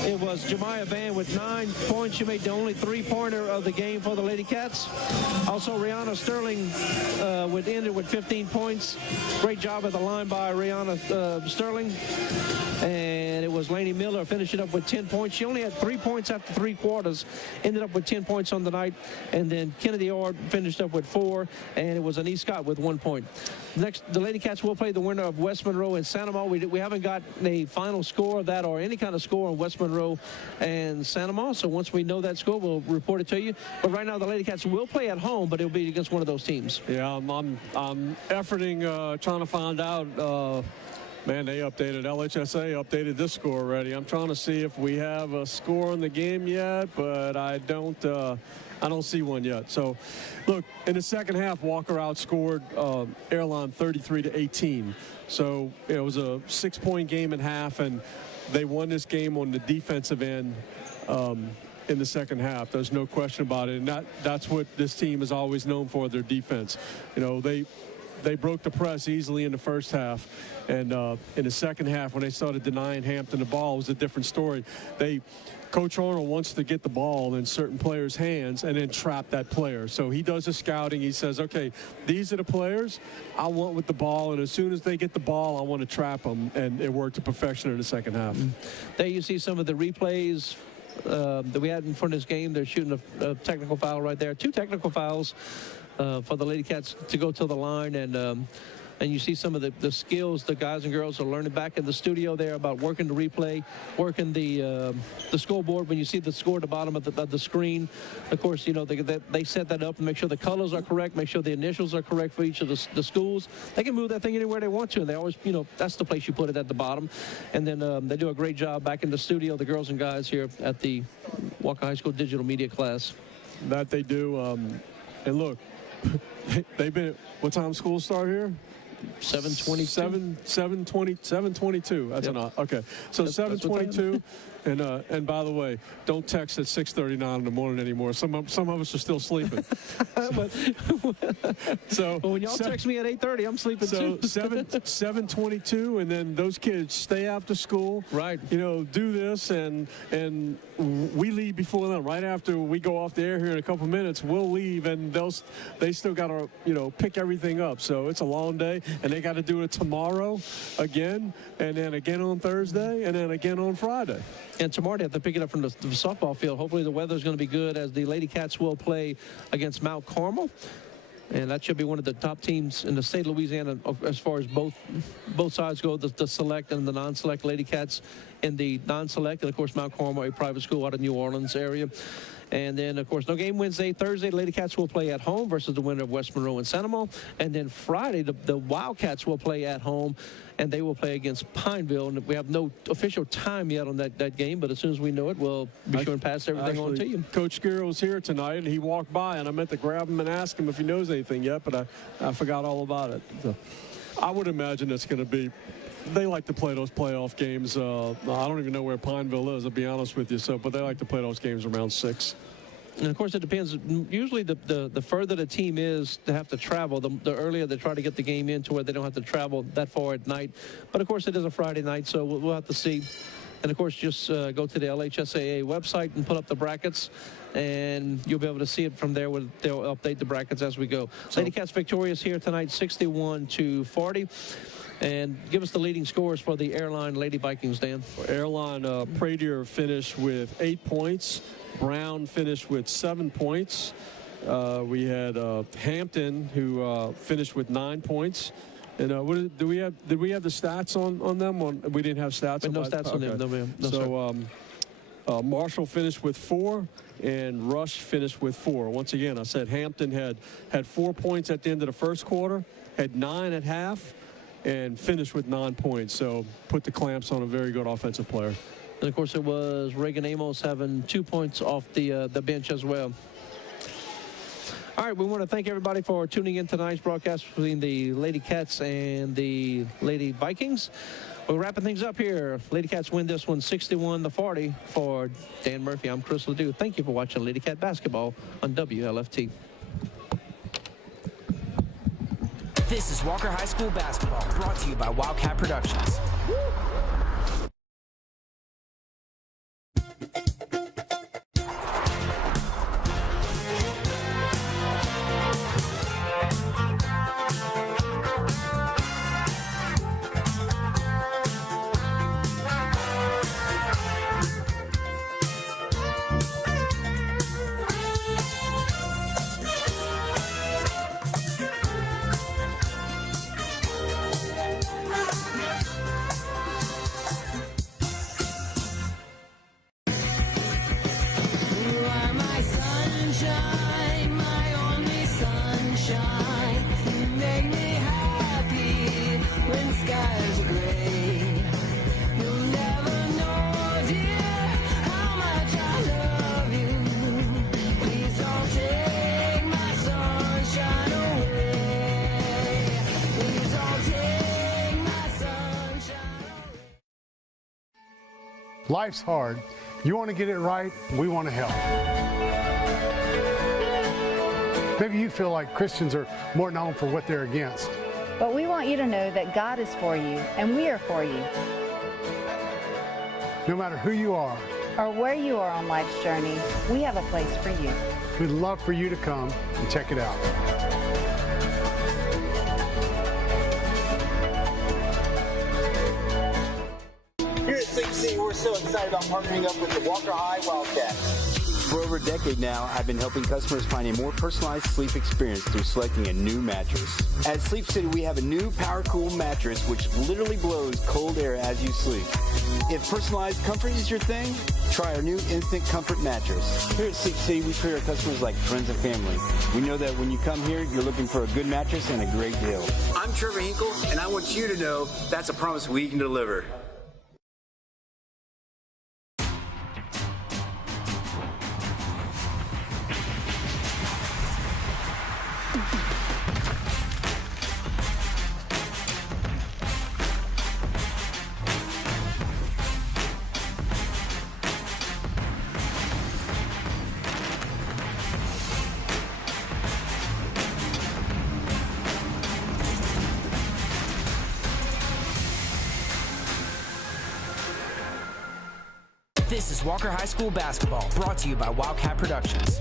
It was Jemiah Van with 9 points. She made the only 3-pointer of the game for the Lady Cats. Also, Rihanna Sterling ended with 15 points. Great job at the line by Rihanna Sterling. And it was Lainey Miller finishing up with 10 points. She only had 3 points after 3 quarters. Ended up with 10 points on the night. And then Kennedy Ord finished up with 4. And it was Anise Scott with 1 point. Next, the Lady Cats will play the winner of West Monroe and Santa Maria. We haven't got a final score of that or any kind of score on West Monroe and Santa Maria. So once we know that score, we'll report it to you. But right now, the Lady Cats will play at home, but it'll be against one of those teams. Yeah, I'm efforting, trying to find out. Man, they updated, LHSA updated this score already. I'm trying to see if we have a score in the game yet, but I don't see one yet. So, look, in the second half, Walker outscored Airline 33-18. So it was a 6-point game at half, and they won this game on the defensive end in the second half. There's no question about it. And that's what this team is always known for, their defense. You know, they broke the press easily in the first half. And in the second half, when they started denying Hampton the ball, it was a different story. Coach Arnold wants to get the ball in certain players' hands and then trap that player. So he does his scouting. He says, okay, these are the players I want with the ball, and as soon as they get the ball, I want to trap them. And it worked to perfection in the second half. There you see some of the replays that we had in front of this game. They're shooting a technical foul right there. 2 technical fouls for the Lady Cats to go to the line, and you see some of the skills the guys and girls are learning back in the studio there about working the replay, working the scoreboard. When you see the score at the bottom of the screen, of course, you know, they set that up and make sure the colors are correct, make sure the initials are correct for each of the schools. They can move that thing anywhere they want to, and they always, you know, that's the place you put it, at the bottom. And then they do a great job back in the studio, the girls and guys here at the Walker High School digital media class. That they do. And look, they've been, what time school start here? 7:22. 7:22. That's enough. Okay. So 7:22. And by the way, don't text at 6:39 in the morning anymore. Some of us are still sleeping. So when y'all text me at 8:30, I'm sleeping too. 7:22, and then those kids stay after school. Right. You know, do this, and we leave before them. Right after we go off the air here in a couple minutes, we'll leave, and they still got to, you know, pick everything up. So it's a long day, and they got to do it tomorrow again, and then again on Thursday, and then again on Friday. And tomorrow they have to pick it up from the softball field. Hopefully the weather's going to be good, as the Lady Cats will play against Mount Carmel. And that should be one of the top teams in the state of Louisiana as far as both sides go, the select and the non-select. Lady Cats in the non-select, and of course Mount Carmel, a private school out of New Orleans area. And then, of course, no game Wednesday. Thursday, Lady Cats will play at home versus the winner of West Monroe and Santa Maria. And then Friday, the Wildcats will play at home, and they will play against Pineville. And we have no official time yet on that game, but as soon as we know it, we'll be sure and pass everything on to you. Coach Guerra was here tonight, and he walked by, and I meant to grab him and ask him if he knows anything yet, but I forgot all about it. So I would imagine it's going to be, they like to play those playoff games. I don't even know where Pineville is, I'll be honest with you. But they like to play those games around 6. And of course, it depends. Usually, the further the team is to have to travel, the earlier they try to get the game in to where they don't have to travel that far at night. But of course, it is a Friday night, so we'll have to see. And, of course, just go to the LHSAA website and pull up the brackets, and you'll be able to see it from there. They'll update the brackets as we go. Lady Cats victorious here tonight, 61-40. And give us the leading scores for the Airline Lady Vikings, Dan. Airline Pradier finished with 8 points. Brown finished with 7 points. We had Hampton, who finished with 9 points. And did we have the stats on them? We didn't have stats. No stats on them. No, ma'am. No, so Marshall finished with 4, and Rush finished with 4. Once again, I said Hampton had 4 points at the end of the first quarter, had 9 at half, and finished with 9 points. So put the clamps on a very good offensive player. And, of course, it was Reagan Amos having 2 points off the bench as well. All right, we want to thank everybody for tuning in tonight's broadcast between the Lady Cats and the Lady Vikings. We're wrapping things up here. Lady Cats win this one 61-40. For Dan Murphy, I'm Chris Ledoux. Thank you for watching Lady Cat basketball on WLFT. This is Walker High School basketball, brought to you by Wildcat Productions. Life's hard. You want to get it right, we want to help. Maybe you feel like Christians are more known for what they're against. But we want you to know that God is for you, and we are for you. No matter who you are, or where you are on life's journey, we have a place for you. We'd love for you to come and check it out. Here at Sleep City, we're so excited about partnering up with the Walker High Wildcats. For over a decade now, I've been helping customers find a more personalized sleep experience through selecting a new mattress. At Sleep City, we have a new power-cool mattress which literally blows cold air as you sleep. If personalized comfort is your thing, try our new Instant Comfort mattress. Here at Sleep City, we treat our customers like friends and family. We know that when you come here, you're looking for a good mattress and a great deal. I'm Trevor Hinkle, and I want you to know that's a promise we can deliver. This is Walker High School basketball, brought to you by Wildcat Productions.